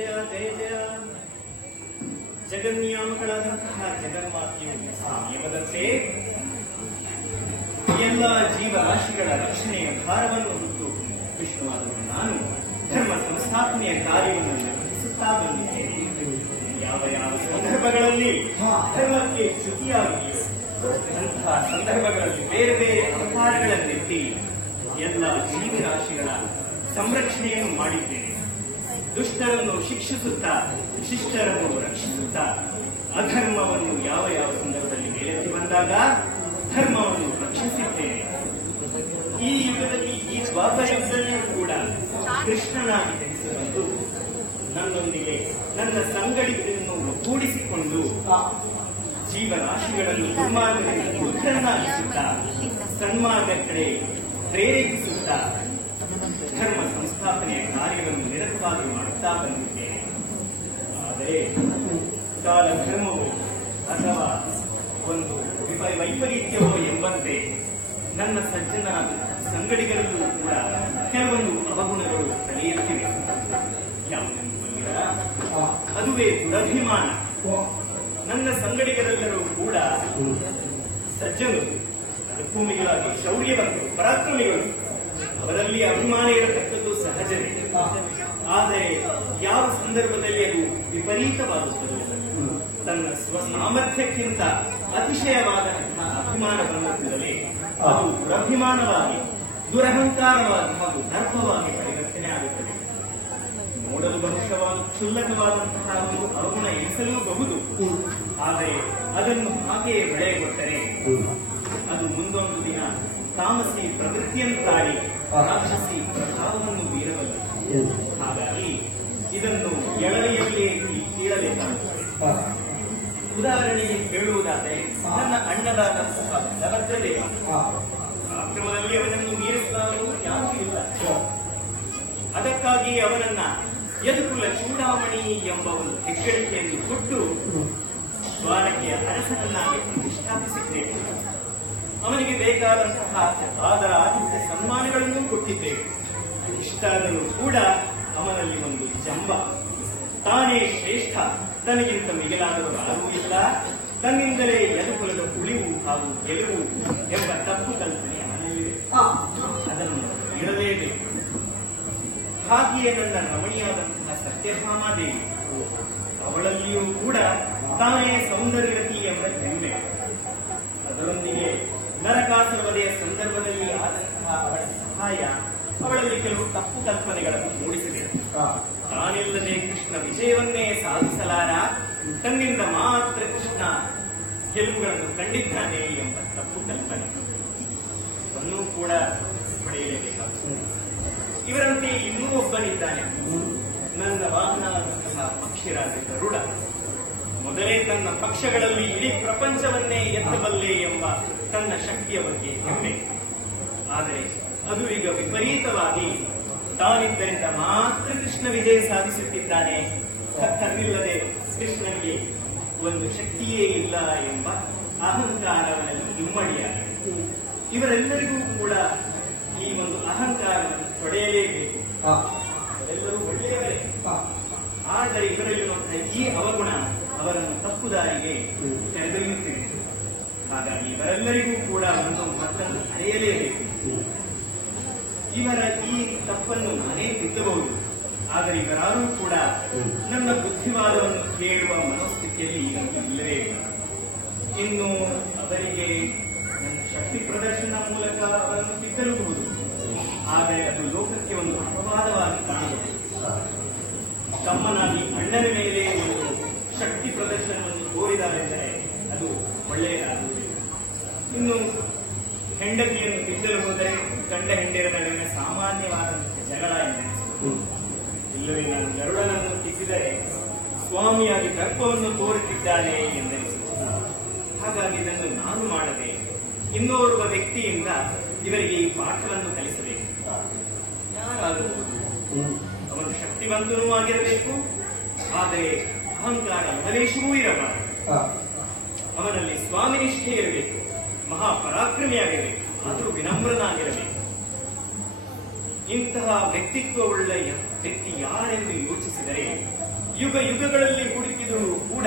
ಜಯ ಜಯ ಜಯ. ಜಗನ್ನಿಯಾಮಗಳಾದಂತಹ ಜಗನ್ಮಾತೆಯು ನಿಯಮದಂತೆ ಎಲ್ಲ ಜೀವರಾಶಿಗಳ ರಕ್ಷಣೆಯ ಭಾರವನ್ನು ಹೊತ್ತು ವಿಷ್ಣುವಾದವರು ನಾನು ಧರ್ಮ ಸಂಸ್ಥಾಪನೆಯ ಕಾರ್ಯವನ್ನು ನಿರ್ವಹಿಸುತ್ತಾ ಬಂದಿದ್ದೇನೆ. ಯಾವ ಯಾವ ಸಂದರ್ಭಗಳಲ್ಲಿ ಧರ್ಮಕ್ಕೆ ಚ್ಯುತಿಯಾಗಿಯೋ ಅಂತಹ ಸಂದರ್ಭಗಳಲ್ಲಿ ಬೇರೆ ಬೇರೆ ಅವತಾರಗಳನ್ನೆತ್ತಿ ಎಲ್ಲ ಜೀವರಾಶಿಗಳ ಸಂರಕ್ಷಣೆಯನ್ನು ಮಾಡಿದ್ದೇನೆ. ದುಷ್ಟರನ್ನು ಶಿಕ್ಷಿಸುತ್ತಾ ಶಿಷ್ಟರನ್ನು ರಕ್ಷಿಸುತ್ತಾ ಅಧರ್ಮವನ್ನು ಯಾವ ಯಾವ ಸಂದರ್ಭದಲ್ಲಿ ಮೇಲೆತ್ತಿ ಬಂದಾಗ ಧರ್ಮವನ್ನು ರಕ್ಷಿಸಿದ್ದೇನೆ. ಈ ಯುಗದಲ್ಲಿ ಈ ದ್ವಾಪರ ಯುಗದಲ್ಲಿಯೂ ಕೂಡ ಕೃಷ್ಣನಾಗಿ ಜನಿಸಿಕೊಂಡು ನನ್ನೊಂದಿಗೆ ನನ್ನ ಸಂಗಡಿಗರನ್ನು ಒಗ್ಗೂಡಿಸಿಕೊಂಡು ಜೀವರಾಶಿಗಳನ್ನು ದುರ್ಮಾರ್ಗದಿಂದ ಉದ್ಧರನ್ನಾಗಿಸುತ್ತಾ ಸನ್ಮಾರ್ಗ ಕಡೆ ಪ್ರೇರೇಪಿಸುತ್ತಾ ಧರ್ಮ ಸಂಸ್ಥಾಪನೆಯ ಕಾರ್ಯವನ್ನು ನಿರತವಾಗಿ ಮಾಡುತ್ತಾ ಬಂದಿದ್ದೇನೆ. ಆದರೆ ಕಾಲ ಧರ್ಮವೋ ಅಥವಾ ಒಂದು ವೈಪರೀತ್ಯವೋ ಎಂಬಂತೆ ನನ್ನ ಸಜ್ಜನಾದ ಸಂಗಡಿಗರಲ್ಲೂ ಕೂಡ ಕೆಲವೊಂದು ಅವಗುಣಗಳು ತಲೆಯೆತ್ತಿವೆ. ಯಾವುದನ್ನು ಬಂದಿರ ಅದುವೇ ದುರಭಿಮಾನ. ನನ್ನ ಸಂಗಡಿಗರೆಲ್ಲರೂ ಕೂಡ ಸಜ್ಜನರು, ಭೂಮಿಗಳಾಗಿ ಶೌರ್ಯವಂತರು, ಪರಾಕ್ರಮಿಗಳು. ಅವರಲ್ಲಿ ಅಭಿಮಾನ ಇರತಕ್ಕದ್ದು ಸಹಜವೇ. ಆದರೆ ಯಾವ ಸಂದರ್ಭದಲ್ಲಿ ಅದು ವಿಪರೀತವಾಗುತ್ತದೆ, ತನ್ನ ಸ್ವಸಾಮರ್ಥ್ಯಕ್ಕಿಂತ ಅತಿಶಯವಾದಂತಹ ಅಭಿಮಾನ ಬಂದಿದ್ದರೆ ಅದು ದುರಭಿಮಾನವಾಗಿ, ದುರಹಂಕಾರವಾಗಿ ಹಾಗೂ ದರ್ಪವಾಗಿ ಪರಿವರ್ತನೆ ಆಗುತ್ತದೆ. ನೋಡಲು ಬಹುಶಃ ಕ್ಷುಲ್ಲಕವಾದಂತಹ ಒಂದು ಅವಗುಣ ಎನಿಸಲೂಬಹುದು. ಆದರೆ ಅದನ್ನು ಹಾಗೆಯೇ ಬೆಳೆಯಗೊಟ್ಟರೆ ಅದು ಮುಂದೊಂದು ದಿನ ತಾಮಸಿ ಪ್ರವೃತ್ತಿಯನ್ನು ತಾಳಿ ರಾಕ್ಷಸಿ ಪ್ರಭಾವವನ್ನು ಬೀರಬಲ್ಲದು. ಹಾಗಾಗಿ ಇದನ್ನು ಎಳವೆಯಲ್ಲೇ ಕೀಳಬೇಕಾಗುತ್ತದೆ. ಉದಾಹರಣೆಗೆ ಹೇಳುವುದಾದರೆ ನನ್ನ ಅಣ್ಣದಾದಂತಹ ಬಲಭದ್ರದೇವ ಆಕ್ರಮದಲ್ಲಿ ಅವನನ್ನು ಮೀರಿಸಲಾಗಲು ಯಾವುದೂ ಇಲ್ಲ. ಅದಕ್ಕಾಗಿ ಅವನನ್ನ ಯದುಕುಲ ಚೂಡಾಮಣಿ ಎಂಬ ಒಂದು ಹೆಗ್ಗಳಿಕೆಯನ್ನು ಕೊಟ್ಟು ದ್ವಾರಕೆಯ ಅರಸನನ್ನಾಗಿ ಪ್ರತಿಷ್ಠಾಪಿಸಿದ್ದೇವೆ. ಅವನಿಗೆ ಬೇಕಾದಂತಹ ಆದರ ಆತಿಥ್ಯ ಸನ್ಮಾನಗಳನ್ನು ಕೊಟ್ಟಿದ್ದೇವೆ. ಇಷ್ಟಾದರೂ ಕೂಡ ಅವನಲ್ಲಿ ಒಂದು ಜಂಬ, ತಾನೇ ಶ್ರೇಷ್ಠ, ತನಗಿಂತ ಮಿಗಿಲಾದರೂ ಯಾರೂ ಇಲ್ಲ, ತನ್ನಿಂದಲೇ ಯದುಕುಲದ ಉಳಿವು ಹಾಗೂ ಗೆಲುವು ಎಂಬ ತಪ್ಪು ಕಲ್ಪನೆ ಅವನಲ್ಲಿದೆ. ಅದನ್ನು ಇಡಲೇಬೇಕು. ಹಾಗೆಯೇ ನನ್ನ ರಮಣಿಯಾದಂತಹ ಸತ್ಯಭಾಮಾದೇವಿ, ಅವಳಲ್ಲಿಯೂ ಕೂಡ ತಾನೇ ಸೌಂದರ್ಯವತಿ ಎಂಬ ಹೆಮ್ಮೆ. ಅದರೊಂದಿಗೆ ನರಕಾಸುರವಧೆಯ ಸಂದರ್ಭದಲ್ಲಿ ಆದಂತಹ ಅವಳ ಸಹಾಯ ಅವಳಲ್ಲಿ ಕೆಲವು ತಪ್ಪು ಕಲ್ಪನೆಗಳನ್ನು ಮೂಡಿಸಿದೆ. ತಾನಿಲ್ಲದೆ ಕೃಷ್ಣ ವಿಜಯವನ್ನೇ ಸಾಧಿಸಲಾರ, ತನ್ನಿಂದ ಮಾತ್ರ ಕೃಷ್ಣ ಗೆಲುವುಗಳನ್ನು ಕಂಡಿದ್ದಾನೆ ಎಂಬ ತಪ್ಪು ಕಲ್ಪನೆ ಅವನ್ನೂ ಕೂಡ ಪಡೆಯಲೇಬೇಕಾಗುತ್ತದೆ. ಇವರಂತೆ ಇನ್ನೂ ಒಬ್ಬನಿದ್ದಾನೆ, ನನ್ನ ವಾಹನದಂತಹ ಪಕ್ಷಿರಾಜ ಗರುಡ. ಮೊದಲೇ ತನ್ನ ಪಕ್ಷಗಳಲ್ಲಿ ಇಡೀ ಪ್ರಪಂಚವನ್ನೇ ಎತ್ತಬಲ್ಲೆ ಎಂಬ ತನ್ನ ಶಕ್ತಿಯ ಬಗ್ಗೆ ಹೆಮ್ಮೆ. ಆದರೆ ಅದು ಈಗ ವಿಪರೀತವಾಗಿ ತಾನಿದ್ದರಿಂದ ಮಾತ್ರ ಕೃಷ್ಣ ವಿಜಯ ಸಾಧಿಸುತ್ತಿದ್ದಾನೆ, ತನ್ನಿಲ್ಲದೆ ಕೃಷ್ಣನಿಗೆ ಒಂದು ಶಕ್ತಿಯೇ ಇಲ್ಲ ಎಂಬ ಅಹಂಕಾರವನ್ನು ಇಮ್ಮಡಿಯಾಗಿದೆ. ಇವರೆಲ್ಲರಿಗೂ ಕೂಡ ಈ ಒಂದು ಅಹಂಕಾರವನ್ನು ತೊಡೆಯಲೇಬೇಕು. ಎಲ್ಲರೂ ಒಳ್ಳೆಯವರೇ, ಆದರೆ ಇವರಲ್ಲಿರುವಂತಹ ಈ ಅವಗುಣ ಅವರನ್ನು ತಪ್ಪು ದಾರಿಗೆ ತೆರೆದೊಯ್ಯುತ್ತಿದೆ. ಹಾಗಾಗಿ ಇವರೆಲ್ಲರಿಗೂ ಕೂಡ ಒಂದು ಮತ್ತನ್ನು ಅಳೆಯಲೇಬೇಕು. ಇವರ ಈ ತಪ್ಪನ್ನು ನಾನೇ ತಿದ್ದಬಹುದು, ಆದರೆ ಇವರಾರೂ ಕೂಡ ನನ್ನ ಬುದ್ಧಿವಾದವನ್ನು ಕೇಳುವ ಮನೋಸ್ಥಿತಿಯಲ್ಲಿ ಈಗ ಇಲ್ಲವೇ ಇಲ್ಲ. ಇನ್ನು ಅವರಿಗೆ ನನ್ನ ಶಕ್ತಿ ಪ್ರದರ್ಶನ ಮೂಲಕ ಅವರನ್ನು ತಿದ್ದಲುಬಹುದು, ಆದರೆ ಅದು ಲೋಕಕ್ಕೆ ಒಂದು ಅಪವಾದವಾಗಿ ಕಾಣಬಹುದು. ತಮ್ಮನಾಗಿ ಅಣ್ಣನ ಮೇಲೆ ಒಂದು ಶಕ್ತಿ ಪ್ರದರ್ಶನವನ್ನು ತೋರಿದಾರೆಂದರೆ ಅದು ಒಳ್ಳೆಯದಾಗುತ್ತದೆ. ಇನ್ನು ಹೆಂಡತಿಯನ್ನು ತಿದ್ದಲು ಹೋದರೆ ಗಂಡ ಹೆಂಡರ ನಡುವಿನ ಸಾಮಾನ್ಯವಾದಂತಹ ಜಗಳ ಎಂದೆನಿಸುವುದು. ಇಲ್ಲವೇ ನಾನು ಗರುಡನನ್ನು ತಿದ್ದಿದರೆ ಸ್ವಾಮಿಯಾಗಿ ದರ್ಪವನ್ನು ತೋರುತ್ತಿದ್ದಾನೆ ಎಂದೆನಿಸುವುದು. ಹಾಗಾಗಿ ಇದನ್ನು ನಾನು ಮಾಡದೆ ಇನ್ನೋರ್ವ ವ್ಯಕ್ತಿಯಿಂದ ಇವರಿಗೆ ಈ ಪಾಠವನ್ನು ಕಲಿಸಬೇಕು. ಯಾರಾಗಬಹುದು, ಅವನು ಶಕ್ತಿವಂತನೂ ಆಗಿರಬೇಕು, ಆದರೆ ಅಹಂಕಾರ ಲವಲೇಶವೂ ಇರಬಾರದು. ಅವನಲ್ಲಿ ಸ್ವಾಮಿನಿಷ್ಠೆ ಇರಬೇಕು, ಮಹಾಪರಾಕ್ರಮಿಯಾಗಿರಬೇಕು, ಆದರೂ ವಿನಮ್ರನಾಗಿರಬೇಕು. ಇಂತಹ ವ್ಯಕ್ತಿತ್ವವುಳ್ಳ ವ್ಯಕ್ತಿ ಯಾರೆಂದು ಯೋಚಿಸಿದರೆ ಯುಗ ಯುಗಗಳಲ್ಲಿ ಹುಡುಕಿದರೂ ಕೂಡ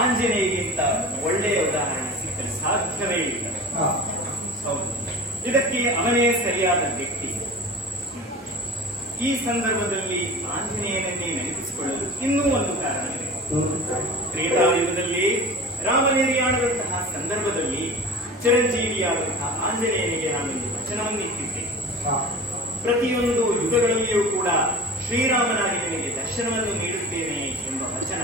ಆಂಜನೇಯಗಿಂತ ಒಳ್ಳೆಯ ಉದಾಹರಣೆ ಸಿಕ್ಕಲು ಸಾಧ್ಯವೇ ಇಲ್ಲ. ಹೌದು, ಇದಕ್ಕೆ ಅವನೇ ಸರಿಯಾದ ವ್ಯಕ್ತಿ. ಈ ಸಂದರ್ಭದಲ್ಲಿ ಆಂಜನೇಯನನ್ನೇ ನೆನಪಿಸಿಕೊಳ್ಳಲು ಇನ್ನೂ ಒಂದು ಕಾರಣವಿದೆ. ತ್ರೇತಾಯುಗದಲ್ಲಿ ರಾಮನಿರ್ಯಾಣದಂತಹ ಸಂದರ್ಭದಲ್ಲಿ ಚಿರಂಜೀವಿಯಾದಂತಹ ಆಂಜನೇಯನಿಗೆ ನಾನೊಂದು ವಚನವನ್ನಿಟ್ಟಿದ್ದೆ. ಪ್ರತಿಯೊಂದು ಯುಗಗಳಲ್ಲಿಯೂ ಕೂಡ ಶ್ರೀರಾಮನಾಗಿ ನಿನಗೆ ದರ್ಶನವನ್ನು ನೀಡುತ್ತೇನೆ ಎಂಬ ವಚನ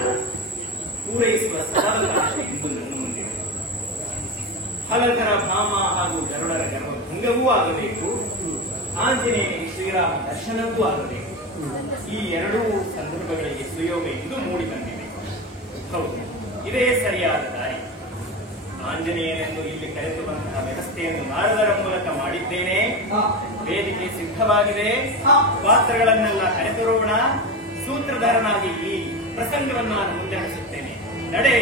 ಪೂರೈಸುವ ಸದಾವಕಾಶ ಇಂದು ನನ್ನ ಮುಂದಿದೆ. ಹಲಕರ ಭಾಮ ಹಾಗೂ ಗರುಡರ ಗರ್ಭಭಂಗವೂ ಆಗಬೇಕು, ಆಂಜನೇಯನಿಗೆ ಶ್ರೀರಾಮ ದರ್ಶನವೂ ಆಗಬೇಕು. ಈ ಎರಡೂ ಸಂದರ್ಭಗಳಿಗೆ ಸುಯೋಗ ಎಂದು ಮೂಡಿ ಬಂದಿದೆ. ಹೌದು, ಇದೇ ಸರಿಯಾದ ದಾರಿ. ಆಂಜನೇಯನನ್ನು ಇಲ್ಲಿ ಕರೆತುವಂತಹ ವ್ಯವಸ್ಥೆಯನ್ನು ನಾರದರ ಮೂಲಕ ಮಾಡಿದ್ದೇನೆ. ವೇದಿಕೆ ಸಿದ್ಧವಾಗಿದೆ. ಪಾತ್ರಗಳನ್ನೆಲ್ಲ ಕರೆತರೋಣ. ಸೂತ್ರಧಾರನಾಗಿ ಈ ಪ್ರಸಂಗವನ್ನು ನಾನು ಮುಂದುವರಿಸುತ್ತೇನೆ. ನಡೆ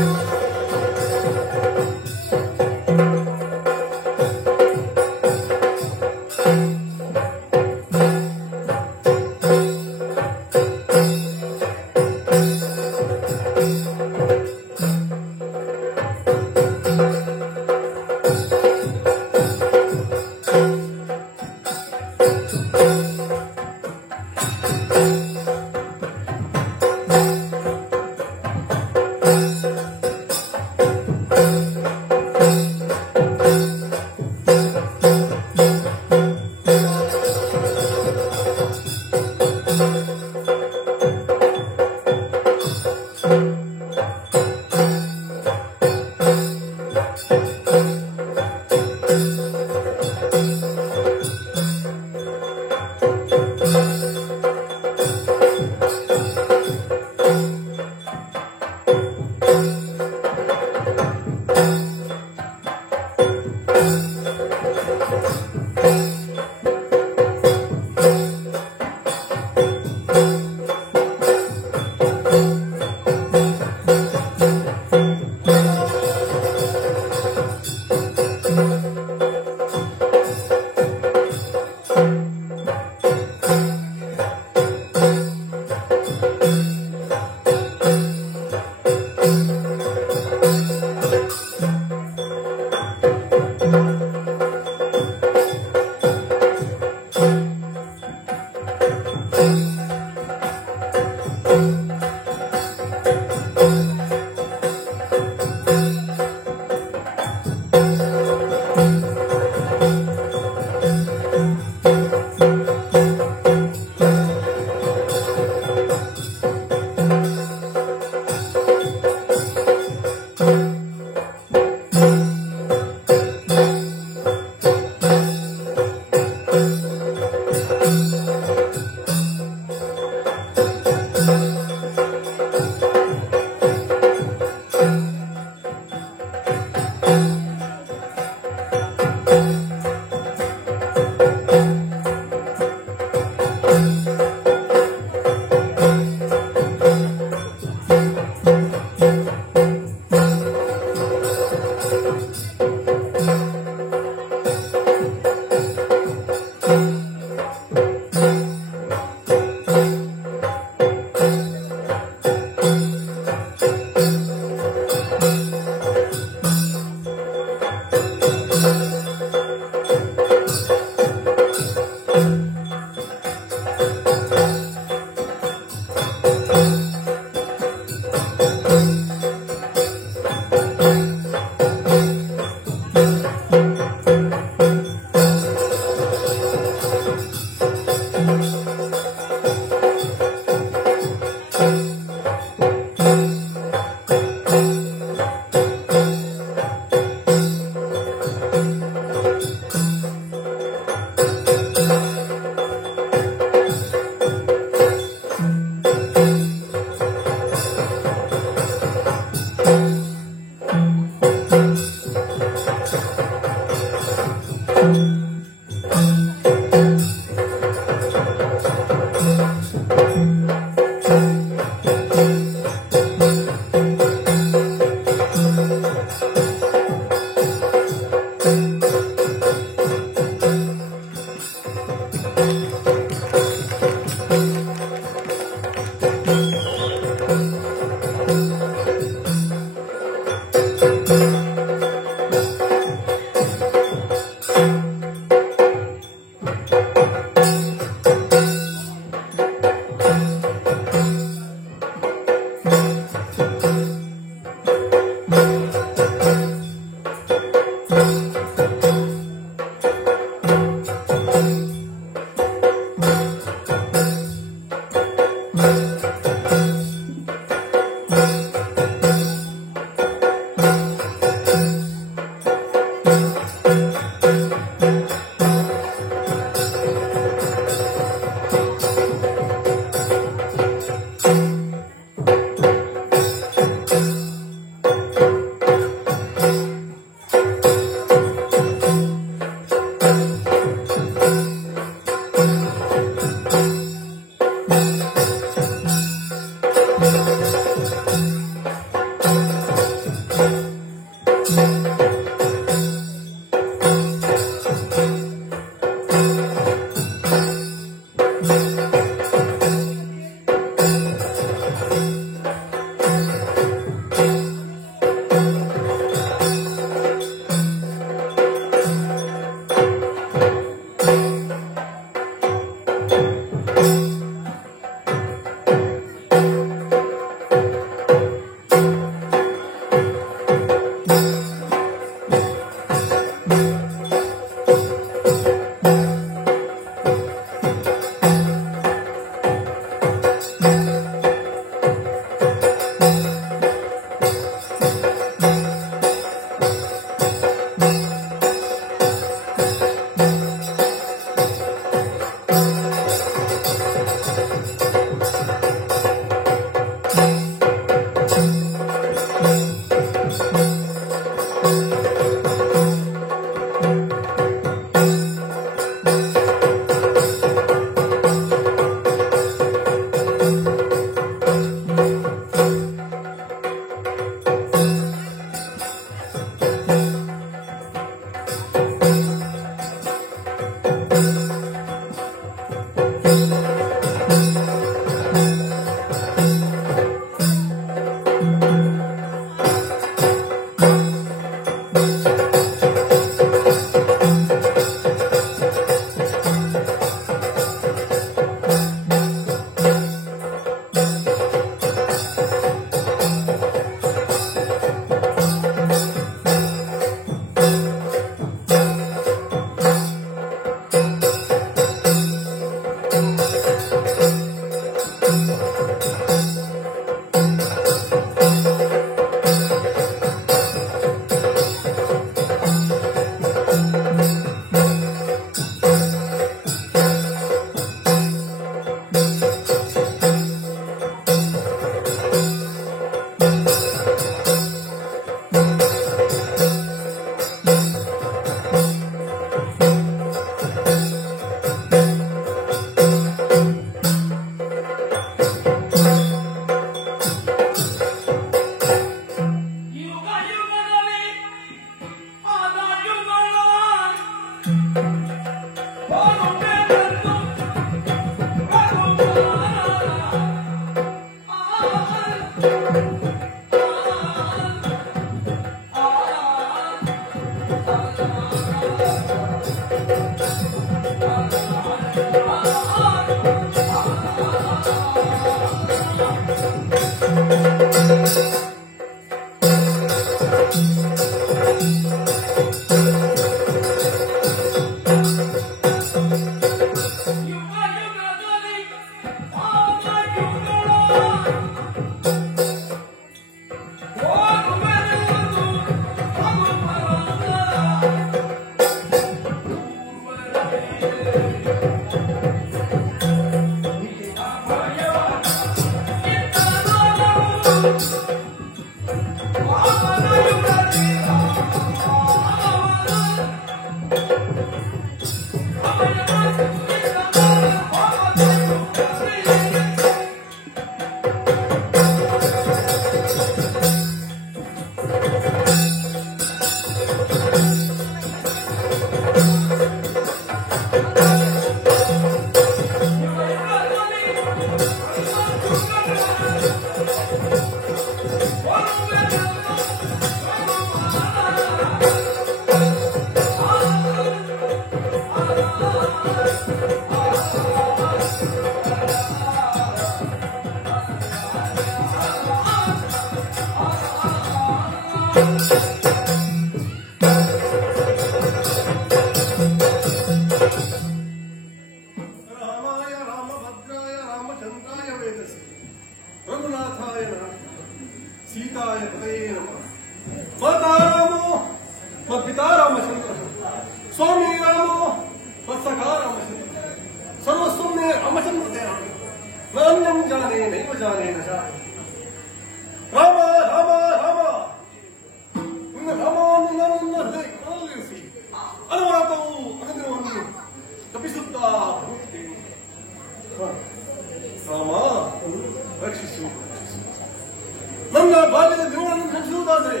ನನ್ನ ಬಾಲ್ಯದ ಜೀವನವನ್ನು ನಡೆಸುವುದಾದರೆ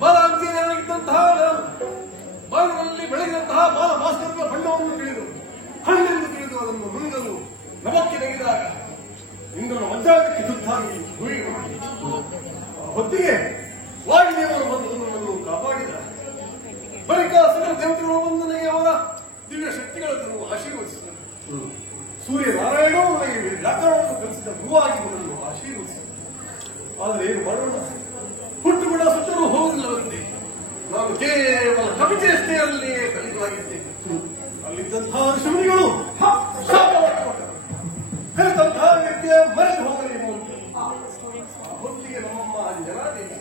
ಬಾಲಾಂತಿಯಾಗಿದ್ದಂತಹ ಬಾಲಿನಲ್ಲಿ ಬೆಳೆದಂತಹ ಬಾಲ ಭಾಸ್ಕರನ ಬಣ್ಣವನ್ನು ತಿಳಿದು ಹಣ್ಣೆಂದು ತಿಳಿದು ಅದನ್ನು ನುಂಗಲು ನಮಕ್ಕೆ ನೆಗೆದಾಗ ಇಂದ್ರನ ಮಜ್ಜಾಗಕ್ಕೆ ತುತ್ತಾಗಿ ಹೊತ್ತಿಗೆ ವಾಯುದೇವರು ಬಂದು ನನ್ನನ್ನು ಕಾಪಾಡಿದ ಬಳಿಕ ಸಕಲ ದೇವತೆಗಳು ಬಂದು ನನಗೆ ಅವರ ದಿವ್ಯ ಶಕ್ತಿಗಳನ್ನು ಆಶೀರ್ವದಿಸಿದರು. ಸೂರ್ಯನಾರಾಯಣವು ನನಗೆ ವ್ಯಾಕರಣವನ್ನು ಕಲಿಸಿದ ಗುರುವಾಗಿ ನನ್ನನ್ನು ಆಶೀರ್ವದಿಸಿದರು. ಆದರೆ ಏನು ಮಾಡೋಣ, ಹುಟ್ಟು ಕೂಡ ಸುತ್ತಲೂ ಹೋಗಲಿಲ್ಲವಂತೆ. ನಾನು ಕೇವಲ ಕವಿತೆಯಷ್ಟೇ ಅಲ್ಲಿ ಕಲಿತವಾಗಿದ್ದೆ. ಅಲ್ಲಿದ್ದಂತಹ ಋಷಿಮುನಿಗಳು ಕಲಿತಂತಹ ವ್ಯಕ್ತಿಯ ಮರೆತು ಹೋಗಲಿ ಆ ಹೊತ್ತಿಗೆ ನಮ್ಮಮ್ಮ ಅಂಜನಾದೇವಿ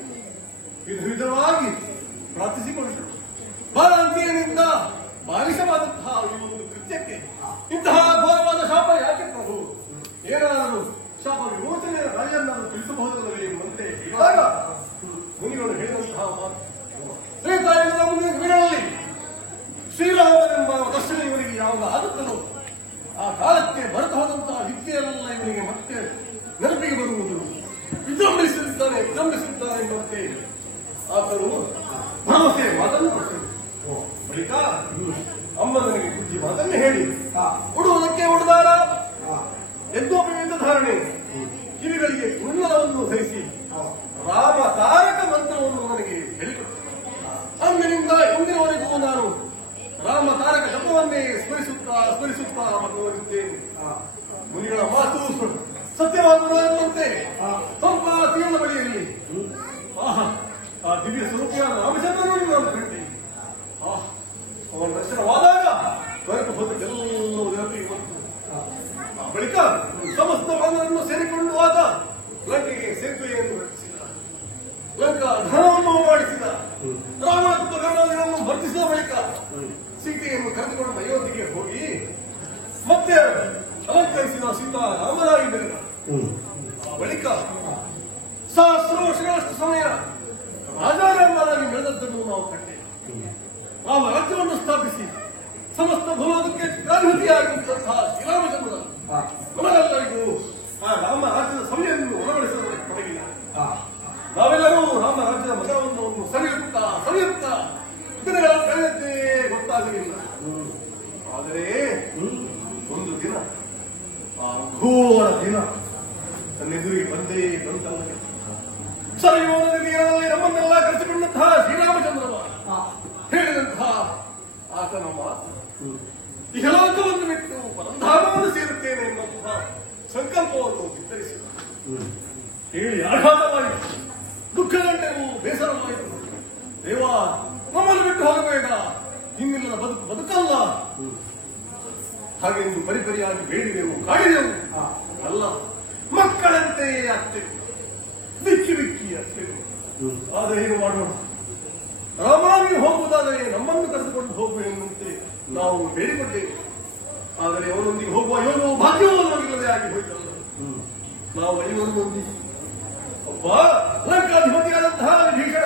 ವಿಧವಾಗಿ ಪ್ರಾರ್ಥಿಸಿಕೊಂಡರು. ಬಾಲಾಂತಿಯನಿಂದ ಬಾಲಿಶವಾದಂತಹ ಈ ಒಂದು ಕೃತ್ಯಕ್ಕೆ ಇಂತಹ ಘೋರವಾದ ಶಾಪ ಯಾಕೆ ಪ್ರಭು? ಏನಾದರೂ ಶಾಪ ವಿಮೋಚನೆ ರಾಜನಾದರೂ ತಿಳಿಸಬಹುದಲ್ಲವೇ ಎಂಬಂತೆ ಇವಾಗ ಮುನಿಗಳು ಹೇಳಿದಂತಹ ಮಾತು ತ್ರೇತಾಯುಗದ ಮುಂದಿನ ದಿನಗಳಲ್ಲಿ ಶ್ರೀರಾಮನೆಂಬ ದರ್ಶನ ಇವರಿಗೆ ಯಾವಾಗ ಆಗುತ್ತಲೋ ಆ ಕಾಲಕ್ಕೆ ಬರೆದು ಹೋದಂತಹ ವಿದ್ಯೆಯಲ್ಲ ಇವರಿಗೆ ಮತ್ತೆ ನೆನಪಿಗೆ ಬರುವುದು. ವಿಜೃಂಭಿಸಿದ್ದಾನೆ ಎಂಬಂತೆ ಆತನು ಭರವಸೆ ಮಾತನ್ನು ಕೊಟ್ಟರು. ಬಳಿಕ ಅಮ್ಮ ನನಗೆ ಬುದ್ಧಿ ಮಾತನ್ನು ಹೇಳಿ ಉಡುವುದಕ್ಕೆ ಉಡುದಾರ ಯಜ್ಞೋಪವಿಂದ ಧಾರಣೆ ಕಿವಿಗಳಿಗೆ ಕುಂಡಲವನ್ನು ಧರಿಸಿ ರಾಮ ತಾರಕ ಮಂತ್ರವನ್ನು ನನಗೆ ಹೇಳಿಕೊಟ್ಟರು. ಅಂದಿನಿಂದ ಇಂದಿನವರೆಗೂ ನಾನು ರಾಮ ತಾರಕ ಶಬ್ದವನ್ನೇ ಸ್ಮರಿಸುತ್ತಾ ಮಗುವಾಗಿದ್ದೇನೆ. ಮುನಿಗಳ ಮಾತು ಸತ್ಯವಾಗುವ ಎಂಬಂತೆ ಸ್ವಲ್ಪ ತೀರ್ಣ ಬಳಿಯಲ್ಲಿ ಆ ದಿವ್ಯ ಸ್ವರೂಪಿಯ ರಾಮಚಂದ್ರನನ್ನು ನಾನು ಕಂಡೆ. ಅವನ ದರ್ಶನವಾದಾಗ ಹೊರಟು ಹೋದಕ್ಕೆಲ್ಲವೂ ನೆನಪಿಗೆ ಬಂತು. ಬಳಿಕ ಸಮಸ್ತ ಬಂಧನನ್ನು ಸೇರಿಕೊಂಡು ಆದ ಲಂಕೆಗೆ ಸೇತುವೆಯನ್ನು ರಚಿಸಿದ, ಲಂಕಾ ಧನವನ್ನು ಮಾಡಿಸಿದ, ರಾಮನ ಉಪಕರಣಗಳನ್ನು ವರ್ತಿಸಿದ ಬಳಿಕ ಸೀತೆಯನ್ನು ಕರೆದುಕೊಂಡು ಅಯೋಧ್ಯೆಗೆ ಹೋಗಿ ಮತ್ತೆ ಅಲಂಕರಿಸಿದ ಸೀತಾ ರಾಮರಾಗಿ ಬೆಳೆದ. ಬಳಿಕ ಸಹಸ್ರ ವರ್ಷಗಳಷ್ಟು ಸಮಯ ರಾಜಾರಾಮನಾಗಿ ಬೆಳೆದದ್ದನ್ನು ನಾವು ಕಂಡೇವೆ. ರಾಮ ರಾಜ್ಯವನ್ನು ಸ್ಥಾಪಿಸಿ ಸಮಸ್ತ ಭೂಲೋಕಕ್ಕೆ ಕ್ರಾಂತಿಯಾಗಿದ್ದಂತಹ ಶ್ರೀರಾಮಚಂದ್ರ ನಮಗೆಲ್ಲರಿಗೂ ಆ ರಾಮ ರಾಜ್ಯದ ಸಮಯವನ್ನು ಒಳಗೊಳಿಸಲು ತೊಡಗಿಲ್ಲ. ನಾವೆಲ್ಲರೂ ರಾಮ ರಾಜ್ಯದ ಮತವನ್ನು ಸವಿಯುತ್ತಾ ದಿನಗಳ ಕಳೆದಂತೆ ಗೊತ್ತಾಗಲಿಲ್ಲ. ಆದರೆ ಒಂದು ದಿನ ಆ ಘೋರ ದಿನ ತನ್ನೆದುರಿಗೆ ಬಂತಲ್ಲ. ಸರಿಯೋನ ನದಿಯಲ್ಲಿ ನಮ್ಮನ್ನೆಲ್ಲ ಕರೆಸಿಕೊಂಡಂತಹ ಶ್ರೀರಾಮಚಂದ್ರ ಹೇಳಿದಂತಹ ಆತನ ಮಾತು ಇಹಲೋಕವನ್ನು ಬಿಟ್ಟು ಪರಂಧಾಮವನ್ನು ಸೇರುತ್ತೇನೆ ಎನ್ನುವಂತಹ ಸಂಕಲ್ಪವನ್ನು ವಿಸ್ತರಿಸಿದ. ಹೇಳಿ ಆಘಾತವಾಯಿತು, ದುಃಖಗಂಟೆಗೂ ಬೇಸರವಾಯಿತು. ದೇವ, ನಮ್ಮನ್ನು ಬಿಟ್ಟು ಹೋಗಬೇಡ, ಇನ್ನಿಲ್ಲದ ಬದುಕಲ್ಲ ಹಾಗೆಂದು ಪರಿಪರಿಯಾಗಿ ಬೇಡಿದೆವು, ಕಾಡಿದೆವು. ಅಲ್ಲ, ಮಕ್ಕಳಂತೆ ಆಗ್ತೇವೆ, ಬಿಕ್ಕಿ ಆಗ್ತೇವೆ. ಆದರೆ ಏನು ಮಾಡೋಣ? ರಾಮಾಗಿ ಹೋಗುವುದಾದರೆ ನಮ್ಮನ್ನು ಕರೆದುಕೊಂಡು ಹೋಗುವ ಎನ್ನುವಂತೆ ನಾವು ಬೇಡಿಕೊಂಡೇವೆ. ಆದರೆ ಅವರೊಂದಿಗೆ ಹೋಗುವ ಯೋಗವು ಭಾಗ್ಯವೂ ನಮಗಿಲ್ಲದೆ ಆಗಿ ಹೋಯಿತಲ್ಲ. ನಾವು 5 ಮಂದಿ ಒಬ್ಬ ಲಂಕಾಧಿಪತಿಯಾದಂತಹ ವಿಭೀಷಣ,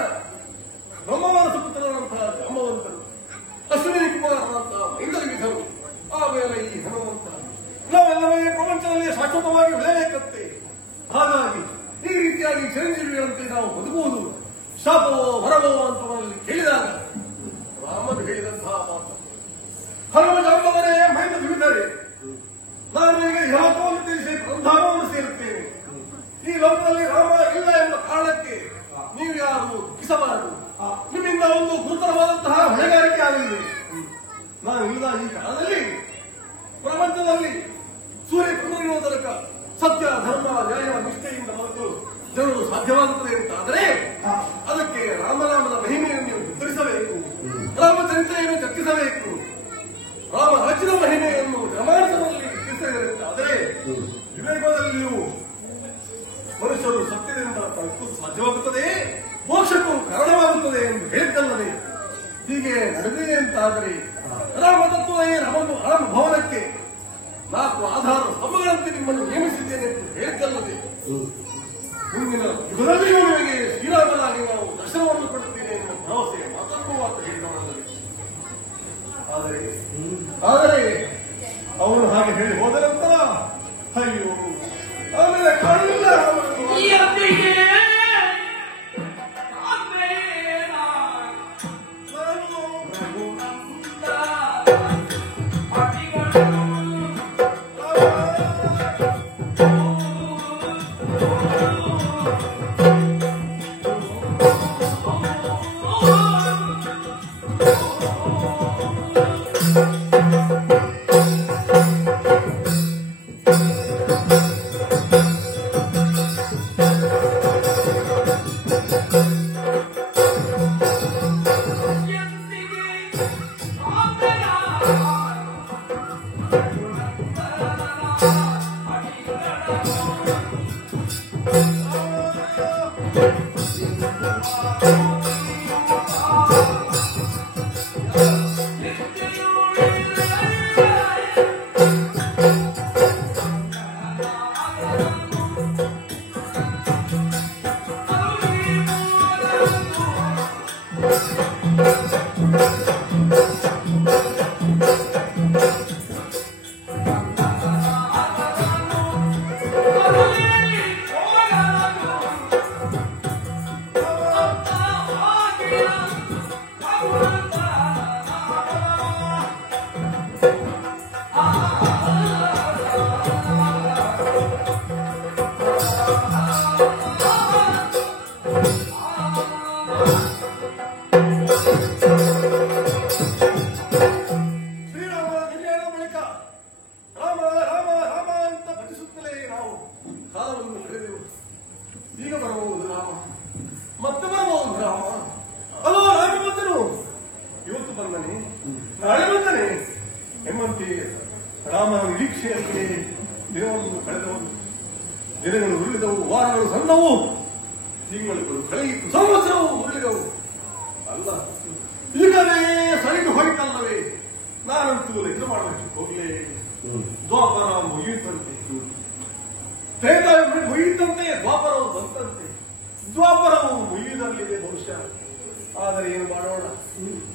ಬ್ರಹ್ಮವಾನ ಸುಪುತ್ರರಾದಂತಹ ಜಾಂಬವಂತರು, ಅಶ್ವಿನಿ ಕುಮಾರರಾದಂತಹ ಮೈಂದವಿಧರು, ಆಮೇಲೆ ಈ ಹನುಮಂತ, ನಾವೆಲ್ಲವೇ ಪ್ರಪಂಚದಲ್ಲಿ ಶಾಶ್ವತವಾಗಿ ಬೆಳೆಯಬೇಕಂತೆ. ಹಾಗಾಗಿ ಈ ರೀತಿಯಾಗಿ ಚಿರಂಜೀವಿಗಳಂತೆ ನಾವು ಬದುಕುವುದು ಶಾಪವೋ ವರವೋ ಅಂತ ಅವರಲ್ಲಿ ಕೇಳಿದಾಗ ರಾಮನು ಹೇಳಿದಂತಹ ಮಾತು, ಹಲವು ಜಾಂಬವರೇ ಮೈಂದ ವಿವಿಧರೇ, ನಾನು ಈಗ ಯಾವತ್ತವನ್ನು ತಿಳಿಸಿ ಬೃಂದಾವನವನ್ನು ಸೇರುತ್ತೇನೆ. ಈ ಲೋಕದಲ್ಲಿ ರಾಮ ಇಲ್ಲ ಎಂಬ ಕಾರಣಕ್ಕೆ ನೀವು ಯಾರು ಕಿಸಬಾರದು. ನಿಮ್ಮಿಂದ ಒಂದು ಗುರುತರವಾದಂತಹ ಹೊಣೆಗಾರಿಕೆ ಆಗಲಿದೆ. ನಾನು ಇಲ್ಲ ಈ ಕಾಲದಲ್ಲಿ ಪ್ರಪಂಚದಲ್ಲಿ ಸೂರ್ಯ ಕುಂದಿರುವ ತನಕ ಸತ್ಯ ಧರ್ಮ ನ್ಯಾಯ ನಿಷ್ಠೆಯಿಂದ ಬದುಕಲು ಜನರು ಸಾಧ್ಯವಾಗುತ್ತದೆ ಅಂತಾದರೆ ಅದಕ್ಕೆ ರಾಮನಾಮದ ಮಹಿಮೆಯನ್ನು ನೀವು ವಿತರಿಸಬೇಕು, ರಾಮಚರಿತ್ರೆಯನ್ನು ಚರ್ಚಿಸಬೇಕು, ರಾಮ ರಾಜ್ಯದ ಮಹಿಮೆಯನ್ನು ಜಮಾನದಲ್ಲಿ ತಿಳಿಸಬೇಕಾದರೆ ವಿವೇಕದಲ್ಲಿಯೂ ಮನುಷ್ಯರು ಸತ್ಯದಿಂದ ತಲುಪಲು ಸಾಧ್ಯವಾಗುತ್ತದೆ, ಮೋಕ್ಷಕ್ಕೂ ಕಾರಣವಾಗುತ್ತದೆ ಎಂದು ಹೇಳಿದ್ದಲ್ಲದೆ ಹೀಗೆ ನಡೆದಿದೆ ಅಂತಾದರೆ ರಾಮ ತತ್ವವೇ ರಾಮ ಭವನಕ್ಕೆ 4 ಆಧಾರ ಸ್ತಂಭಗಳಂತೆ ನಿಮ್ಮನ್ನು ನೇಮಿಸಿದ್ದೇನೆ ಎಂದು ಹೇಳಿದ್ದಲ್ಲದೆ ಮುಂದಿನ ಯುಗದಲ್ಲಿಯೂ ನಿಮಗೆ ಶ್ರೀರಾಮನಾಗಿ ನಾವು ದರ್ಶನವನ್ನು ಕೊಡುತ್ತೇನೆ ಎನ್ನುವ ಭರವಸೆ ಮಾತನ್ನು ಹೇಳಿದವರಲ್ಲದೆ. ಆದರೆ ಅವನು ಹಾಗೆ ಹೇಳಿ ಹೋದ ನಂತರ ಅಯ್ಯೋ ಆಮೇಲೆ ಕಾಣಲಿಲ್ಲ. ಈಗ ಬರಬಹುದು ರಾಮ, ಮತ್ತೆ ಬರಬಹುದು ರಾಮ. ಅಲೋ ರಾಜಮಂತನು ಇವತ್ತು ಬಂದನೆ, ನಾಳೆ ಬಂದನೆ ಎಂಬಂತೆ ರಾಮನ ನಿರೀಕ್ಷೆಯಲ್ಲಿ ದಿನವನ್ನು ಕಳೆದವನು. ದಿನಗಳು ಉರುಳಿದವು, ವಾರಗಳು ಸಣ್ಣವು, ತಿಂಗಳುಗಳು ಕಳೆಯಿತು, ಸಂವತ್ಸರವು ಉರುಳಿದವು. ಅಲ್ಲ, ಈಗಲೇ ಸರಿದು ಹೋಯಿತಲ್ಲವೇ? ನಾನಂತೂ ಲೆಕ್ಕ ಮಾಡಬೇಕು ಹೋಗಲೇ. ದ್ವಾಪರ ಮುಗಿಯುತ್ತಂತೆ, ತ್ರೇತಾಯುಗ ಮುಗಿಯುತ್ತಂತೆ, ದ್ವಾಪರವು ಬಂತಂತೆ. ದ್ವಾಪರವು ಮುಗಿಯುವುದರಲ್ಲಿದೆ ಬಹುಶಃ. ಆದರೆ ಏನು ಮಾಡೋಣ,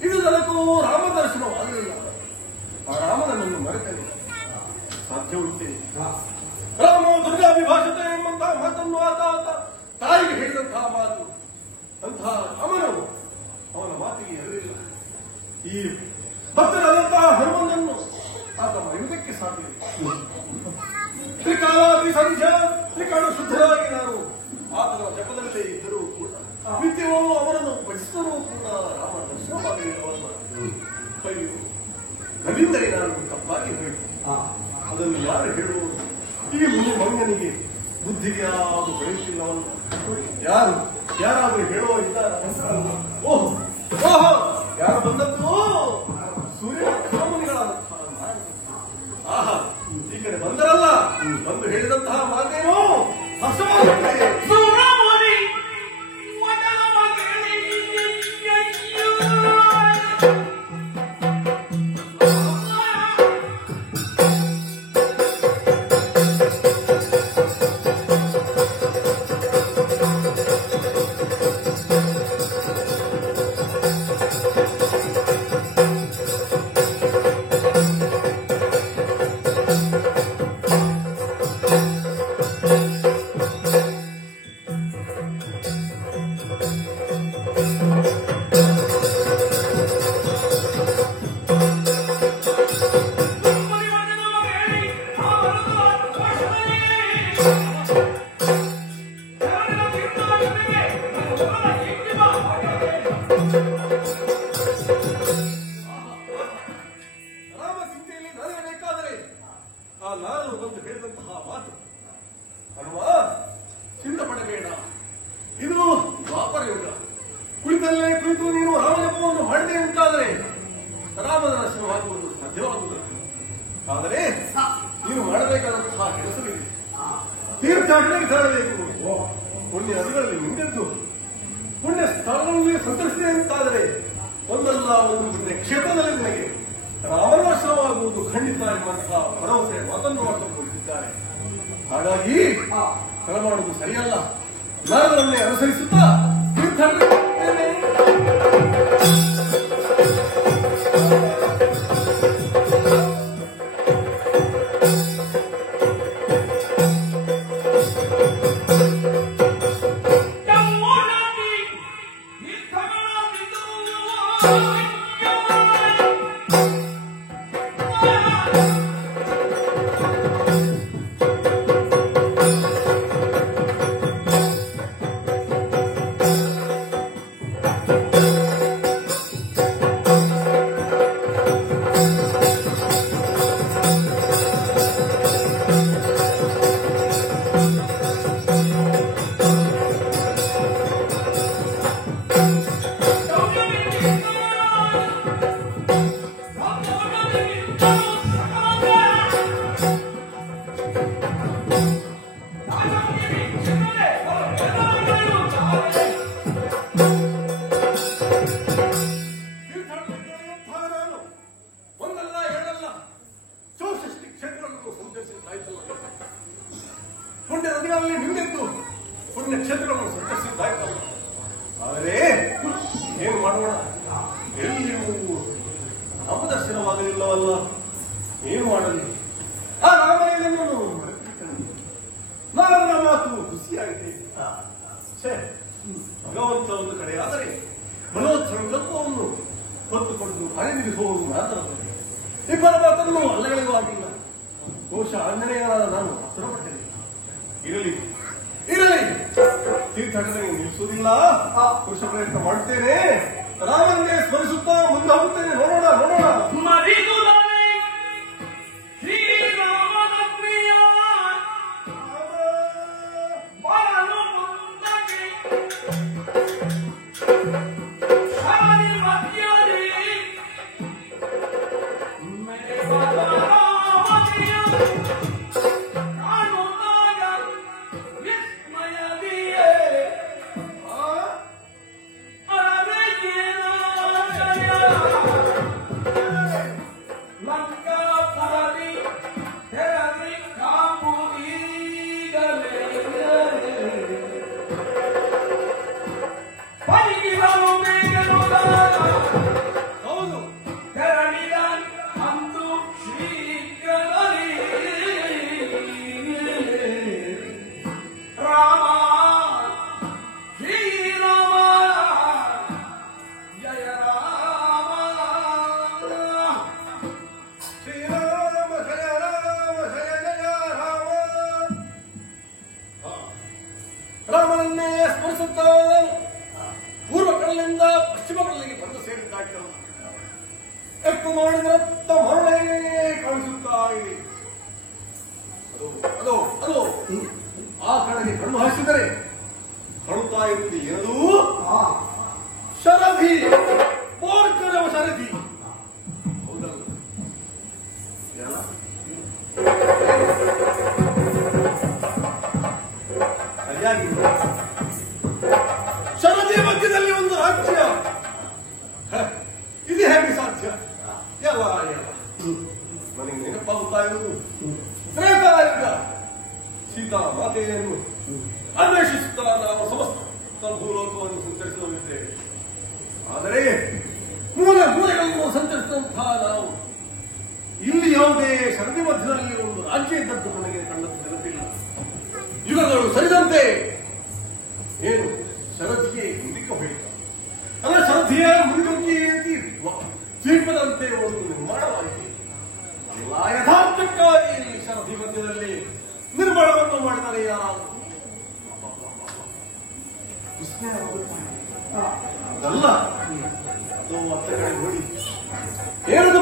ಇದು ನನಗೂ ರಾಮ ದರ್ಶನವಾಗಲಿಲ್ಲ. ಆ ರಾಮನನ್ನು ಮರೆತನೆ ಸಾಧ್ಯ ಉಂಟೆ? ರಾಮ ದುರ್ಗಾಭಿಭಾಷತೆ ಎಂಬಂತಹ ಮಾತನ್ನು ಆತ ತಾಯಿಗೆ ಹೇಳಿದಂತಹ ಮಾತು, ಅಂತಹ ರಾಮನು ಅವನ ಮಾತಿಗೆ ಇರಲಿಲ್ಲ. ಈ ಭಕ್ತರಾದಂತಹ ಹನುಮನನ್ನು ಆತ ಮರೆಯುವುದಕ್ಕೆ ಸಾಧ್ಯ. ತ್ರಿಕಾಲಾದಿ ಸಂಧ್ಯಾ ತ್ರಿಕಾಲ ಶುದ್ಧರಾಗಿ ನಾನು ಆತನ ಜಪದಲ್ಲೇ ಇದ್ದರೂ ಕೂಡ, ನಿತ್ಯವೂ ಅವರನ್ನು ಭಜಿಸಿದರೂ ಕೂಡ ರಾಮ ದರ್ಶನವಾಗಲಿಲ್ಲವಲ್ಲ. ಅಯ್ಯೋ, ನನ್ನಿಂದಲೇ ನಾನು ತಪ್ಪಾಗಿ ಹೇಳಿ ಅದನ್ನು ಯಾರು ಹೇಳುವುದು? ಈ ಮಗನಿಗೆ ಬುದ್ಧಿಗೆ ಯಾವುದು ಬೆಳೆಯುತ್ತಿಲ್ಲವಲ್ಲ. ಯಾರಾದರೂ ಹೇಳುವ ಇದ್ದಾರ? ಓಹೋ ಓಹೋ, ಯಾರು ಬಂದದ್ದು? ಸೂರ್ಯ ಸಾಮುನಿಗಳಾದಂತಹ ಆಹಾ, ಈ ಕಡೆ ಬಂದರಲ್ಲ, ಬಂದು ಹೇಳಿದಂತಹ ಮಾತೇನು ಹರ್ಷವಾಗುತ್ತದೆ. ಪೀಠದಲ್ಲೇ ಕುರಿತು ನೀನು ರಾಮಜಪವನ್ನು ಮಾಡಿದೆ ಅಂತಾದರೆ ರಾಮನ ದರ್ಶನವಾಗುವುದು ಸಾಧ್ಯವಾಗುವುದು. ಆದರೆ ನೀನು ಮಾಡಬೇಕಾದಂತಹ ಕೆಲಸವಿದೆ. ತೀರ್ಥಾಟನೆಗೆ ಸಾರಬೇಕು. ಪುಣ್ಯ ನದಿಗಳಲ್ಲಿ ಮಿಂದೆದ್ದು ಪುಣ್ಯ ಸ್ಥಳಗಳಲ್ಲಿ ಸಂತರಿಸಿದೆ ಅಂತಾದರೆ ಒಂದಲ್ಲ ಒಂದು ಪುಣ್ಯ ಕ್ಷೇತ್ರದಲ್ಲಿ ನಿನಗೆ ರಾಮನ ದರ್ಶನವಾಗುವುದು ಖಂಡಿತ ಎಂಬಂತಹ ಭರವಸೆ ಮಾತನ್ನು ಮಾಡಿಕೊಂಡಿದ್ದಾರೆ. ಹಾಗಾಗಿ ತಡ ಮಾಡುವುದು ಸರಿಯಲ್ಲ. ನಾರದರನ್ನೇ ಅನುಸರಿಸುತ್ತಾ ತೀರ್ಥಾಟನೆ ಪುಣ್ಯ ನದಿಗಳಲ್ಲಿ ನಿಂದೆದ್ದು ಪುಣ್ಯ ಕ್ಷೇತ್ರಗಳನ್ನು ಸಂಚರಿಸಿದ್ದಾಯ್ತಲ್ಲ. ಆದರೆ ಏನು ಮಾಡೋಣ, ಎಲ್ಲಿಯೂ ನಾಮದರ್ಶನವಾಗಲಿಲ್ಲವಲ್ಲ. ಏನು ಮಾಡಲಿ? ಆ ರಾಮನನ್ನು ನಾರದರ ಮಾತು ಖುಷಿಯಾಗಿದೆ. ಭಗವಂತ ಒಂದು ಕಡೆ ಆದರೆ ಮನೋತ್ಸವವನ್ನು ಹೊತ್ತುಕೊಂಡು ಅಣಿದಿರಿಸುವುದು ನಾರದರದ್ದು. ಇಬ್ಬರ ಮಾತನ್ನು ಅಲ್ಲಗಳೆಯುವಾಗಿಲ್ಲ. ಬಹುಶಃ ಆಂಜನೇಯನಾದ ನಾನು ಹತ್ತಿರಪಟ್ಟೆ. ಇರಲಿ ತೀರ್ಥಾಟನೆಗೆ ನಿಲ್ಲಿಸುವುದಿಲ್ಲ. ಪುರುಷ ಪ್ರಯತ್ನ ಮಾಡುತ್ತೇನೆ. ರಾಮನಿಗೆ ಸ್ಮರಿಸುತ್ತಾ ಮುಂದೆ ಹೋಗುತ್ತೇನೆ. ನೋಡೋಣ. ರಾಮನನ್ನೇ ಸ್ಮರಿಸುತ್ತಾ ಪೂರ್ವ ಕಡಲಿಂದ ಪಶ್ಚಿಮ ಕಡಲಿಗೆ ಬಂದು ಸೇರಿದ್ದಾಯ್ತಲ್ಲ. ಎಷ್ಟು ನೋಡಿದ್ರತ್ತ ಮರಳೇ ಕಾಣಿಸುತ್ತಾ ಇದೆ. ಅದು ಆ ಕಡೆಗೆ ಕಣ್ಣು ಹಾಕಿದರೆ ಕಾಣುತ್ತಾ ಇರುವುದು ಏನದು? ಶರಧಿ, ಪೋರ್ಕರವ ಶರಧಿ. ಹೌದಲ್ಲ? ಸರಿಯಾಗಿ ಶರಧಿ ಮಧ್ಯದಲ್ಲಿ ಒಂದು ರಾಜ್ಯ. ಇದು ಹೇಗೆ ಸಾಧ್ಯ? ಎಲ್ಲ ನನಗೆ ನೆನಪಾಗುತ್ತಾ ಇರುವುದು ತ್ರೇತಾಯುಗ. ಸೀತಾ ಮಾತೆಯನ್ನು ಅನ್ವೇಷಿಸುತ್ತಾ ನಾವು ಸಮಸ್ತ ಭೂಲೋಕವನ್ನು ಸಂಚರಿಸಲಿದ್ದೇವೆ. ಆದರೆ ಮೂಲೆಗಳನ್ನು ಸಂಚರಿಸಿದಂತಹ ನಾವು ಇಲ್ಲಿ ಯಾವುದೇ ಶರದಿ ಮಧ್ಯದಲ್ಲಿ ಒಂದು ರಾಜ್ಯ ಇದ್ದದ್ದು ನನಗೆ ಕಂಡದ್ದು ನೆನಪಿಲ್ಲ. ಯುಗಗಳು ಸರಿದಂತೆ ಏನು ಶರದಿಗೆ ಮುಂದಿಕ್ಕ ಹೋಯಿತು. ಅಲ್ಲ, ಶರದಿಯ ಮುಂದುಕ್ಕಿ ದ್ವೀಪದಂತೆ ಒಂದು ನಿರ್ಮಾಣವಾಯಿತು. ಎಲ್ಲ ಯಥಾರ್ಥಕ್ಕಾಗಿ ಶರದಿ ಮಧ್ಯದಲ್ಲಿ ನಿರ್ಮಾಣವನ್ನು ಮಾಡಿದರೆ ಯಾರಾದರೂ ಅದಲ್ಲ. ಅದು ಮತ್ತೆ ಕಡೆ ನೋಡಿ ಏನದು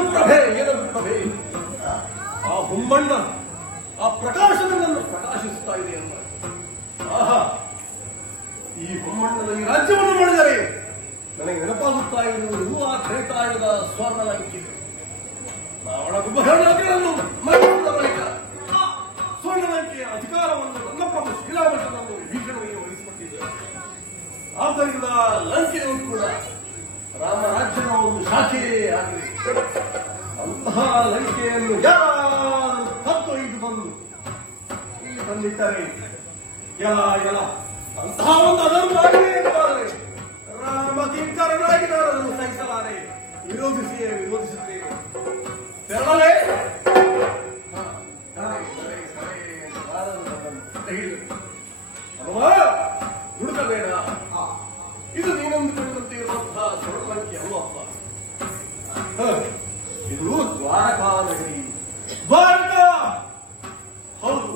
ಪ್ರಭೆ, ಆ ಹುಂಬಣ್ಣ ಆ ಪ್ರಕಾಶನವನ್ನು ಪ್ರಕಾಶಿಸುತ್ತಾ ಇದೆ ಅಲ್ಲ. ಆಹಾ, ಈ ಹುಮ್ಮಣ್ಣನ ಈ ರಾಜ್ಯವನ್ನು ಮಾಡಿದರೆ ಇರುವುದು ಆ ತ್ರೇತಾಯುಗದ ಸ್ವರ್ಣ ಲಂಕೆ. ರಾವಣ ಕುಂಭಕರ್ಣರನ್ನು ಮರೆಸಿದ ಬಳಿಕ ಸ್ವರ್ಣ ಲಂಕೆಯ ಅಧಿಕಾರವನ್ನು ನನ್ನ ಪ್ರಭು ಶ್ರೀರಾಮಚಂದ್ರನು ಭೀಷಣನಿಗೆ ವಹಿಸಿಕೊಟ್ಟಿದ್ದರು. ಆದ್ದರಿಂದ ಲಂಕೆಯು ಕೂಡ ರಾಮರಾಜ್ಯದ ಒಂದು ಶಾಖೆಯೇ ಆಗಿದೆ. ಅಂತಹ ಲಂಕೆಯನ್ನು ಯಾರು ಕತ್ತೊಯ್ದು ಬಂದು ಇಲ್ಲಿ ಬಂದಿದ್ದಾರೆ. ಎಲ್ಲ ಅಂತಹ ಒಂದು ಅದನ್ನು ಆಗಿದೆ ಎಂದಾದರೆ ರಾಮ ಕಿಂಕರನಾಗಿ ನಾನು ಅದನ್ನು ಸಹಿಸಲಾರೆ. ವಿರೋಧಿಸುತ್ತೇನೆ. ತೆರಳಲೇ ಹುಡುಕಬೇಡ. ಇದು ನೀನಂದುಕೊಳ್ಳುವಂತೆ ಇರುವಂತಹ ಸ್ವರ್ಣಲಂಕೆ ಅಲ್ಲಪ್ಪ. ಇದು ದ್ವಾರಕಾ ನಗರಿ. ದ್ವಾರಕ ಹೌದು,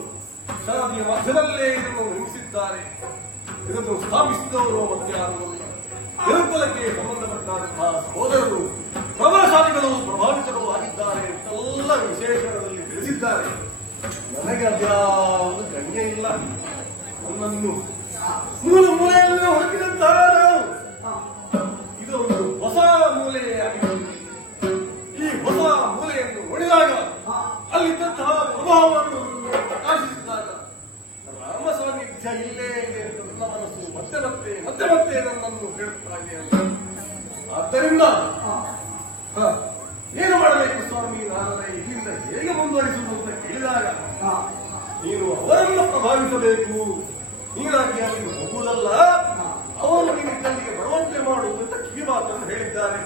ಶರದಿಯ ಮಧ್ಯದಲ್ಲೇ ಇದನ್ನು ನಿರ್ಮಿಸಿದ್ದಾರೆ. ಇದನ್ನು ಸ್ಥಾಪಿಸಿದವರು ಮಧ್ಯಾಹ್ನದಲ್ಲಿ ದೇವಕುಲಕ್ಕೆ ಸಂಬಂಧಪಟ್ಟಂತಹ ಸಹೋದರರು ಪ್ರಭಾವಶಾಲಿಗಳು ಪ್ರಭಾವಿತರು ಆಗಿದ್ದಾರೆ ಎಂತೆಲ್ಲ ವಿಶೇಷಣದಲ್ಲಿ ತಿಳಿಸಿದ್ದಾರೆ. ನನಗೆ ಅದ್ಯಾವುದು ಗಣ್ಯ ಇಲ್ಲ. ನನ್ನನ್ನು ಮೂಲೆಯಲ್ಲೇ ಹುಡುಕಿದಂತಹ ನಾವು ಇದೊಂದು ಹೊಸ ಮೂಲೆಯಾಗಿದೆ. ಈ ಹೊಸ ಮೂಲೆಯನ್ನು ನೋಡಿದಾಗ ಅಲ್ಲಿದ್ದಂತಹ ಪ್ರಭಾವವನ್ನು ಪ್ರಕಾಶಿಸಿದಾಗ ರಾಮ ಸಾನ್ನಿಧ್ಯ ಇಲ್ಲೇ ಇದೆ ಅಂತ ನನ್ನ ಮನಸ್ಸು ಮತ್ತೆ ನನ್ನನ್ನು ಹೇಳುತ್ತಾ ಇದೆ. ಆದ್ದರಿಂದ ಏನು ಮಾಡಬೇಕು ಸ್ವಾಮಿ, ನಾನಂದ್ರೆ ಇಲ್ಲಿಂದ ಹೇಗೆ ಮುಂದುವರಿಸುವುದು ಅಂತ ಕೇಳಿದಾಗ ನೀನು ಅವರನ್ನು ಪ್ರಭಾವಿಸಬೇಕು. ನೀನಾಗಿ ಅಲ್ಲಿಗೆ ಹೋಗುವುದಲ್ಲ, ಅವರು ನಿನ್ನಿಗೆ ಬರುವಂತೆ ಮಾಡುವುದಂತ ಕಿವಿ ಮಾತನ್ನು ಹೇಳಿದ್ದಾರೆ.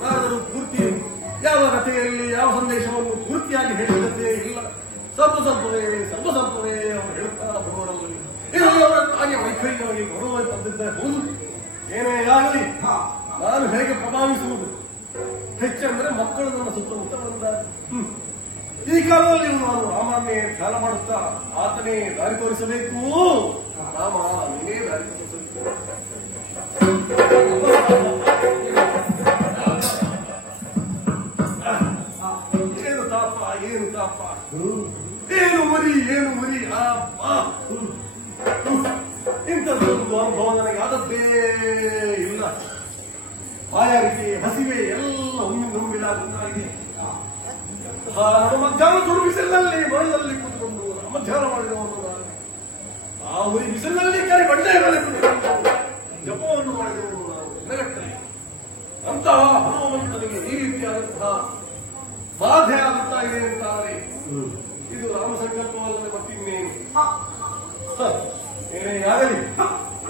ನಾನಾದರೂ ಪೂರ್ತಿ ಯಾವ ಕಥೆಯಲ್ಲಿ ಯಾವ ಸಂದೇಶವನ್ನು ಪೂರ್ತಿಯಾಗಿ ಹೇಳಿದಂತೆ ಇಲ್ಲ. ಸ್ವಲ್ಪವೇ ಅವರು ಹೇಳುತ್ತಾ ಬರುವರಲ್ಲಿ ಅವರ ಕಾರ್ಯ ವೈಖರಿಯಾಗಿ ಗೌರವ ತಂದಿದ್ದರೆ ಹೌದು. ಏನೇ ಆಗಲಿ ನಾನು ಹೇಗೆ ಪ್ರಭಾವಿಸುವುದು? ಹೆಚ್ಚಂದ್ರೆ ಮಕ್ಕಳು ನನ್ನ ಸುತ್ತಮುತ್ತ ಬಂದಿದ್ದಾರೆ. ಈ ಕಾಲದಲ್ಲಿ ನಾನು ರಾಮನ್ನೇ ಧ್ಯಾನ ಮಾಡುತ್ತಾ ಆತನೇ ದಾರಿ ತೋರಿಸಬೇಕು. ರಾಮ ನೀನೇ ದಾರಿ ತೋರಿಸಬೇಕು. ಏನು ತಾಪ, ಏನು ಮರಿ ಇಂಥದ್ದೊಂದು ಅನುಭವ ನನಗೆ ಆದದ್ದೇ ಇಲ್ಲ. ಬಾಯಾರಿಕೆ, ಹಸಿವೆ ಎಲ್ಲ ಒಮ್ಮಿಂದಾಗಿದೆ. ಮಧ್ಯಾಹ್ನ ಬಿಸಿಲಿನಲ್ಲಿ ಮರದಲ್ಲಿ ಕೂತ್ಕೊಂಡು ಮಧ್ಯಾಹ್ನ ಮಾಡಿದವನು ನಾನು. ಆ ಉರಿ ಬಿಸಿಲಿನಲ್ಲಿ ಕರೆ ಬಂಡೆ ಮೇಲೆ ಕೂತ್ಕೊಂಡು ಜಪವನ್ನು ಮಾಡಿದವನು ನಾನು ನೆನಗಟ್ಟಲೆ. ಅಂತಹ ಹನುಮಂತನಿಗೆ ಈ ರೀತಿಯಾದಂತಹ ಬಾಧೆ ಆಗುತ್ತಾ ಇದೆ ಅಂತಾದರೆ ಇದು ರಾಮ ಸಂಕಲ್ಪವಲ್ಲದೆ ಮತ್ತಿನ್ನೇನು? ಏನೇ ಆಗಲಿ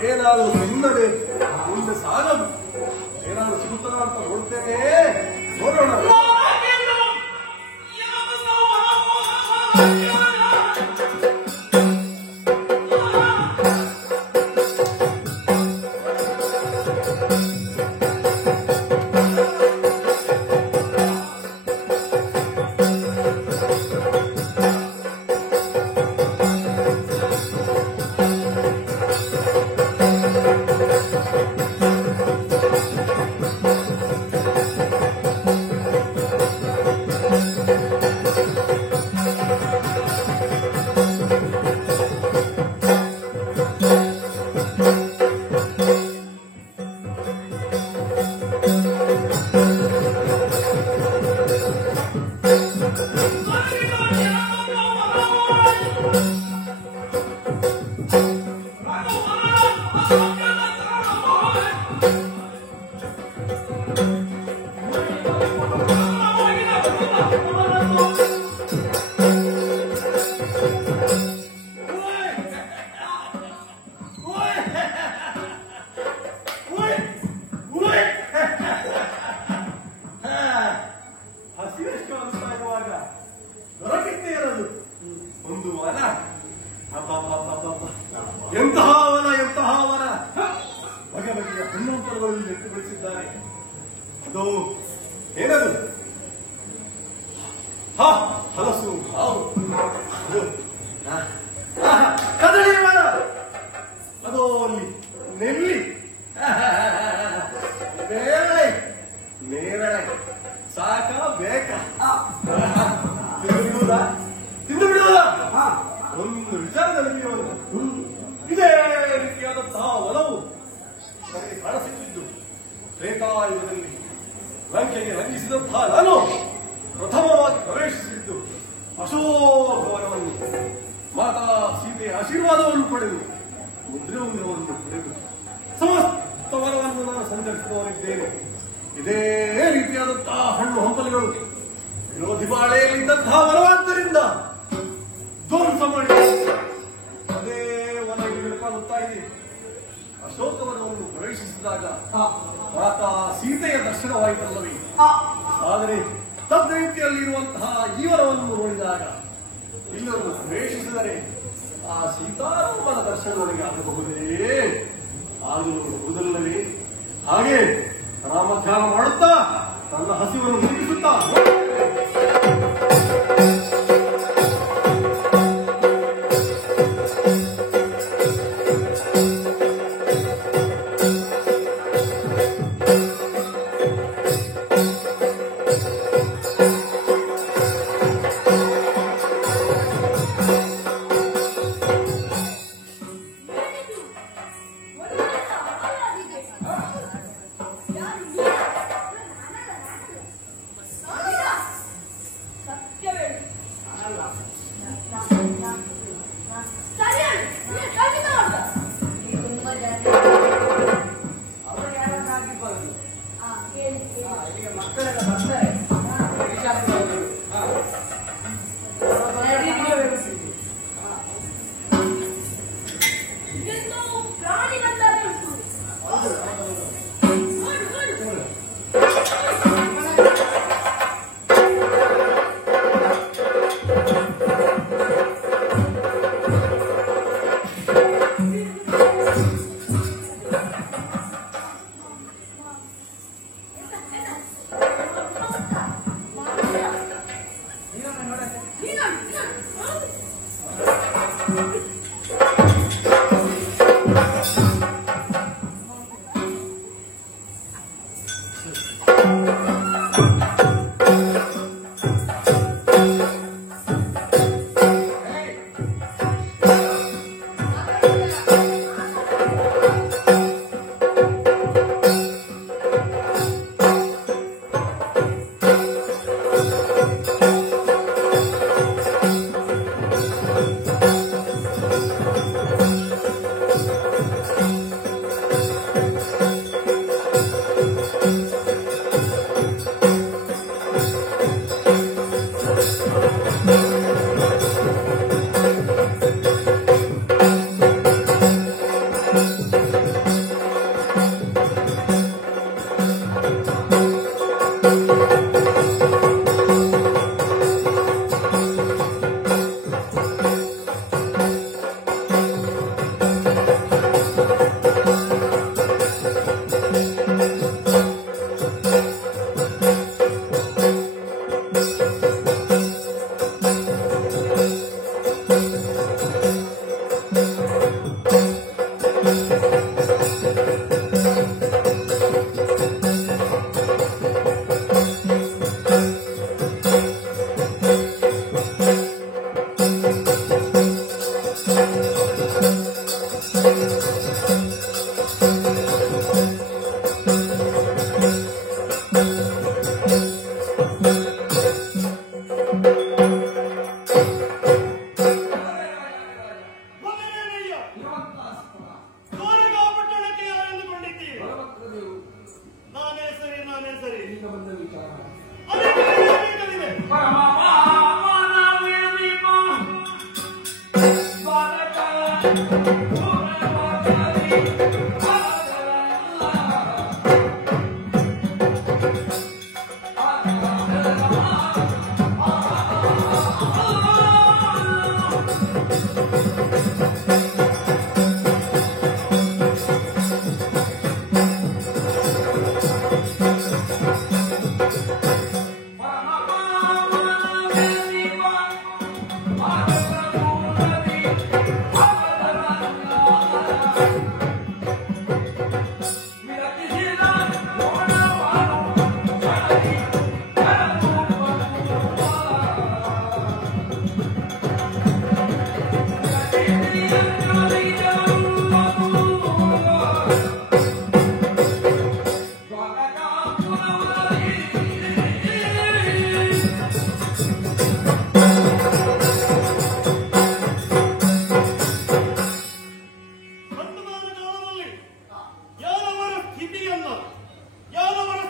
ಏನಾದರೂ ತಿನ್ನಬೇಕು, ಮುಂದೆ ಸಾಗದು. ಏನಾದರೂ ಸಿಗುತ್ತದ ಅಂತ ನೋಡ್ತೇನೆ, ನೋಡೋಣ. ಎಂತಹ ವನ ಬಗೆ ಬಗೆಯ ಹಣ್ಣುಂಪಲುಗಳಲ್ಲಿ ವ್ಯಕ್ತಪಡಿಸಿದ್ದಾರೆ. ಅದು ಏನದು? ಹಲಸು, ಹಾವು, ಕದಳಿ ಮರ, ಅದೋ ಅಲ್ಲಿ ನೆಲ್ಲಿ, ನೇರಳೆ ಸಾಕ ಬೇಕ ತಿಂದು ಬಿಡುವುದ? ಒಂದು ವಿಚಾರದಲ್ಲಿ ಇದೇ ರೀತಿಯಾದಂತಹ ಒಲವು ನನಗೆ ಕಾಣಸಿಕ್ಕಿದ್ದು. ತ್ರೇತಾಯುಗದಲ್ಲಿ ಲಂಕೆಗೆ ರಂಗಿಸಿದಂತಹ ನಾನು ಪ್ರಥಮವಾಗಿ ಪ್ರವೇಶಿಸಿದ್ದು ಅಶೋಕವನವನ್ನು ಮಾತಾ ಸೀತೆಯ ಆಶೀರ್ವಾದವನ್ನು ಪಡೆದು ಮುದ್ರೆಯುಂಗವನ್ನು ಪಡೆದು ಸಮಸ್ತ ವನವನ್ನು ನಾನು ಸಂಚರಿಸಿದವರಿದ್ದೇನೆ. ಇದೇ ರೀತಿಯಾದಂತಹ ಹಣ್ಣು ಹಂಪಲುಗಳು ವಿರೋಧಿ ಬಾಳೆಯಲ್ಲಿದ್ದಂತಹ ವನವಾದ್ದರಿಂದ ಧ್ವಂಸ ಮಾಡಿ ಅದೇ ವನ ಹಿಡಿದುಕೊಳ್ಳುತ್ತಾ ಇದೆ. ಅಶೋಕವನವನ್ನು ಪ್ರವೇಶಿಸಿದಾಗ ಮಾತಾ ಸೀತೆಯ ದರ್ಶನವಾಯಿತಲ್ಲವೇ? ಆದರೆ ತದ್ರೀತಿಯಲ್ಲಿರುವಂತಹ ಈ ವನವನ್ನು ನೋಡಿದಾಗ ಇಲ್ಲನ್ನು ಪ್ರವೇಶಿಸಿದರೆ ಆ ಸೀತಾರಾಮನ ದರ್ಶನ ನನಗೆ ಆಗಬಹುದೇ? ಆಗುವುದಲ್ಲವೇ? ಹಾಗೆ ರಾಮಧ್ಯಾನ ಮಾಡುತ್ತಾ ತನ್ನ ಹಸಿವನ್ನು ಮುಗಿಸುತ್ತಾ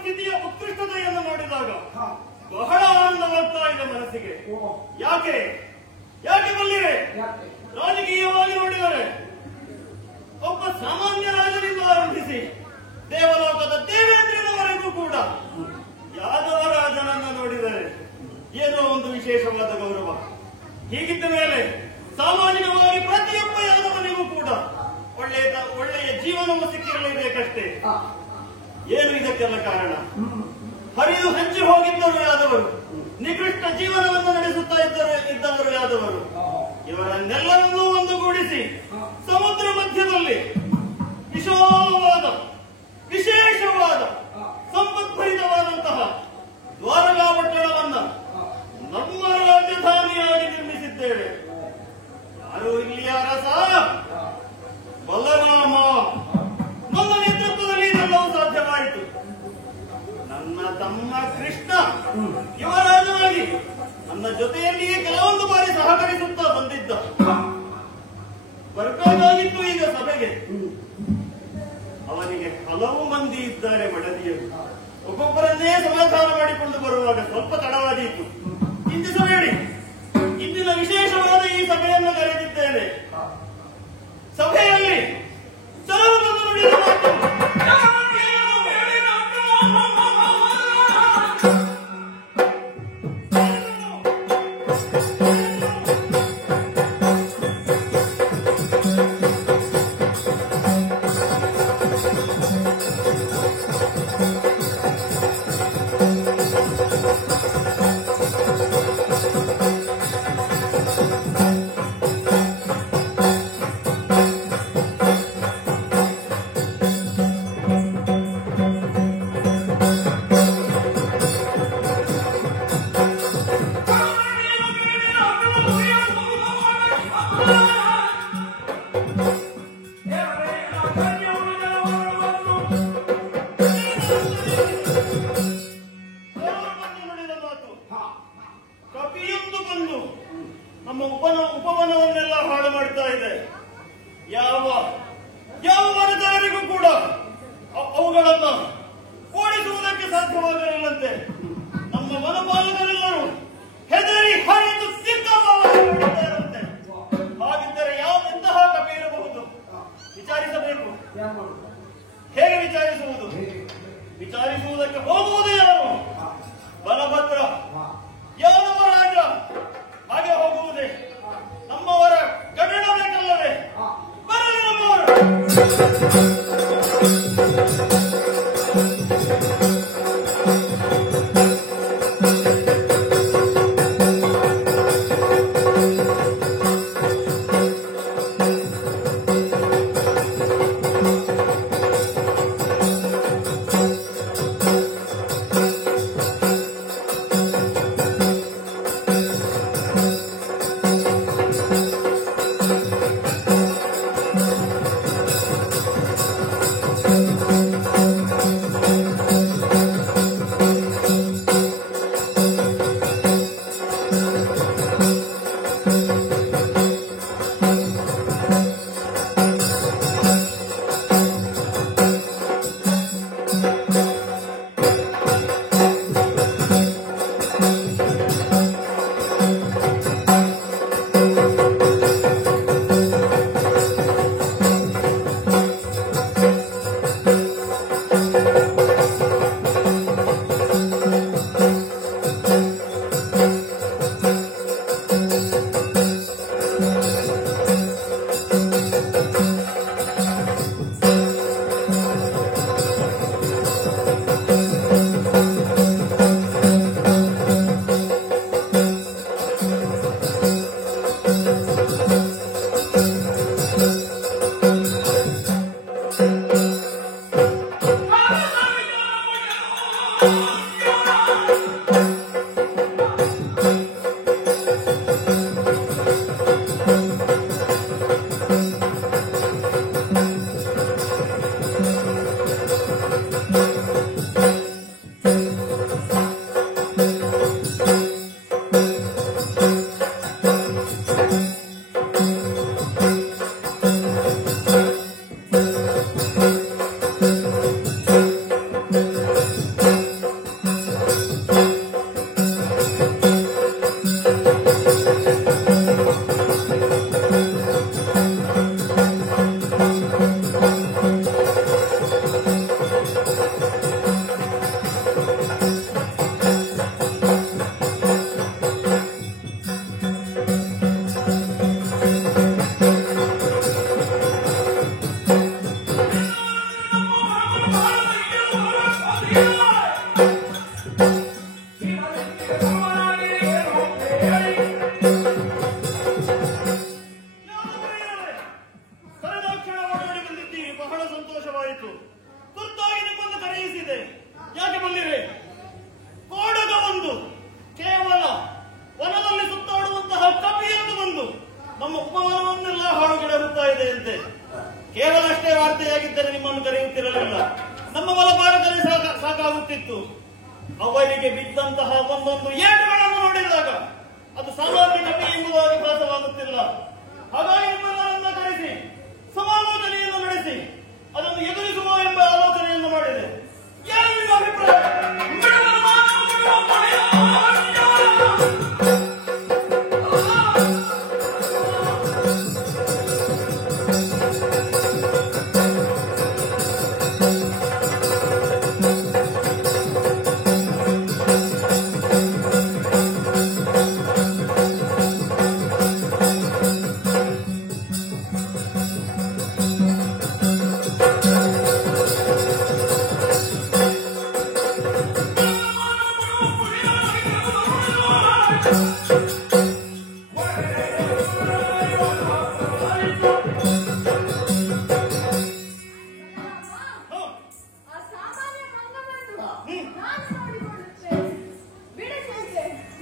ಸ್ಥಿತಿಯ ಉತ್ಕೃಷ್ಟತೆಯನ್ನು ನೋಡಿದಾಗ ಬಹಳ ಆನಂದವಾಗ್ತಾ ಇದೆ ಮನಸ್ಸಿಗೆ. ಯಾಕೆ ಯಾಕೆ ಬಲ್ಲಿರೆ? ರಾಜಕೀಯವಾಗಿ ನೋಡಿದರೆ ಒಬ್ಬ ಸಾಮಾನ್ಯ ರಾಜನಿಂದ ಆರಂಭಿಸಿ ದೇವಲೋಕದ ದೇವೇಂದ್ರನವರೆಗೂ ಕೂಡ ಯಾದವ ರಾಜನನ್ನ ನೋಡಿದರೆ ಏನೋ ಒಂದು ವಿಶೇಷವಾದ ಗೌರವ. ಹೀಗಿದ್ದ ಮೇಲೆ ಸಾಮಾನ್ಯವಾಗಿ ಪ್ರತಿಯೊಬ್ಬ ಯಾದವನಿಗೂ ಕೂಡ ಒಳ್ಳೆಯ ಜೀವನವು ಸಿಕ್ಕಿರಲೇಬೇಕಷ್ಟೇ. ಏನು ಇದಕ್ಕೆಲ್ಲ ಕಾರಣ? ಹರಿದು ಹಂಚಿ ಹೋಗಿದ್ದರು ಯಾದವರು, ನಿಕೃಷ್ಟ ಜೀವನವನ್ನು ನಡೆಸುತ್ತಾ ಇದ್ದವರು ಯಾದವರು. ಇವರನ್ನೆಲ್ಲರನ್ನೂ ಒಂದುಗೂಡಿಸಿ ಸಮುದ್ರ ಮಧ್ಯದಲ್ಲಿ ವಿಶಾಲವಾದ ವಿಶೇಷವಾದ ಸಂಪತ್ಭರಿತವಾದಂತಹ ದ್ವಾರಕಾ ಪಟ್ಟಣವನ್ನ ನಮ್ಮ ರಾಜಧಾನಿಯಾಗಿ ನಿರ್ಮಿಸಿದ್ದೇವೆ. ಯಾರು ಇಲ್ಲಿಯ ಅರಸ? ಬಲರಾಮ. ನನ್ನ ನೇತೃತ್ವದಲ್ಲಿ ಇದೆಲ್ಲವೂ ಸಾಧ್ಯವಾಯಿತು. ನನ್ನ ತಮ್ಮ ಕೃಷ್ಣ ಯುವರಾಜನಾಗಿ ನನ್ನ ಜೊತೆಯಲ್ಲಿಯೇ ಕೆಲವೊಂದು ಬಾರಿ ಸಹಕರಿಸುತ್ತಾ ಬಂದಿದ್ದ. ಬರಬೇಕಾಗಿತ್ತು ಈಗ ಸಭೆಗೆ. ಅವನಿಗೆ ಹಲವು ಮಂದಿ ಇದ್ದಾರೆ ಮಡದಿಯರು. ಒಬ್ಬೊಬ್ಬರನ್ನೇ ಸಮಾಧಾನ ಮಾಡಿಕೊಂಡು ಬರುವಾಗ ಸ್ವಲ್ಪ ತಡವಾದೀತು. ಚಿಂತಿಸಬೇಡಿ, ಇಂದಿನ ವಿಶೇಷವಾದ ಈ ಸಭೆಯನ್ನು ಕರೆದಿದ್ದೇನೆ. ಸಭೆಯಲ್ಲಿ ಸರ್ವವನ್ನು ನುಡಿಯಲಾಗುವುದು. ಆಗುತ್ತಿತ್ತು. ಅವರಿಗೆ ಬಿದ್ದಂತಹ ಒಂದೊಂದು ಏಟುಗಳನ್ನು ನೋಡಿದಾಗ ಅದು ಸಾಮಾನ್ಯ ಕಥೆ ಎಂಬುದಾಗಿ ಭಾಸವಾಗುತ್ತಿಲ್ಲ. ಹಾಗಾಗಿ ನಿಮ್ಮನ್ನ ಕರೆಸಿ ಸಮಾಲೋಚನೆಯನ್ನು ನಡೆಸಿ ಅದನ್ನು ಎದುರಿಸುವ ಎಂಬ ಆಲೋಚನೆಯನ್ನು ಮಾಡಿದೆ. ಏನು ನಿಮ್ಮ ಅಭಿಪ್ರಾಯ?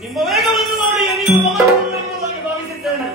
ನಿಮ್ಮ ವೇಗವನ್ನು ನೋಡಿ ನೀವು ಎಂಬುದಾಗಿ ಭಾವಿಸಿದ್ದೇನೆ.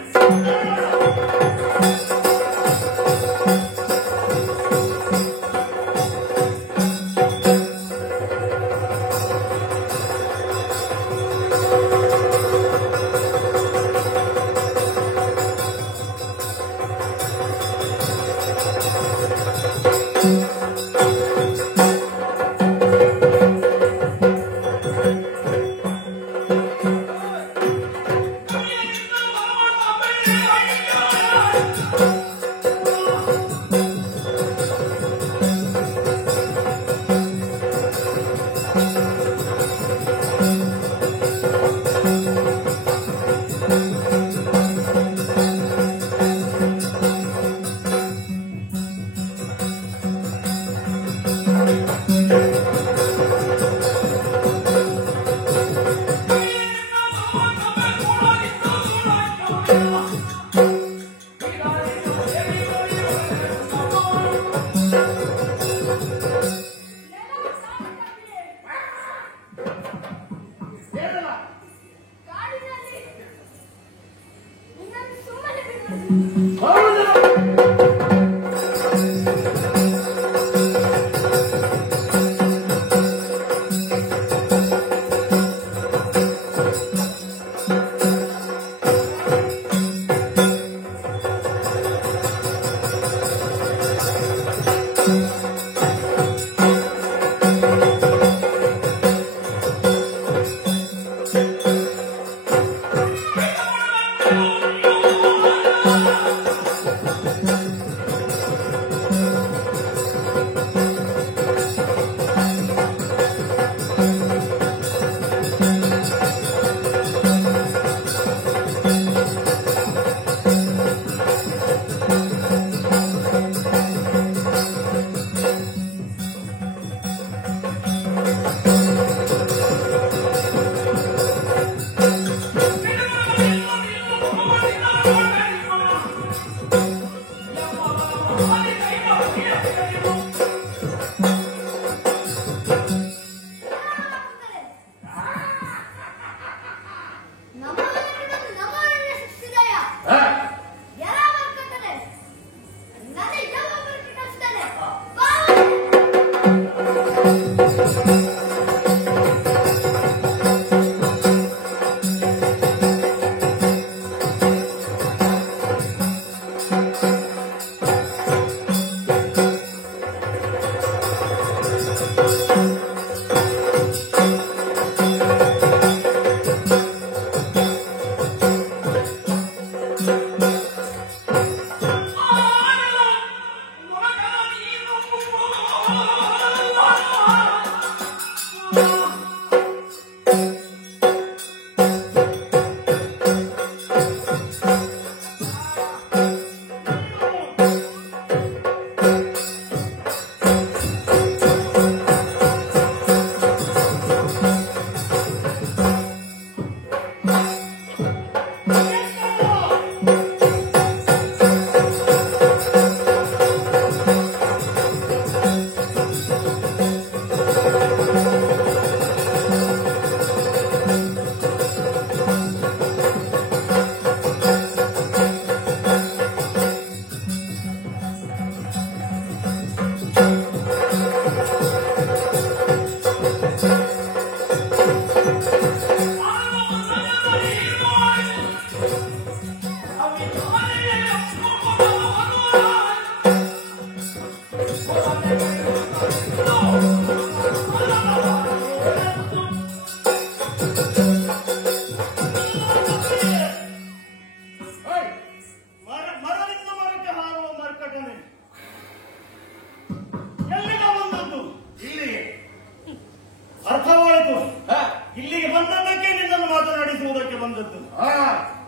ಬಂದದ್ದು. ಆ,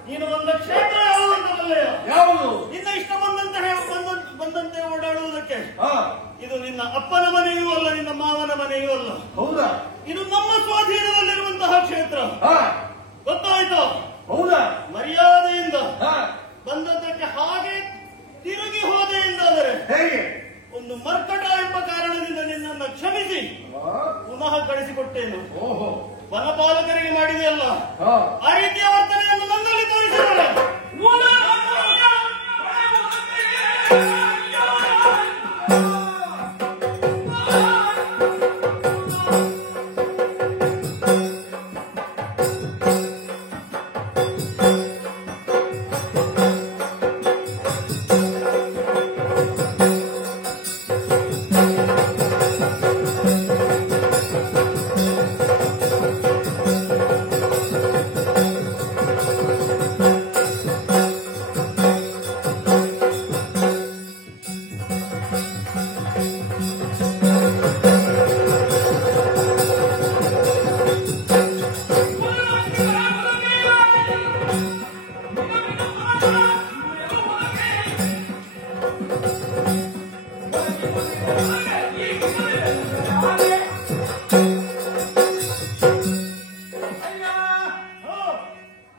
ನೀನು ಬಂದ ಕ್ಷೇತ್ರ ಯಾವುದು ಅಂತ ಬಲ್ಲೆಯ? ಯಾವುದು? ನಿನ್ನ ಇಷ್ಟ ಬಂದಂತೆ ಓಡಾಡುವುದಕ್ಕೆ. ಆ, ಇದು ನಿನ್ನ ಅಪ್ಪನ ಮನೆಯೂ ಅಲ್ಲ, ನಿನ್ನ ಮಾವನ ಮನೆಯೂ ಅಲ್ಲ. ಹೌದಾ? ಇದು ನಮ್ಮ ಸ್ವಾಧೀನದಲ್ಲಿರುವಂತಹ ಕ್ಷೇತ್ರ. ಆ, ಗೊತ್ತಾಯ್ತು? ಹೌದಾ? ಮರ್ಯಾದೆಯಿಂದ ಆ, ಬಂದದ್ದಕ್ಕೆ ಹಾಗೆ ತಿರುಗಿ ಹೋದೆ ಎಂದಾದರೆ ಹೇಗೆ? ಒಂದು ಮರ್ಕಟ ಎಂಬ ಕಾರಣದಿಂದ ನಿನ್ನನ್ನು ಕ್ಷಮಿಸಿ ಆ, ಪುನಃ ಕಳಿಸಿಕೊಟ್ಟೇನು. ಓಹೋ. ವನಪಾಲಕರಿಗೆ ಮಾಡಿದೆಯಲ್ಲ ಆ, ಆ ರೀತಿಯ ವರ್ತನೆಯನ್ನು ನನ್ನಲ್ಲಿ ತೋರಿಸಿದರೆ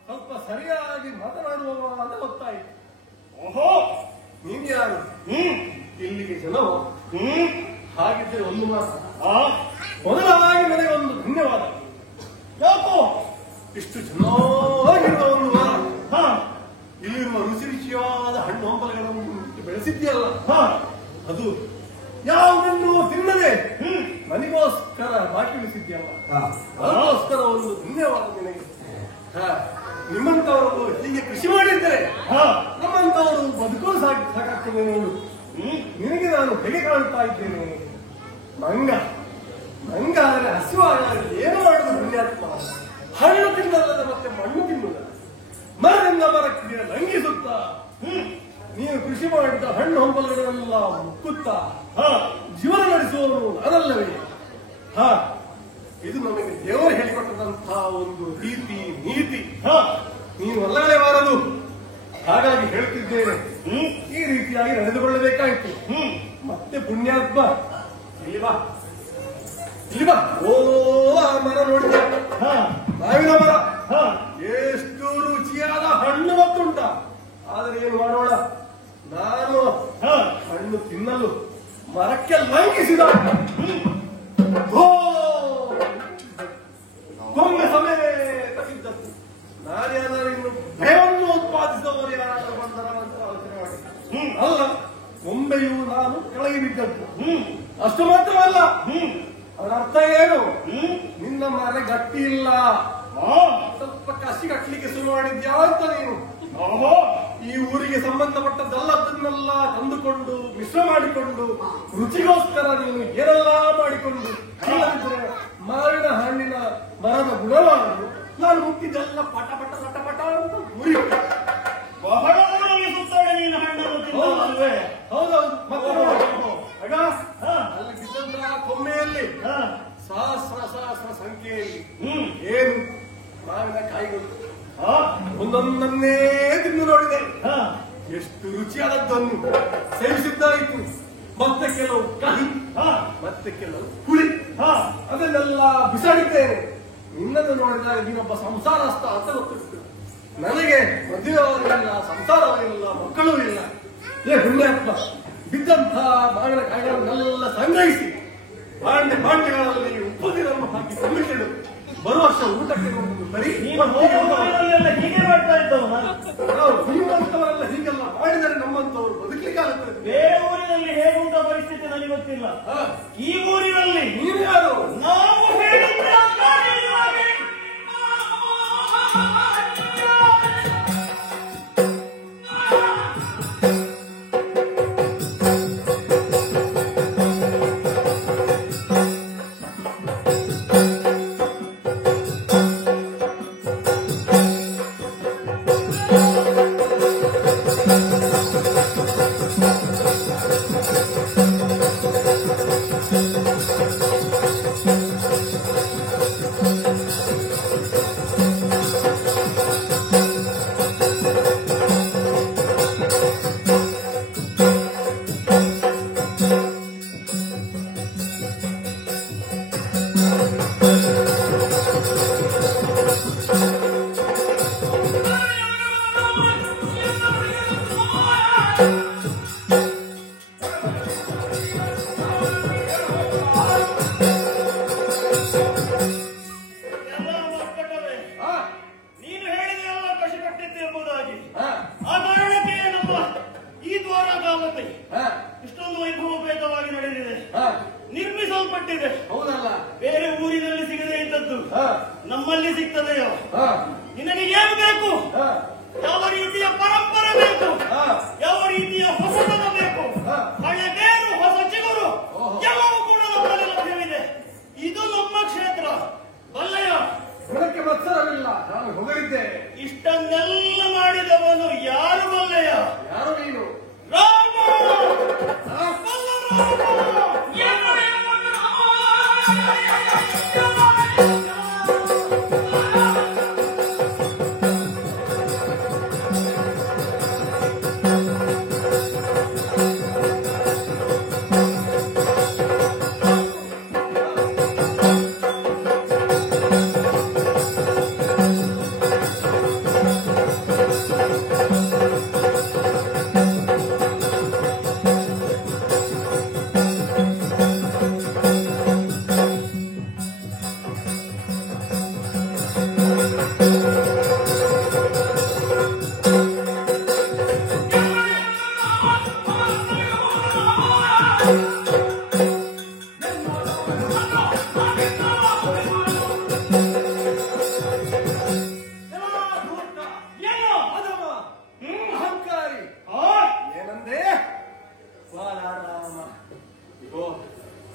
ಸ್ವಲ್ಪ ಸರಿಯಾಗಿ ಮಾತನಾಡುವ ಅಂತ ಗೊತ್ತಾಯಿತು. ಓಹೋ, ನೀನ್ ಯಾರು? ಇಲ್ಲಿಗೆ ಜನವು ಹಾಗಿದ್ದರೆ ಒಂದು ಮಾತು. ಮೊದಲಾಗಿ ನನಗೆ ಒಂದು ಧನ್ಯವಾದ. ಯಾಕೋ ಇಷ್ಟು ಚೆನ್ನಾಗಿರುವ ಒಂದು ವಾರ ಇಲ್ಲಿರುವ ರುಚಿ ರುಚಿಯಾದ ಹಣ್ಣು ಹಂಪಲುಗಳನ್ನು ಬೆಳೆಸಿದ್ಯಲ್ಲ, ಅದು ಯಾವುದನ್ನು ತಿನ್ನದೆ ನನಗೋಸ್ಕರ ಬಾಕಿ ಉಳಿಸಿದ್ಯಲ್ಲ, ಅದಕ್ಕೋಸ್ಕರ ಒಂದು ಧನ್ಯವಾದ ನಿನಗೆ. ನಿಮ್ಮಂತವರು ಹೀಗೆ ಕೃಷಿ ಮಾಡಿದ್ದರೆ ನಮ್ಮಂತವರು ಬದುಕಲು ಸಾಕಾಗ್ತದೆ. ನೋಡು, ನಿನಗೆ ನಾನು ಹೇಗೆ ಕಾಣ್ತಾ ಇದ್ದೇನೆ. ನಂಗಾದರೆ ಹಸಿವಾಗಲಾಗಿ ಏನು ಮಾಡುದು ಪುಣ್ಯಾತ್ಮ. ಹಣ್ಣು ತಿನ್ನಲ್ಲದ ಮತ್ತೆ ಮಣ್ಣು ತಿನ್ನುವುದ, ಮರದಿಂದ ಮರಕ್ಕೆ ಲಂಘಿಸುತ್ತಾ ನೀನು ಕೃಷಿ ಮಾಡಿದ ಹಣ್ಣು ಹಂಪಲುಗಳನ್ನೆಲ್ಲ ಮುಕ್ಕುತ್ತಾ ಜೀವನ ನಡೆಸುವವರು ಅದಲ್ಲವೇ? ಇದು ನಮಗೆ ದೇವರು ಹೇಳಿಕೊಟ್ಟದಂತಹ ಒಂದು ರೀತಿ ನೀತಿ. ನೀನು ಅಲ್ಲಲೇಬಾರದು. ಹಾಗಾಗಿ ಹೇಳ್ತಿದ್ದೇನೆ, ಈ ರೀತಿಯಾಗಿ ನಡೆದುಕೊಳ್ಳಬೇಕಾಯಿತು. ಮತ್ತೆ ಪುಣ್ಯಾತ್ಮ ಇಲ್ಲಿ ಬಾ, ಇಲ್ಲಿ ಬಾ. ಓ, ಆ ಮರ ನೋಡಿದ ಮಾವಿನ ಮರ ಎಷ್ಟು ರುಚಿಯಾದ ಹಣ್ಣು ಮತ್ತುಂಟ. ಆದರೆ ಏನು ಮಾಡೋಣ, ನಾನು ಹಣ್ಣು ತಿನ್ನಲು ಮರಕ್ಕೆ ಲಂಘಿಸಿದ ಗೊಂಬೆ ಸಮೇತ ಇದ್ದದ್ದು. ನಾನೇನಾದ್ರೂ ಇನ್ನು ಭಯವನ್ನು ಉತ್ಪಾದಿಸುವವರು ಯಾರಾದರೂ ಬಂದರ ಅಂತ ಆಲೋಚನೆ ಮಾಡಿ ಅಲ್ಲ, ಗೊಂಬೆಯು ನಾನು ಕೆಳಗೆ ಬಿದ್ದದ್ದು. ಅಷ್ಟು ಮಾತ್ರವಲ್ಲ, ಅದರ ಅರ್ಥ ಏನು? ನಿನ್ನ ಮರ ಗಟ್ಟಿ ಇಲ್ಲ, ಸ್ವಲ್ಪ ಕಸಿ ಕಟ್ಟಲಿಕ್ಕೆ ಶುರು ಮಾಡಿದ್ಯಾ ಅಂತ ನೀನು. ಈ ಊರಿಗೆ ಸಂಬಂಧಪಟ್ಟದ್ದಲ್ಲದನ್ನೆಲ್ಲ ತಂದುಕೊಂಡು ಮಿಶ್ರ ಮಾಡಿಕೊಂಡು ರುಚಿಗೋಸ್ಕರ ನೀನು ಏನೆಲ್ಲ ಮಾಡಿಕೊಂಡು ಮಾವಿನ ಹಣ್ಣಿನ ಮರದ ಗುಣವನ್ನು ನಾನು ಮುಟ್ಟಿದ್ದೆಲ್ಲ ಪಟ ಪಟ ಪಟ ಪಟ ಅಂತ ಮುರಿ ಬಹಳ ಸುತ್ತಾಳೆ ನೀನು ಹಣ್ಣನ್ನು ತಿನ್ನಲ್ವೇ? ಹೌದೌದು. ಮತ್ತೆ ಆಗ ಅಲ್ಲಿ ಬಿದ್ದಂತಹ ಕೊಮ್ಮೆಯಲ್ಲಿ ಸಹಸ್ರ ಸಹಸ್ರ ಸಂಖ್ಯೆಯಲ್ಲಿ ಏನು ಮಾವಿನ ಕಾಯಿಗಳು ಒಂದೊಂದನ್ನೇ ತಿಂದು ನೋಡಿದೆ. ಎಷ್ಟು ರುಚಿಯಾದದ್ದನ್ನು ಸೇವಿಸಿದ್ದಾಯಿತು. ಮತ್ತೆ ಕೆಲವು ಕಹಿ, ಮತ್ತೆ ಕೆಲವು ಹುಳಿ, ಅದನ್ನೆಲ್ಲ ಬಿಸಾಡಿದ್ದೇನೆ. ನಿನ್ನನ್ನು ನೋಡಿದಾಗ ನೀನೊಬ್ಬ ಸಂಸಾರಸ್ಥ ಅಂತ ಗೊತ್ತಿರ್ತದೆ. ನನಗೆ ಮದುವೆಯವರಿಲ್ಲ, ಸಂಸಾರವರಿಲ್ಲ, ಮಕ್ಕಳೂ ಇಲ್ಲ. ಪುಣ್ಯಾತ್ಮ, ಬಿದ್ದಂಥ ಮಾವಿನ ಕಾಯಿಗಳನ್ನೆಲ್ಲ ಸಂಗ್ರಹಿಸಿ ಬಾಂಡೆಗಳಲ್ಲಿ ಉಪ್ಪು ನೀರನ್ನು ಹಾಕಿ ತುಂಬಿಸಿಡು. ಬರುವ ವರ್ಷ ಊಟಕ್ಕೆ ಬರೀ ಹೀಗೆ ಮಾಡ್ತಾ ಇದ್ದವ. ನಿಮ್ಮಂತವರೆಲ್ಲ ಹೀಗೆಲ್ಲ ಮಾಡಿದರೆ ನಮ್ಮಂತವರು ಬದುಕಲಿಕ್ಕಾಗುತ್ತದೆ. ಬೇರೆ ಊರಿನಲ್ಲಿ ಹೇಗುಂಟ ಪರಿಸ್ಥಿತಿ ನನಗೆ ಗೊತ್ತಿಲ್ಲ. ಈ ಊರಿನಲ್ಲಿ ನೀನು ಯಾರು? ನಾವು ಹೇಳಿದ್ರೆ ಉಂಟಲ್ಲ. ಬೇರೆ ಊರಿನಲ್ಲಿ ಸಿಗದೇ ಇದ್ದದ್ದು ನಮ್ಮಲ್ಲಿ ಸಿಗ್ತದೆಯೋ? ನಿನಗೆ ಏನು ಬೇಕು? ಯಾವ ರೀತಿಯ ಪರಂಪರೆ ಬೇಕು? ಯಾವ ರೀತಿಯ ಹೊಸತನ ಬೇಕು? ಹಳೆ ಬೇರು ಹೊಸ ಚಿಗುರು ಎಲ್ಲವೂ ಕೂಡ ನಮ್ಮಲ್ಲಿ ಲಭ್ಯವಿದೆ. ಇದು ನಮ್ಮ ಕ್ಷೇತ್ರ. ಬಲ್ಲೆಯ ಗುಣಕ್ಕೆ ಮತ್ಸರವಿಲ್ಲ, ನಾನು ಹೊಗಳಿದ್ದೆ. ಇಷ್ಟನ್ನೆಲ್ಲ ಮಾಡಿದವನು ಯಾರು ಬಲ್ಲೆಯ? ಯಾರು ನೀನು? ರಾಮ.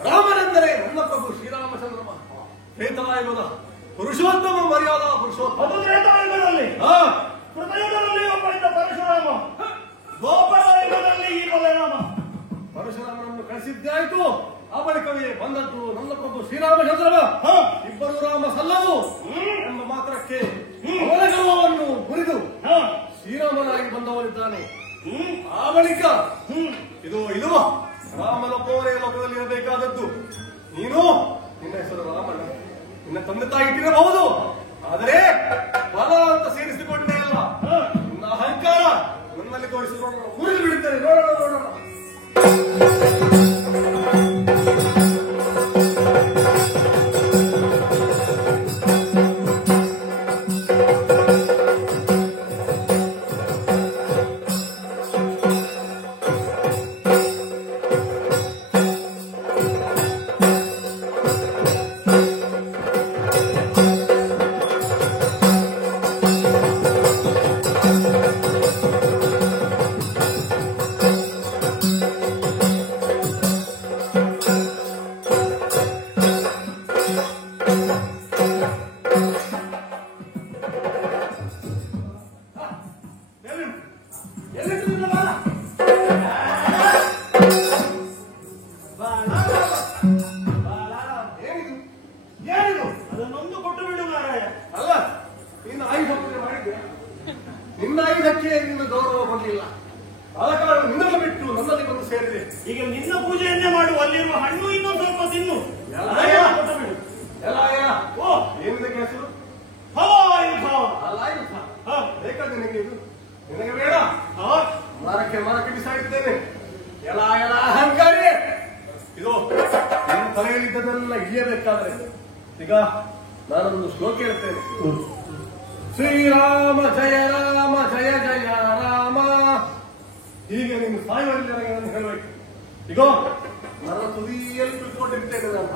ರಾಮನೆಂದರೆ ನನ್ನ ಪ್ರಭು ಶ್ರೀರಾಮಚಂದ್ರಮ, ತ್ರೇತಾಯುಗದ ಪುರುಷೋತ್ತಮ ಮರ್ಯಾದಾ ಪುರುಷೋತ್ತಮ. ಕೃತಯುಗದಲ್ಲಿ ಒಬ್ಬರಿದ್ದ ಪರಶುರಾಮ, ದ್ವಾಪರಯುಗದಲ್ಲಿ ಈ ಬಲರಾಮ. ಪರಶುರಾಮನನ್ನು ಕಳಿಸಿದ್ದೇ ಆಯ್ತು, ಆ ಬಳಿಕವೇ ಬಂದದ್ದು ನನ್ನ ಪ್ರಭು ಶ್ರೀರಾಮಚಂದ್ರಮ. ಇಬ್ಬರು ರಾಮ ಸಲ್ಲವು ಎಂಬ ಮಾತ್ರಕ್ಕೆ ಅವನ ಗರ್ವವನ್ನು ಮುರಿದು ಶ್ರೀರಾಮನಾಗಿ ಬಂದವನಿದ್ದಾನೆ. ಆ ಬಳಿಕ ಇದು ರಾಮನ ಪೋರೆ ಲೋಕದಲ್ಲಿ ಇರಬೇಕಾದದ್ದು. ನೀನು ನಿನ್ನ ಹೆಸರು ರಾಮನ, ನಿನ್ನ ತಂದೆ ತಾಯಿ ಇಟ್ಟಿರಬಹುದು, ಆದರೆ ಬಲ ಅಂತ ಸೇರಿಸಿಕೊಂಡೇ ಅಲ್ಲ. ನಿನ್ನ ಅಹಂಕಾರ ನನ್ನಲ್ಲಿ ತೋರಿಸಿಕೊಂಡು ಮುರಿದು ಬಿಡುತ್ತೇನೆ. ನೋಡೋಣ. ಅದನ್ನೊಂದು ಕೊಟ್ಟು ಬಿಡು ಮಾರಾಯ. ಅಲ್ಲ, ನಿನ್ನ ಆಯುಧ ಪೂಜೆ ಮಾಡಿದ್ದೆ, ನಿನ್ನ ಆಯುಧಕ್ಕೆ ನಿನ್ನ ಗೌರವ ಕೊಡಲಿಲ್ಲ. ಆದ ಕಾರಣ ನಿನ್ನನ್ನು ಬಿಟ್ಟು ನನ್ನಲ್ಲಿ ಬಂದು ಸೇರಿದೆ. ಈಗ ನಿನ್ನ ಪೂಜೆಯನ್ನೇ ಮಾಡುವ, ಅಲ್ಲಿರುವ ಹಣ್ಣು ಇನ್ನೊಂದು ಸ್ವಲ್ಪ ತಿನ್ನು. ಕೊಟ್ಟು ಬಿಡು. ಓ, ಏನಿದಕ್ಕೆ ಹೆಸರು? ಹವಾಯುಧ. ಅಲ್ಲ, ಆಯುಧ ಬೇಕಾದ ನಿನಗೆ ಇದು? ನಿನಗೆ ಬೇಡ. ಮರಕ್ಕೆ ಬಿಸಾಡಿದ್ದೇನೆ. ಎಲ್ಲ ಅಹಂಕಾರಿ. ಇದು ನಿನ್ನ ತಲೆಯಲ್ಲಿದ್ದದೆಲ್ಲ ಇಳಿಯಬೇಕಾದ್ರೆ ಈಗ ನಾನೊಂದು ಶ್ಲೋಕ ಹೇಳ್ತೇನೆ. ಶ್ರೀರಾಮ ಜಯ ರಾಮ ಜಯ ಜಯ ರಾಮ. ಹೀಗೆ ನೀನು ಸಾಯುವಲ್ಲಿ ನನಗೆ ನಾನು ಹೇಳಬೇಕು. ಈಗ ನನ್ನ ತುದಿಯಲ್ಲಿ ತಿಳ್ಕೊಂಡಿರ್ತೇನೆ ಅಂತ.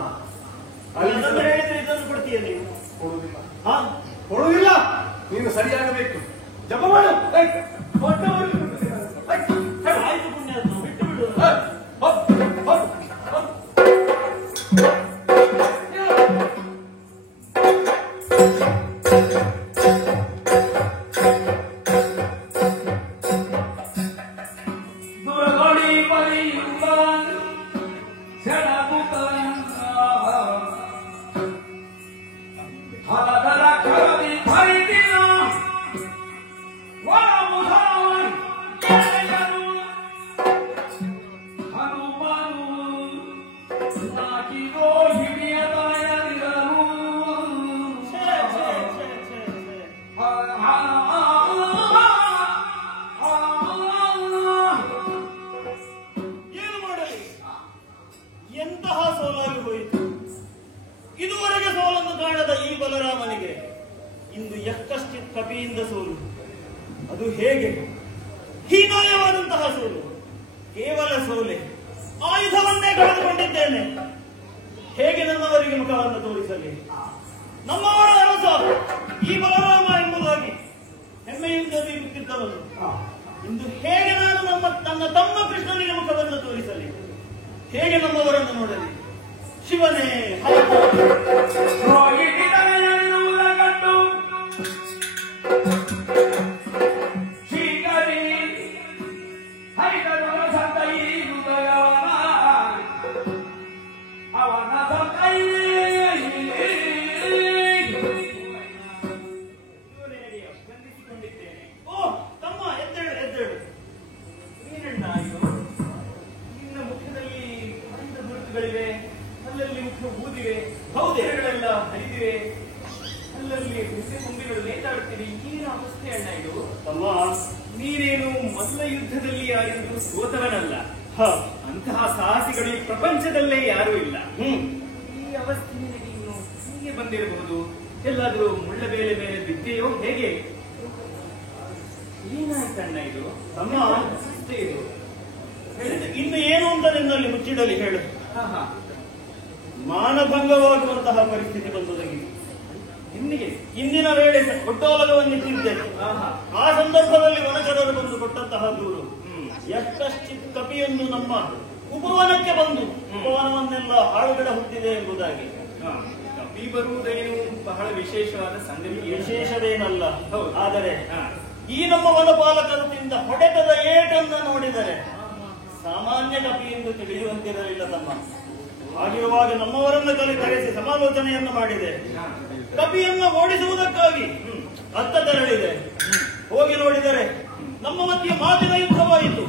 ಅದನ್ನು ಹೇಳಿದ್ರೆ ಇದನ್ನು ಕೊಡ್ತೀಯ ನೀವು? ಕೊಡುವುದಿಲ್ಲ. ನೀನು ಸರಿಯಾಗಬೇಕು. ಜಪ ಮಾಡು. ಆಯ್ತು ಪುಣ್ಯಾತ್ಮ, ಬಿಟ್ಟು ಬಿಡು. ಎಂತಹ ಸೋಲಾಗಿ ಹೋಯಿತು. ಇದುವರೆಗೆ ಸೋಲನ್ನು ಕಾಣದ ಈ ಬಲರಾಮನಿಗೆ ಇಂದು ಯಕ್ಕಶ್ಚಿತ್ ಕಪಿಯಿಂದ ಸೋಲು. ಅದು ಹೇಗೆ? ಹೀನಾಯವಾದಂತಹ ಸೋಲು. ಕೇವಲ ಸೋಲೆ. ಆಯುಧವನ್ನೇ ಕಳೆದುಕೊಂಡಿದ್ದೇನೆ. ಹೇಗೆ ನನ್ನವರಿಗೆ ಮುಖವನ್ನು ತೋರಿಸಲಿ? ನಮ್ಮವರ ಅರಸ ಈ ಬಲರಾಮ ಎಂಬುದಾಗಿ ಹೆಮ್ಮೆಯಿಂದ ಬೀರುತ್ತಿದ್ದವನು ಇಂದು ಹೇಗೆ ನಾನು ನನ್ನ ತಮ್ಮ ಕೃಷ್ಣನಿಗೆ ಮುಖವನ್ನು ತೋರಿಸಲಿ? ಹೇಗೆ ನಮ್ಮವರನ್ನು ನೋಡಲಿ? ಶಿವನೇ ಅಲ್ಲಲ್ಲಿ ಮುಖ್ಯ ಊದಿವೆ, ಹೌದೇಗಳೆಲ್ಲ ಹರಿದಿವೆ, ಅಲ್ಲಲ್ಲಿ ಹುಸಿ ಮುಂದಿಗಳು ನೇತಾಡುತ್ತಿವೆ. ಏನು ಅವಸ್ಥೆ ಅಣ್ಣ ಇದು? ತಮ್ಮ, ನೀನೇನು ಮಲ್ಲ ಯುದ್ಧದಲ್ಲಿ ಯಾರಿಗೂ ಸೋತವನಲ್ಲ. ಅಂತಹ ಸಾಹಸಿಗಳು ಈ ಪ್ರಪಂಚದಲ್ಲೇ ಯಾರೂ ಇಲ್ಲ. ಈ ಅವಸ್ಥೆ ನಿನಗೆ ಇನ್ನು ಹೀಗೆ ಬಂದಿರಬಹುದು. ಎಲ್ಲಾದ್ರೂ ಮುಳ್ಳ ಬೇಳೆ ಮೇಲೆ ಬಿದ್ದೆಯೋ ಹೇಗೆ? ಏನಾಯ್ತಣ್ಣ ಇದು? ತಮ್ಮ, ಇದು ಇನ್ನು ಏನು ಅಂತ ನಿನ್ನಲ್ಲಿ ಮುಚ್ಚಿಡಲಿ ಹೇಳು. ಮಾನಭಂಗವಾಗುವಂತಹ ಪರಿಸ್ಥಿತಿ ಬಂದೊದಗಿದೆ. ಇಂದಿನ ವೇಳೆ ಒಡ್ಡೋಲಗವನ್ನಿಟ್ಟಿದ್ದೆ. ಆ ಸಂದರ್ಭದಲ್ಲಿ ವನಜರರು ಬಂದು ಕೊಟ್ಟಂತಹ ದೂರು, ಎಷ್ಟಶ್ಚಿತ್ ಕಪಿಯನ್ನು ನಮ್ಮ ಉಪವನಕ್ಕೆ ಬಂದು ಉಪವನವನ್ನೆಲ್ಲ ಹಾಳುಗಡ ಹುಟ್ಟಿದೆ ಎಂಬುದಾಗಿ. ಕಪಿ ಬರುವುದೇನು ಬಹಳ ವಿಶೇಷವಾದ ಸಂಗತಿ, ವಿಶೇಷವೇನಲ್ಲ. ಆದರೆ ಈ ನಮ್ಮ ವನಪಾಲಕರು ತಿಂದ ಹೊಡೆತದ ಏಟನ್ನ ನೋಡಿದರೆ ಸಾಮಾನ್ಯ ಕಪಿ ಎಂದು ತಿಳಿಯುವಂತಿರಲಿಲ್ಲ ತಮ್ಮ. ಹಾಗಿರುವಾಗ ನಮ್ಮವರನ್ನ ಕರೆಸಿ ಸಮಾಲೋಚನೆಯನ್ನು ಮಾಡಿದೆ. ಕಪಿಯನ್ನ ಓಡಿಸುವುದಕ್ಕಾಗಿ ಅತ್ತ ತೆರಳಿದೆ. ಹೋಗಿ ನೋಡಿದರೆ ನಮ್ಮ ಮಧ್ಯೆ ಮಾತಿನ ಯುದ್ಧವಾಯಿತು.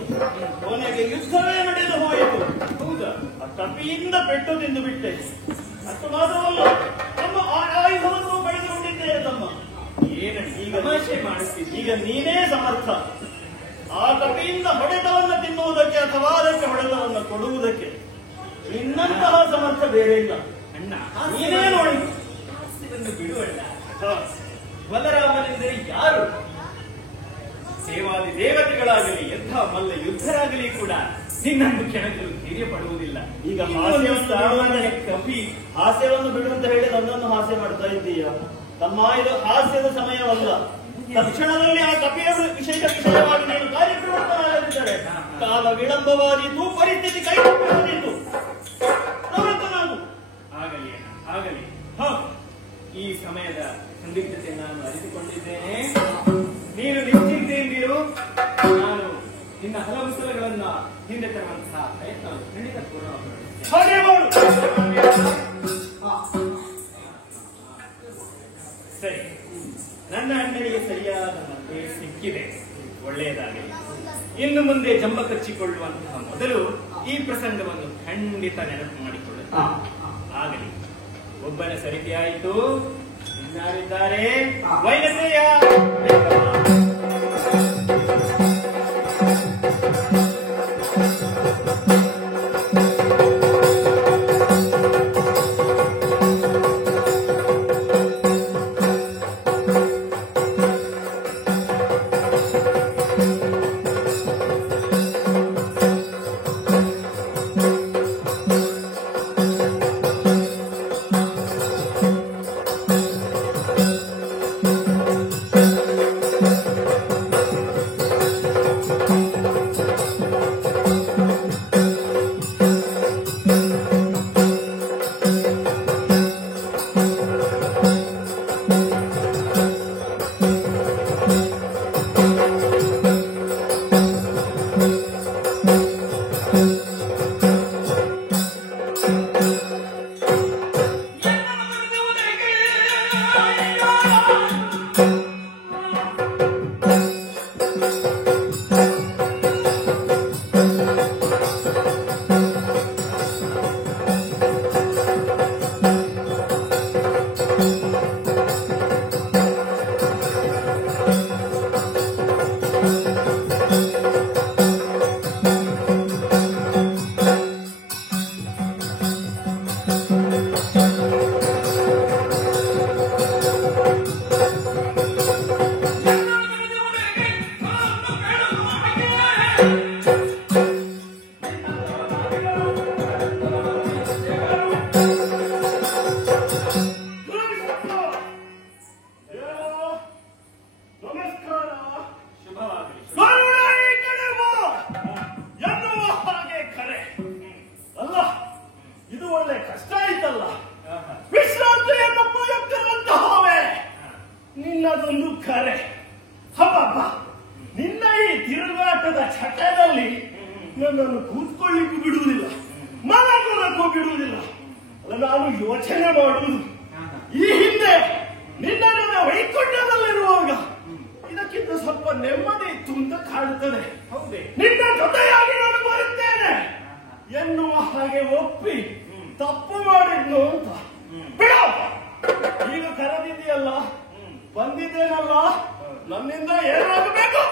ಕೊನೆಗೆ ಯುದ್ಧವೇ ನಡೆದು ಹೋಯಿತು. ಹೌದಾ? ಆ ಕಪಿಯಿಂದ ಪೆಟ್ಟು ತಿಂದು ಬಿಟ್ಟೆ. ಅಷ್ಟು ಮಾತ್ರವಲ್ಲ, ನಮ್ಮ ಆಯುಧವನ್ನು ಪಡೆದುಕೊಂಡಿದ್ದೇನೆ ತಮ್ಮ. ಈಗ ತಮಾಷೆ ಮಾಡಿಸ್ತಿದ್ದೆ. ಈಗ ನೀನೇ ಸಮರ್ಥ ಆ ಕಪಿಯಿಂದ ಹೊಡೆತವನ್ನು ತಿನ್ನುವುದಕ್ಕೆ ಅಥವಾ ಅದಕ್ಕೆ ಹೊಡೆತವನ್ನು ಕೊಡುವುದಕ್ಕೆ. ನಿನ್ನಂತಹ ಸಮರ್ಥ ಬೇರೆ ಇಲ್ಲ ಅಣ್ಣ. ನೀನೇ ನೋಡಿ. ಹಾಸ್ಯವನ್ನು ಬಿಡುವಣ್ಣ. ಬಲರಾಮನೆಂದರೆ ಯಾರು? ಸೇವಾದಿ ದೇವತೆಗಳಾಗಲಿ ಎಂಥ ಮಲ್ಲ ಯುದ್ಧರಾಗಲಿ ಕೂಡ ನಿನ್ನನ್ನು ಕೆಣಕಲು ಧೈರ್ಯ ಪಡುವುದಿಲ್ಲ. ಈಗ ಕಪಿ ಹಾಸ್ಯವನ್ನು ಬಿಡು ಅಂತ ಹೇಳಿ ನನ್ನನ್ನು ಹಾಸ್ಯ ಮಾಡ್ತಾ ಇದ್ದೀಯ ತಮ್ಮ. ಇದು ಹಾಸ್ಯದ ಸಮಯವಲ್ಲ. ತಕ್ಷಣದಲ್ಲಿ ಆ ಕಪಿಯ ವಿಷಯವಾಗಿ ನೀನು ಕಾರ್ಯಕ್ರಮವಾಗಿದ್ದರೆ ಕಾಲ ವಿಳಂಬವಾದೀತು, ಪರಿಸ್ಥಿತಿ ಕೈಗೊಂಡಿತು. ನಾನು ಆಗಲಿ ಅಣ್ಣ, ಆಗಲಿ. ಈ ಸಮಯದ ಸಂದಿಗ್ಧತೆ ನಾನು ಅರಿತುಕೊಂಡಿದ್ದೇನೆ. ನೀನು ನಿಶ್ಚಿಂತೆಯಿಂದಿರು. ನಾನು ನಿನ್ನ ಹಲವುಸಲಗಳನ್ನ ಹಿಂದೆ ತರುವಂತಹ ಪ್ರಯತ್ನ ಖಂಡಿತ ಹಾಗೆ ಮಾಡು. ಸರಿ, ನನ್ನ ಅಣ್ಣನಿಗೆ ಸರಿಯಾದ ಮದುವೆ ಸಿಕ್ಕಿದೆ. ಒಳ್ಳೆಯದಾಗಲಿ. ಇನ್ನು ಮುಂದೆ ಜಂಬ ಕಚ್ಚಿಕೊಳ್ಳುವಂತಹ ಮೊದಲು ಈ ಪ್ರಸಂಗವನ್ನು ಖಂಡಿತ ನೆನಪು ಮಾಡಿಕೊಳ್ಳುತ್ತೆ. ಆಗಲಿ. ಒಬ್ಬನ ಸರಿಕೆ ಆಯಿತು. ಇನ್ನಾರಿದ್ದಾರೆ? ವೈನತೆಯ ನಿನ್ನದೊಂದು ಕರೆ. ಹಬ್ಬ, ನಿನ್ನ ಈ ತಿರುಗಾಟದ ಚಟದಲ್ಲಿ ನನ್ನನ್ನು ಕೂತ್ಕೊಳ್ಳಿಕ್ಕೂ ಬಿಡುವುದಿಲ್ಲ, ಮಲಗುವುದಕ್ಕೂ ಬಿಡುವುದಿಲ್ಲ. ಅಲ್ಲ, ನಾನು ಯೋಚನೆ ಮಾಡುವುದು ಈ ಹಿಂದೆ ನಿನ್ನ ಜೊತೆ ವೈಕುಂಠದಲ್ಲಿರುವಾಗ ಇದಕ್ಕಿಂತ ಸ್ವಲ್ಪ ನೆಮ್ಮದಿ ಇತ್ತು ಅಂತ ಕಾಣುತ್ತದೆ. ನಿನ್ನ ಜೊತೆಯಾಗಿ ನಾನು ಬರುತ್ತೇನೆ ಎನ್ನುವ ಹಾಗೆ ಒಪ್ಪಿ ತಪ್ಪು ಮಾಡಿದ್ನು ಅಂತ ಬಿಡ. ಈಗ ಕರೆದಿದೆಯಲ್ಲ, ಬಂದಿದ್ದೇನಲ್ಲ, ನನ್ನಿಂದ ಏನಾಗಬೇಕು?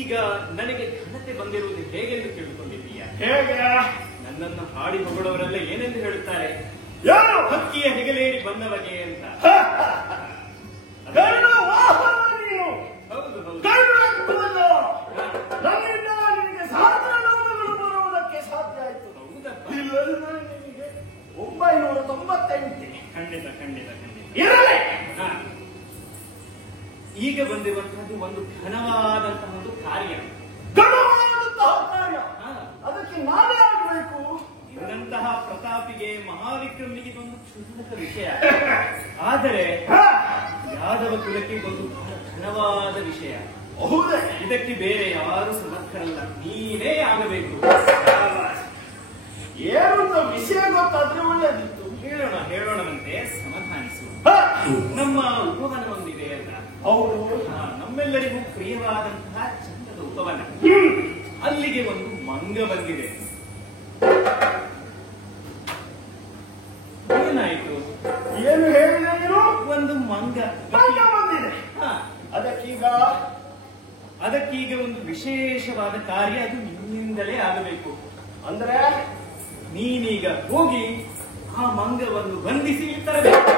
ಈಗ ನನಗೆ ಘನತೆ ಬಂದಿರುವುದು ಹೇಗೆಂದು ತಿಳ್ಕೊಂಡಿದ್ದೀಯಾ? ಹೇಗೆ? ನನ್ನನ್ನು ಹಾಡಿ ಹೊಗಳವರೆಲ್ಲ ಏನೆಂದು ಹೇಳುತ್ತಾರೆ? ಯಾರು? ಹಕ್ಕಿಯ ಹೆಗಲೇರಿ ಬಂದವಗೆ ಅಂತ. ನೀನು ಹೌದು ಹೌದು. ನನ್ನಿಂದ ನಿನಗೆ ಸಾಧನಗಳು ಬರುವುದಕ್ಕೆ ಸಾಧ್ಯ ಆಯಿತು. ಹೌದಪ್ಪ. ಇಲ್ಲದಿದ್ದರೆ ನಿನಗೆ 998. ಖಂಡಿತ ಖಂಡಿತ ಖಂಡಿತ ಇರಲಿ. ಈಗ ಬಂದಿರುವಂತಹದ್ದು ಒಂದು ಘನವಾದಂತಹ ಒಂದು ಕಾರ್ಯ. ಘನವಾದಂತಹ ಕಾರ್ಯ. ಹಾ. ಅದಕ್ಕೆ ನಾನೇ ಆಗಬೇಕು. ಇನ್ನಂತಹ ಪ್ರತಾಪಿಗೆ, ಮಹಾವಿಕ್ರಮಿಗೆ ಒಂದು ಕ್ಷುಲ್ಲಕ ವಿಷಯ, ಆದರೆ ಯಾದವ ಕುಲಕ್ಕೆ ಒಂದು ಬಹಳ ಘನವಾದ ವಿಷಯ. ಹೌದೇ? ಇದಕ್ಕೆ ಬೇರೆ ಯಾರು ಸಮರ್ಥರಲ್ಲ, ನೀನೇ ಆಗಬೇಕು. ಏನಂತ ವಿಷಯ ಗೊತ್ತಾದ್ರೆ ಒಳ್ಳೆಯದಿತ್ತು. ಹೇಳೋಣ ಹೇಳೋಣವಂತೆ, ಸಮಾಧಾನಿಸು. ನಮ್ಮ ಉಪವನ ಒಂದಿದೆ ಅಲ್ಲ? ಹೌದು. ನಮ್ಮೆಲ್ಲರಿಗೂ ಪ್ರಿಯವಾದಂತಹ ಚಂದದ ಉಪವನ. ಅಲ್ಲಿಗೆ ಒಂದು ಮಂಗ ಬಂದಿದೆ. ಏನಾಯ್ತು? ಏನು ಹೇಳಿದೆ ನೀನು? ಒಂದು ಮಂಗ ಬಂದಿದೆ. ಹಾ. ಅದಕ್ಕೀಗ ಒಂದು ವಿಶೇಷವಾದ ಕಾರ್ಯ, ಅದು ನಿನ್ನಿಂದಲೇ ಆಗಬೇಕು. ಅಂದ್ರೆ ನೀನೀಗ ಹೋಗಿ ಆ ಮಂಗವನ್ನು ಬಂಧಿಸಿ ತರಬೇಕು.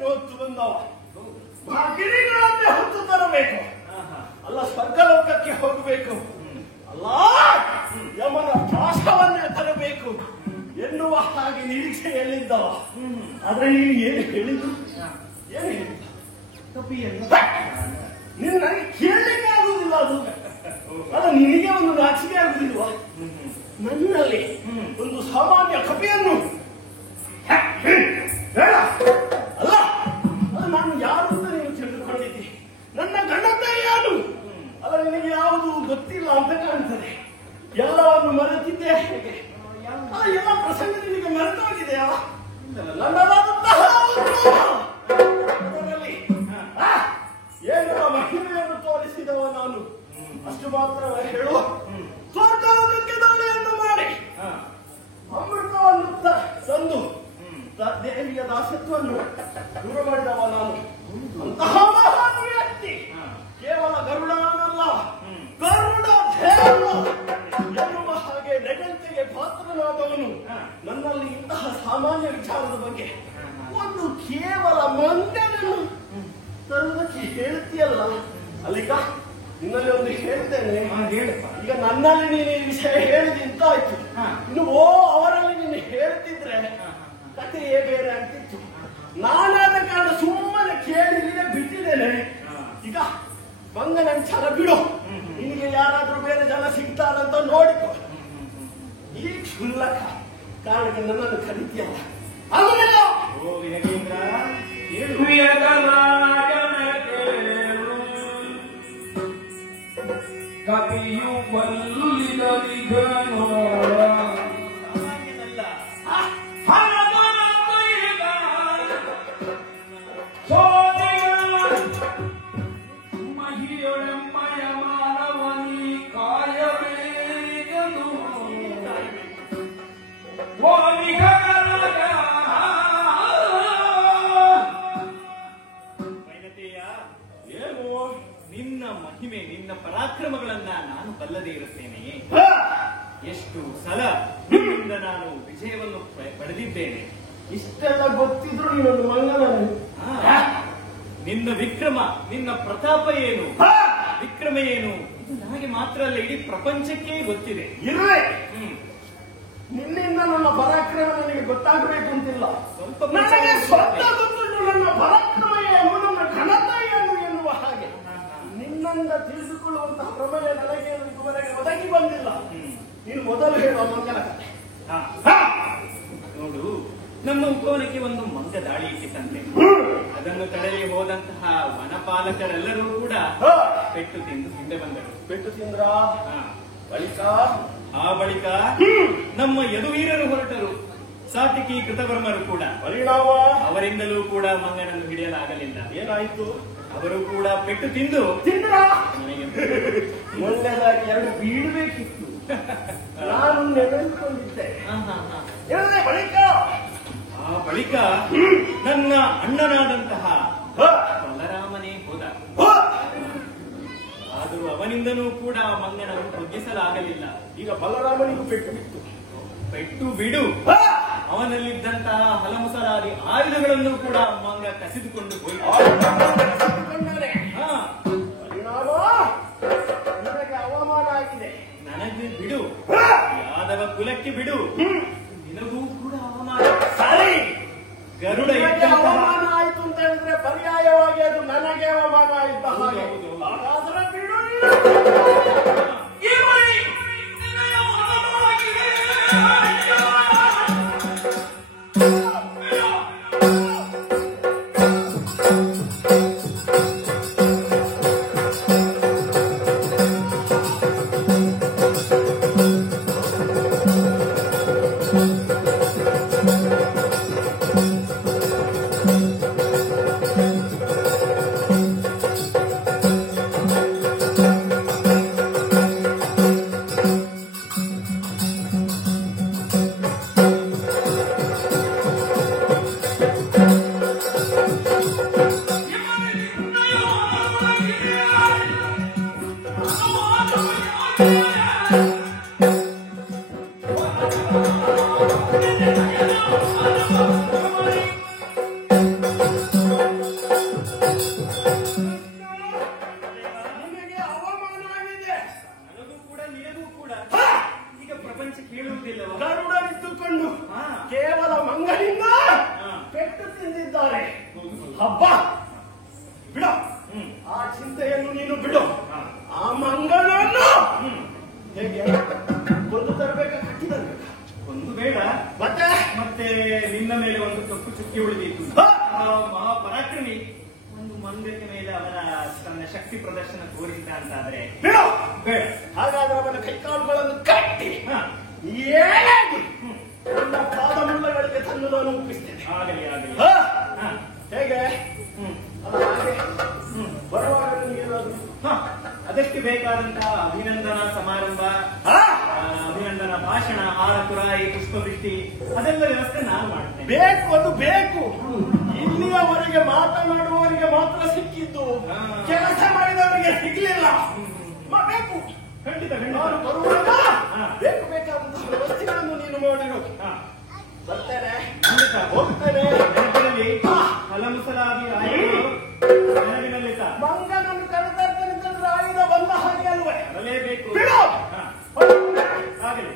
ಗಿರಿಗಳನ್ನು ಹೊತ್ತು ಬಂದವ ಆ ಗಿರಿಗಳನ್ನೇ ಹೊತ್ತು ತರಬೇಕು. ಅಲ್ಲ ಸ್ವರ್ಗಲೋಕಕ್ಕೆ ಹೋಗಬೇಕು, ಅಲ್ಲ ಯಮನ ಪಾಶವನ್ನೇ ತರಬೇಕು ಎನ್ನುವ ಹಾಗೆ ನಿರೀಕ್ಷೆಯಲ್ಲಿದ್ದವ. ಆದ್ರೆ ನೀನು ಏನು ಹೇಳಿದ್ದು? ಏನು ಹೇಳಿದ್ದು? ನೀನು ನನಗೆ ಕೇಳಲಿಕ್ಕೆ ಆಗುವುದಿಲ್ಲ ಅದು. ಅಲ್ಲ ನಿನಗೆ ಒಂದು ನಾಚಿಕೆ ಆಗುದಿಲ್ವಾ? ನನ್ನಲ್ಲಿ ಒಂದು ಸಾಮಾನ್ಯ ಕಪಿಯನ್ನು ಬೇಡ ಅಲ್ಲ, ಅದು ನಾನು ಯಾರು ಅಂತ ನೀನು ತಿಳಿದುಕೊಂಡಿದ್ದಿ. ನನ್ನ ಗಂಡಂತ ಯಾರು ಅಲ್ಲ, ನಿನಗೆ ಯಾವುದು ಗೊತ್ತಿಲ್ಲ ಅಂತ ಕಾಣ್ತದೆ. ಎಲ್ಲವನ್ನು ಮರೆತಿದ್ದೆ ಹೇಗೆ? ಎಲ್ಲ ಪ್ರಸಂಗ ನಿನಗೆ ಮರೆತೋಗಿದೆಯಾ? ನನ್ನದಾದಂತಹ ಏನು ಮಹಿಮೆಯನ್ನು ತೋರಿಸಿದವ ನಾನು. ಅಷ್ಟು ಮಾತ್ರವೇ ಹೇಳುವ, ಸ್ವರ್ಗಲೋಕಕ್ಕೆ ದಾಳಿಯನ್ನು ಮಾಡಿ ಅಮೃತವನ್ನು ತಂದು ದೇವಿಯ ದಾಸತ್ವವನ್ನು ದೂರ ಮಾಡಿದವ ನಾನು. ಅಂತಹ ಮಹಾನ್ ವ್ಯಕ್ತಿ ಕೇವಲ ಗರುಡನಲ್ಲ, ಗರುಡ ದೇವ ಎನ್ನುವ ಹಾಗೆ ನೆಗಂತೆಗೆ ಪಾತ್ರನಾದವನು. ನನ್ನಲ್ಲಿ ಇಂತಹ ಸಾಮಾನ್ಯ ವಿಚಾರದ ಬಗ್ಗೆ ಒಂದು ಕೇವಲ ಮಂಗನನ್ನು ತರುವುದಕ್ಕೆ ಹೇಳ್ತೀಯಲ್ಲ. ಅಲ್ಲಿಗ ನಿನ್ನಲ್ಲಿ ಒಂದು ಹೇಳ್ತೇನೆ. ಈಗ ನನ್ನಲ್ಲಿ ನೀನು ಈ ವಿಷಯ ಹೇಳಿದೆ ಅಂತ ಆಯ್ತು. ಇನ್ನು ಅವರಲ್ಲಿ ನೀನು ಹೇಳ್ತಿದ್ರೆ ಕಥೆಯೇ ಬೇರೆ ಆಗ್ತಿತ್ತು. ನಾನಾದ ಕಾರಣ ಸುಮ್ಮನೆ ಕೇಳಿ ಬಿಟ್ಟಿದ್ದೇನೆ. ಈಗ ಮಂಗನ ವಿಚಾರ ಬಿಡು, ನಿನಗೆ ಯಾರಾದ್ರೂ ಬೇರೆ ಜನ ಸಿಗ್ತಾರಂತ ನೋಡಿಕೊ. ಈ ಕ್ಷುಲ್ಲಕ ಕಾರಣಕ್ಕೆ ನನ್ನನ್ನು ಕರೀತೀಯಲ್ಲ. ಆಗುದಿಲ್ಲ. ಕಪಿಯು ಬಲ್ಲಿದರಿಗನೋ ಮಹಿಯೊಳೆಮ್ಮಯ ಮಾನವನಿ ಕಾಯಬೇಕನು ಏನು ನಿನ್ನ ಮಹಿಮೆ, ನಿನ್ನ ಪರಾಕ್ರಮಗಳನ್ನ ನಾನು ಬಲ್ಲದೇ ಇರುತ್ತೇನೆ. ಎಷ್ಟು ಸಲ ನಿನ್ನಿಂದ ನಾನು ವಿಜಯವನ್ನು ಪಡೆದಿದ್ದೇನೆ. ಇಷ್ಟೆಲ್ಲ ಗೊತ್ತಿದ್ರು ನೀನೊಂದು ಮಂಗನನ್ನು. ನಿನ್ನ ವಿಕ್ರಮ, ನಿನ್ನ ಪ್ರತಾಪ ಏನು, ವಿಕ್ರಮ ಏನು, ಇದು ನನಗೆ ಮಾತ್ರ ಅಲ್ಲ, ಇಡೀ ಪ್ರಪಂಚಕ್ಕೆ ಗೊತ್ತಿದೆ. ಇರುವೆ ನಿನ್ನಿಂದ ನನ್ನ ಪರಾಕ್ರಮ ನನಗೆ ಗೊತ್ತಾಗಬೇಕು ಅಂತಿಲ್ಲ. ನನಗೆ ಸ್ವಂತ ಗೊತ್ತುಂಟು ನನ್ನ ಪರಾಕ್ರಮ ಏನು, ನನ್ನ ಘನತೆ ಏನು ಎನ್ನುವ ಹಾಗೆ. ನಿನ್ನಿಂದ ತಿಳಿದುಕೊಳ್ಳುವಂತಹ ಪ್ರಮೇಯ ನನಗೆ ಇದುವರೆಗೆ ಒದಗಿ ಬಂದಿಲ್ಲ. ನೀನು ಮೊದಲು ಹೇಳುವ ಮಂಗನ ಕಥೆ. ನೋಡು, ನಮ್ಮ ಉಪವನಕ್ಕೆ ಒಂದು ಮಂಗ ದಾಳಿ ಇಟ್ಟಿತಂತೆ. ಅದನ್ನು ತಡೆಯಲಿ ಹೋದಂತಹ ವನಪಾಲಕರೆಲ್ಲರೂ ಕೂಡ ಪೆಟ್ಟು ತಿಂದು ಹಿಂದೆ ಬಂದರು. ಪೆಟ್ಟು ತಿಂದ್ರ ಬಳಿಕ ಆ ಬಳಿಕ ನಮ್ಮ ಯದುವೀರರು ಹೊರಟರು, ಸಾತಿಕಿ ಕೃತವರ್ಮರು ಕೂಡ. ಪರಿಣಾಮ ಅವರಿಂದಲೂ ಕೂಡ ಮಂಗನನ್ನು ಹಿಡಿಯಲಾಗಲಿಲ್ಲ. ಏನಾಯಿತು? ಅವರು ಕೂಡ ಪೆಟ್ಟು ತಿಂದು ತಿಂದ್ರ ನನಗೆ ಒಳ್ಳೆದಾಗಿ ಎರಡು ಬೀಳಬೇಕಿತ್ತು. ನಾನು ನೆನೆದುಕೊಂಡಿದ್ದೆ. ಬಳಿಕ ಆ ಬಳಿಕ ನನ್ನ ಅಣ್ಣನಾದಂತಹ ಬಲರಾಮನೇ ಹೋದ. ಆದರೂ ಅವನಿಂದನೂ ಕೂಡ ಮಂಗನನ್ನು ಬಗ್ಗಿಸಲಾಗಲಿಲ್ಲ. ಈಗ ಬಲರಾಮನಿಗೂ ಪೆಟ್ಟು ಬಿತ್ತು. ಪೆಟ್ಟು ಬಿಡು, ಅವನಲ್ಲಿದ್ದಂತಹ ಹಲಮುಸಲಾದಿ ಆಯುಧಗಳನ್ನು ಕೂಡ ಮಂಗ ಕಸಿದುಕೊಂಡು ಪರಿಣಾಮ ನನಗೆ ಅವಮಾನ ಆಗಿದೆ. ನನಗೆ ಬಿಡು, ಯಾದವ ಕುಲಕ್ಕೆ ಬಿಡು, ನಿನಗೂ ಕೂಡ ಅವಮಾನ. ಸರಿ, ಗರುಡ ಅವಮಾನ ಆಯ್ತು ಅಂತ ಹೇಳಿದ್ರೆ ಪರ್ಯಾಯವಾಗಿ ಅದು ನನಗೆ ಅವಮಾನ ಇದ್ದ ಹಾಗೆ. ಹಾಗಾದ್ರೆ ಬಿಡು. ಅಬ್ಬಾ ಬಿಡ, ಆ ಚಿಂತೆಯನ್ನು ನೀನು ಬಿಡು. ಆ ಮಂಗನನ್ನು ಹೇಗೆ ಒಂದು ತರಬೇಕ, ಕಟ್ಟಿ ತರಬೇಕ? ಒಂದು ಬೇಡ, ಮತ್ತೆ ನಿನ್ನ ಮೇಲೆ ಒಂದು ಕಪ್ಪು ಚುಕ್ಕಿ ಉಳಿದಿತ್ತು. ಮಹಾಪರಾಕ್ರಮಿ ಒಂದು ಮಂಗದ ಮೇಲೆ ಅವನ ತನ್ನ ಶಕ್ತಿ ಪ್ರದರ್ಶನ ತೋರಿಸಿದ ಅಂತಾದ್ರೆ ಬಿಡು. ಬೇಡ. ಹಾಗಾದ್ರೆ ಅವನ ಕೈಕಾಲುಗಳನ್ನು ಕಟ್ಟಿ ಏನಾಗಿ ನನ್ನ ಪಾದಮೂಲಗಳಿಗೆ ತಂದು ನಾನು ಒಪ್ಪಿಸ್ತೇನೆ. ಆಗಲಿ ಆಗಲಿ. ಹೇಗೆ ಹಾಗೆ ಬರುವಾಗ ನಿಮಗೇನಾದ್ರು ಅದಕ್ಕೆ ಬೇಕಾದಂತಹ ಅಭಿನಂದನಾ ಸಮಾರಂಭ, ಅಭಿನಂದನಾ ಭಾಷಣ, ಹಾರ ತುರಾಯಿ, ಪುಷ್ಪವೃಷ್ಟಿ ಅದೆಲ್ಲ ವ್ಯವಸ್ಥೆ ನಾನು ಮಾಡ್ತೇನೆ. ಬೇಕು, ಅದು ಬೇಕು. ಇಲ್ಲಿಯವರೆಗೆ ಮಾತನಾಡುವವರಿಗೆ ಮಾತ್ರ ಸಿಕ್ಕಿದ್ದು, ಕೆಲಸ ಮಾಡಿದವರಿಗೆ ಸಿಗ್ಲಿಲ್ಲ. ಬೇಕು, ಖಂಡಿತ ನಾನು ಬರುವಾಗ ಬೇಕು ಬೇಕಾದಂತಹ ವ್ಯವಸ್ಥೆಗಳನ್ನು ನೀನು ಮಾಡಿರು. ಬರ್ತೇನೆ, ಹೋಗ್ತೇನೆ. ನೆನಪಿನಲ್ಲಿ ಹಲಮುಸಲಾದಿ ಆಯುಧಗಳು ನೆನಪಿನಲ್ಲಿ ಮಂಗನನ್ನು ಕರೆತರ್ತಕ್ಕಂಥ ಆಯುಧ ಬಂದ ಹಾಗೆ ಅಲ್ವೇ? ಬರಲೇಬೇಕು. ಬಿಡು. ಆಗಲಿ.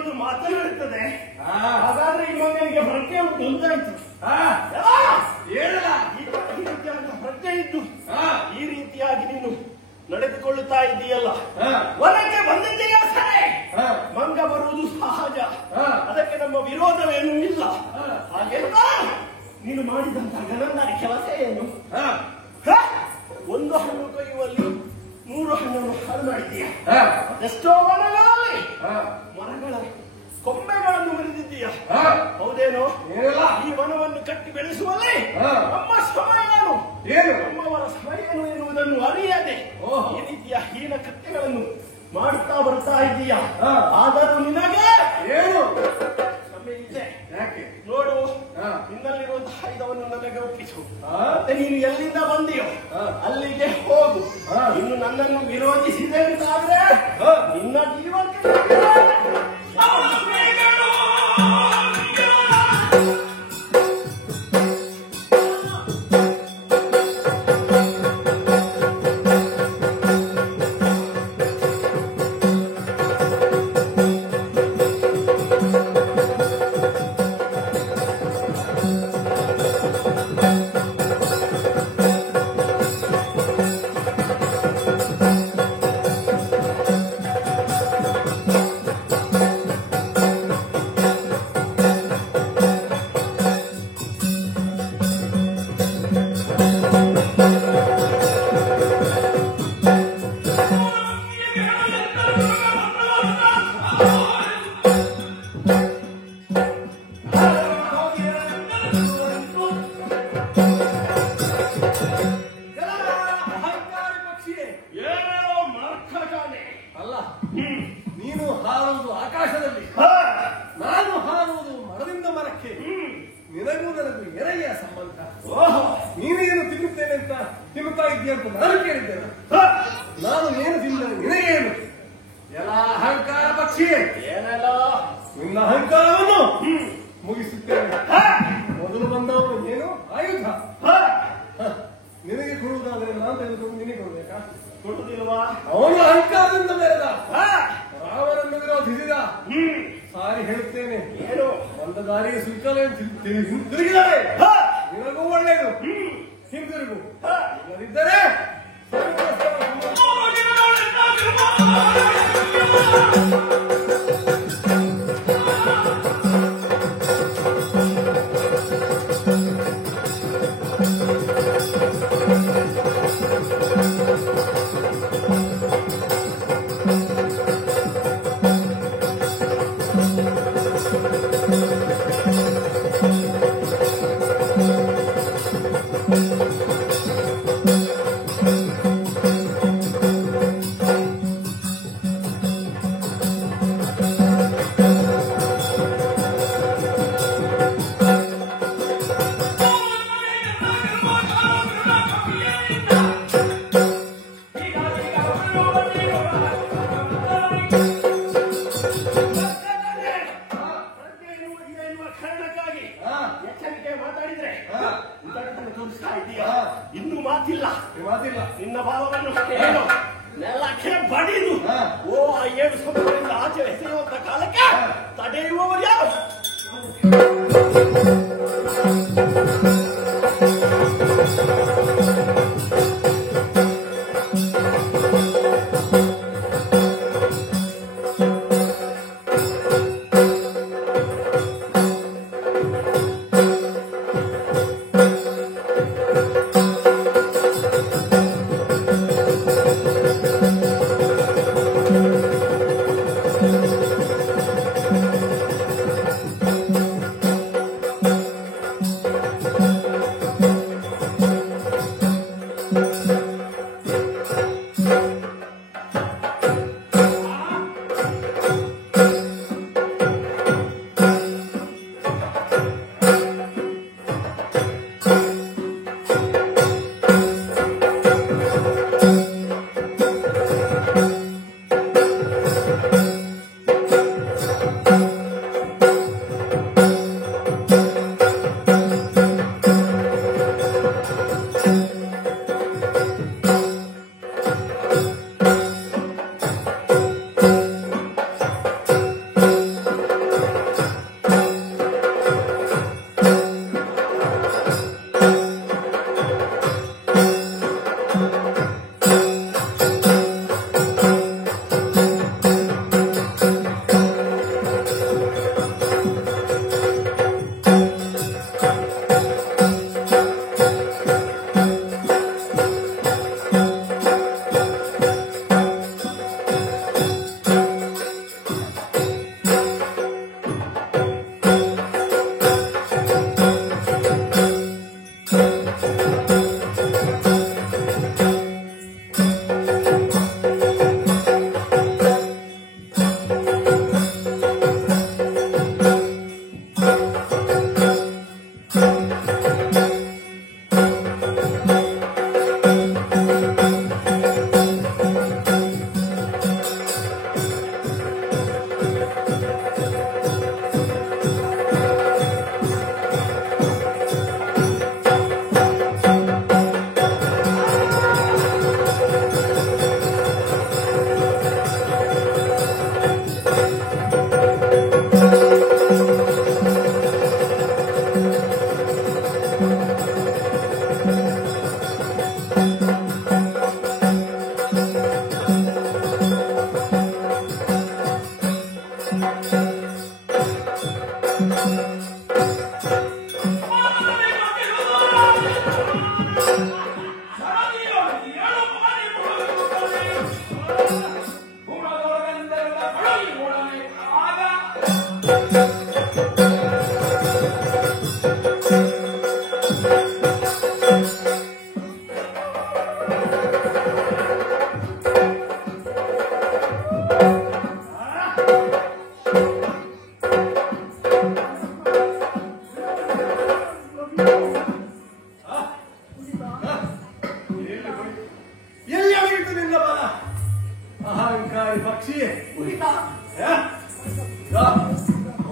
ಇದು ಮಾತನಾಡುತ್ತದೆ. ಹಾಗಾದ್ರೆ ಈ ಮಗನಿಗೆ ಪ್ರಜ್ಞೆ ಉಂಟು ಅಂತಾಯ್ತು. ಈ ರೀತಿಯಾದಂತಹ ಪ್ರಜ್ಞೆ ಇದ್ದು ಈ ರೀತಿಯಾಗಿ ನೀನು ನಡೆದುಕೊಳ್ಳುತ್ತಾ ಇದ್ದೀಯಲ್ಲ, ಹೊರಕ್ಕೆ ಬಂದಿದ್ದೀಯ ಸರಿ. ಮಂಗ ಬರುವುದು ಸಹಜ, ಅದಕ್ಕೆ ನಮ್ಮ ವಿರೋಧವೇನೂ ಇಲ್ಲ. ಹಾಗೆಲ್ಲ ನೀನು ಮಾಡಿದಂತಹ ಗಣನಾರಿ ಕೆಲಸ ಏನು? ಒಂದು ಹಣ್ಣು ಕೊಯ್ಯುವಲ್ಲಿ 3 ಹಣ್ಣನ್ನು ಹಾಳು ಮಾಡಿದ್ದೀಯ. ಎಷ್ಟೋ ಮರಗಳಲ್ಲಿ ಮರಗಳ ಕೊಂಬೆಗಳನ್ನು ಮುರಿದಿದ್ದೀಯ, ಹೌದೇನೋ? ಈ ವನವನ್ನು ಕಟ್ಟಿ ಬೆಳೆಸುವಲ್ಲಿ ನಮ್ಮ ಶ್ರಮ ಏನು, ನಮ್ಮವರ ಶ್ರಮ ಏನು ಎನ್ನುವುದನ್ನು ಅರಿಯದೆ ಈ ರೀತಿಯ ಹೀನ ಕೃತ್ಯಗಳನ್ನು ಮಾಡುತ್ತಾ ಬರ್ತಾ ಇದ್ದೀಯ. ಆದರೂ ನಿನಗೆ ಏನು ಕ್ಷಮೆ ಇದೆ. ನೋಡು, ನಿನ್ನಲ್ಲಿರುವಂತಹ ಆಯುಧವನ್ನು ನನಗೆ ಒಪ್ಪಿಸು. ಮತ್ತೆ ನೀನು ಎಲ್ಲಿಂದ ಬಂದಿಯೋ ಅಲ್ಲಿಗೆ ಹೋಗು. ಇನ್ನು ನನ್ನನ್ನು ವಿರೋಧಿಸಿದೆ ಅಂತಾದ್ರೆ ನಿನ್ನ ಜೀವಕ್ಕೆ ನೀನು ಹಾರುವುದು ಆಕಾಶದಲ್ಲಿ, ನಾನು ಹಾರುವುದು ಮರದಿಂದ ಮರಕ್ಕೆ. ನಿನಗೂ ನನಗೂ ಎರೆಯ ಸಂಬಂಧ. ನೀನೇನು ತಿನ್ನುತ್ತೇನೆ ಅಂತ ತಿನ್ನುತ್ತಾ ಇದ್ದೀಯ ಅಂತ ನಾನು ಕೇಳಿದ್ದೇನೆ. ನಾನು ಏನು ತಿಂದರೆ ನಿನಗೇನು? ಎಲ್ಲ ಅಹಂಕಾರ ಪಕ್ಷಿಯೇ, ಏನೆಲ್ಲ ನಿನ್ನ ಅಹಂಕಾರವನ್ನು ಮುಗಿಸುತ್ತೇನೆ. ಮೊದಲು ಬಂದವನು ಏನು ಆಯುಧ ನಿನಗೆ ಕೊಡುವುದಾದ್ರೆ ನಾನು ತೆಗೆದುಕೊಂಡು ನಿನಗೆ ಕೊಡಬೇಕಾ? ಕೊಡುವುದಿಲ್ವಾ? ಅವನು ಅಹಂಕಾರದಿಂದ ಬೆಳೆದ, ರಾವಣನ್ನು ವಿರೋಧಿಸಿದ. ಸಾರಿ ಹೇಳುತ್ತೇನೆ, ಏನು ಬಂದದ ದಾರಿಗೆ ಸಿಕ್ಕಲೇ ಹಿಂದಿರುಗಿದರೆ ನಿನಗೂ ಒಳ್ಳೆಯದು. ಹಿಂದಿರುಗು. ಇಲ್ಲದಿದ್ದರೆ ಇನ್ನು ಮಾತಿಲ್ಲ. ನಿನ್ನ ಭಾವವನ್ನು ಏನು ನೆಲಕ್ಕೆ ಬಡಿದು ಆ 7 ಸಮುದ್ರದಿಂದ ಆಚೆ ಎಸೆಯುವಂತ ಕಾಲಕ್ಕೆ ತಡೆಯುವವರು ಯಾರು?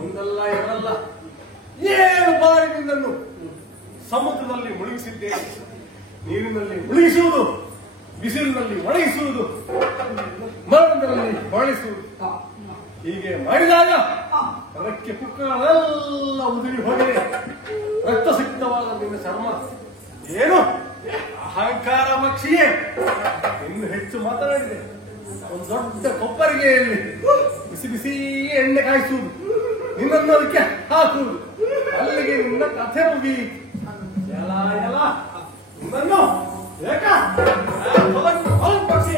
ಒಂದಲ್ಲ ಎರಡಲ್ಲ 7 ಬಾರಿ ನಿನ್ನನ್ನು ಸಮುದ್ರದಲ್ಲಿ ಮುಳುಗಿಸಿದ್ದೇನೆ. ನೀರಿನಲ್ಲಿ ಮುಳುಗಿಸುವುದು, ಬಿಸಿಲಿನಲ್ಲಿ ಒಣಗಿಸುವುದು, ಮರಣದಲ್ಲಿ ಬಾಳಿಸುವುದು, ಹೀಗೆ ಮಾಡಿದಾಗ ರೆಕ್ಕೆ ಪುಕ್ಕಗಳೆಲ್ಲ ಉದುರಿ ಹೋಗಿದೆ. ರಕ್ತಸಿಕ್ತವಾದ ನಿನ್ನ ಚರ್ಮ ಏನು ಅಹಂಕಾರ ಮಕ್ಷಿಯೇ ಇನ್ನು ಹೆಚ್ಚು ಮಾತನಾಡಿದೆ. ಒಂದು ದೊಡ್ಡ ಕೊಪ್ಪರಿಗೆಯಲ್ಲಿ ಬಿಸಿ ಬಿಸಿ ಎಣ್ಣೆ ಕಾಯಿಸುವುದು, ನಿನ್ನನ್ನು ಅದಕ್ಕೆ ಹಾಕುವುದು, ಅಲ್ಲಿಗೆ ನಿನ್ನ ಕಥೆ ಮುಗಿಯಿತು. ಎಲ್ಲ ಎಲ್ಲ ನಿನ್ನನ್ನು ಏಕ ಪಕ್ಷಿ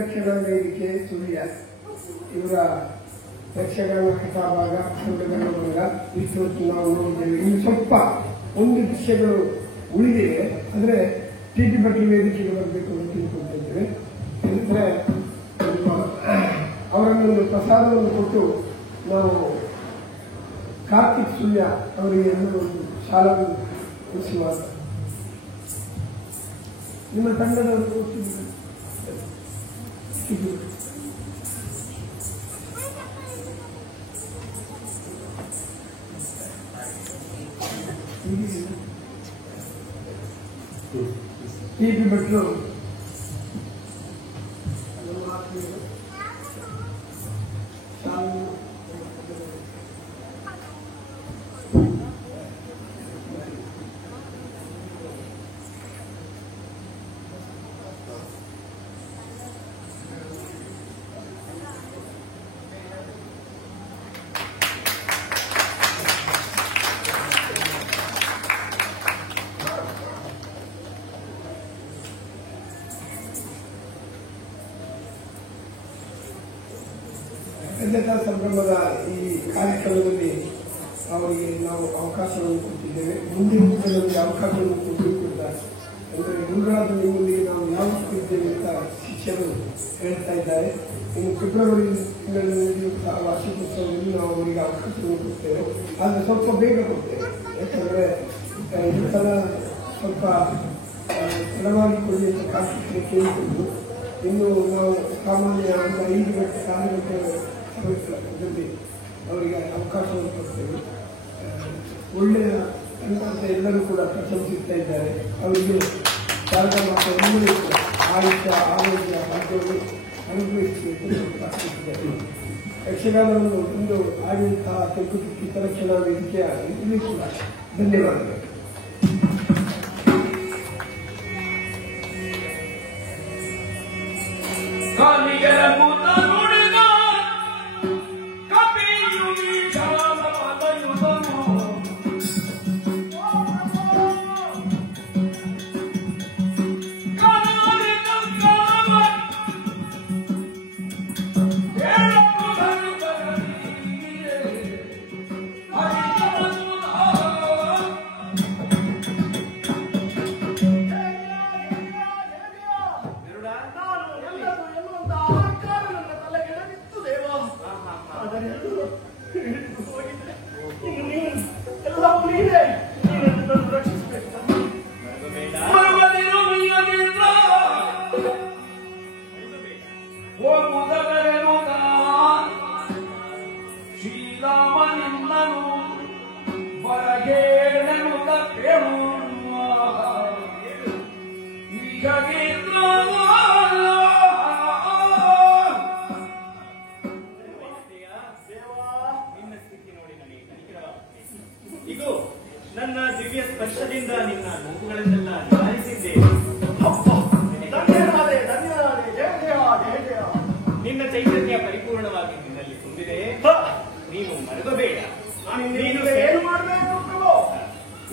ಯಕ್ಷಗಾನ ವೇದಿಕೆ ಸುಳ್ಯ ಇವರ ಯಕ್ಷಗಾನ ಕಥಾಭಾಗ ಭಾಗ ಇಷ್ಟೊತ್ತು ನಾವು ನೋಡಿದ್ದೇವೆ. ಇನ್ನು ಸ್ವಲ್ಪ ಒಂದು ದೃಶ್ಯಗಳು ಉಳಿದಿವೆ, ಅಂದ್ರೆ ಟಿ.ಟಿ. ಭಟ್ರು ವೇದಿಕೆಗೆ ಬರಬೇಕು ಅಂತ ತಿಳ್ಕೊಳ್ತಿದ್ದೇವೆ. ಅಂದ್ರೆ ಅವರನ್ನೊಂದು ಪ್ರಸಾದವನ್ನು ಕೊಟ್ಟು ನಾವು ಕಾರ್ತಿಕ್ ಸುಳ್ಯ ಅವರಿಗೆ ಒಂದು ಶಾಲೆಯನ್ನು ಉಳಿಸುವ ನಿಮ್ಮ ತಂಡದವರು ಓದ್ತಿದ್ದಾರೆ. ಟಿ.ಟಿ. ಭಟ್ರು ಖಂಡಿತ ಸಂಭ್ರಮದ ಈ ಕಾರ್ಯಕ್ರಮದಲ್ಲಿ ಅವರಿಗೆ ನಾವು ಅವಕಾಶವನ್ನು ಕೊಟ್ಟಿದ್ದೇವೆ. ಮುಂದಿನ ದಿನಗಳಲ್ಲಿ ಅವಕಾಶವನ್ನು ಕೊಟ್ಟಿದ್ದಾರೆ. ಅಂದರೆ ಗುರುಗಳಾದ ನಿಮ್ಮೊಂದಿಗೆ ನಾವು ಯಾವ ಇದ್ದೇವೆ ಅಂತ ಶಿಕ್ಷಕರು ಹೇಳ್ತಾ ಇದ್ದಾರೆ. ಇನ್ನು ಫೆಬ್ರವರಿ ತಿಂಗಳಲ್ಲಿ ನಡೆಯುವಂತಹ ವಾರ್ಷಿಕೋತ್ಸವದಲ್ಲಿ ನಾವು ಅವರಿಗೆ ಅವಕಾಶವನ್ನು ಕೊಡ್ತೇವೆ. ಆದರೆ ಸ್ವಲ್ಪ ಬೇಗ ಕೊಡ್ತೇವೆ, ಯಾಕಂದರೆ ಈ ಥರ ಸ್ವಲ್ಪ ತಡವಾಗಿ ಕೊಡಿ ಅಂತ ಕಾರ್ಯಕ್ರಮ ಕೇಳಿಕೊಂಡು ಇನ್ನು ನಾವು ಸಾಮಾನ್ಯ ಒಂದು 5 ಗಂಟೆ 6 ಗಂಟೆ ಸಮಯದಲ್ಲಿ ಅವರಿಗೆ ಅವಕಾಶವನ್ನು ಕೊಡ್ತೇವೆ. ಒಳ್ಳೆಯ ಅಂತ ಎಲ್ಲರೂ ಕೂಡ ಪ್ರಶಂಸಿಸ್ತಾ ಇದ್ದಾರೆ. ಅವರಿಗೆ ಜಾಗ ಮತ್ತು ಎಲ್ಲರೂ ಆಯುಷ್ಯ ಆರೋಗ್ಯ ಭಾಗ್ಯವನ್ನು ಅನುಭವಿಸಬೇಕು ಎಂದು ಪ್ರಾರ್ಥಿಸಿದ್ದಾರೆ. ಯಕ್ಷಗಾನವನ್ನು ಒಂದು ಆಡಿದಂತಹ ತೆಂಕುತಿಟ್ಟಿ ಹಿತರಕ್ಷಣಾ ವೇದಿಕೆಯ ಇದೂ ಕೂಡ ಧನ್ಯವಾದಗಳು. ಇದು ನನ್ನ ದಿವ್ಯ ಸ್ಪರ್ಶದಿಂದ ನಿನ್ನ ನೋವುಗಳನ್ನೆಲ್ಲ ನಿವಾರಿಸಿದ್ದೇನೆ. ನಿನ್ನ ಚೈತನ್ಯ ಪರಿಪೂರ್ಣವಾಗಿ ನಿನ್ನಲ್ಲಿ ತುಂಬಿದೆ. ನೀನು ಮರಗಬೇಡ.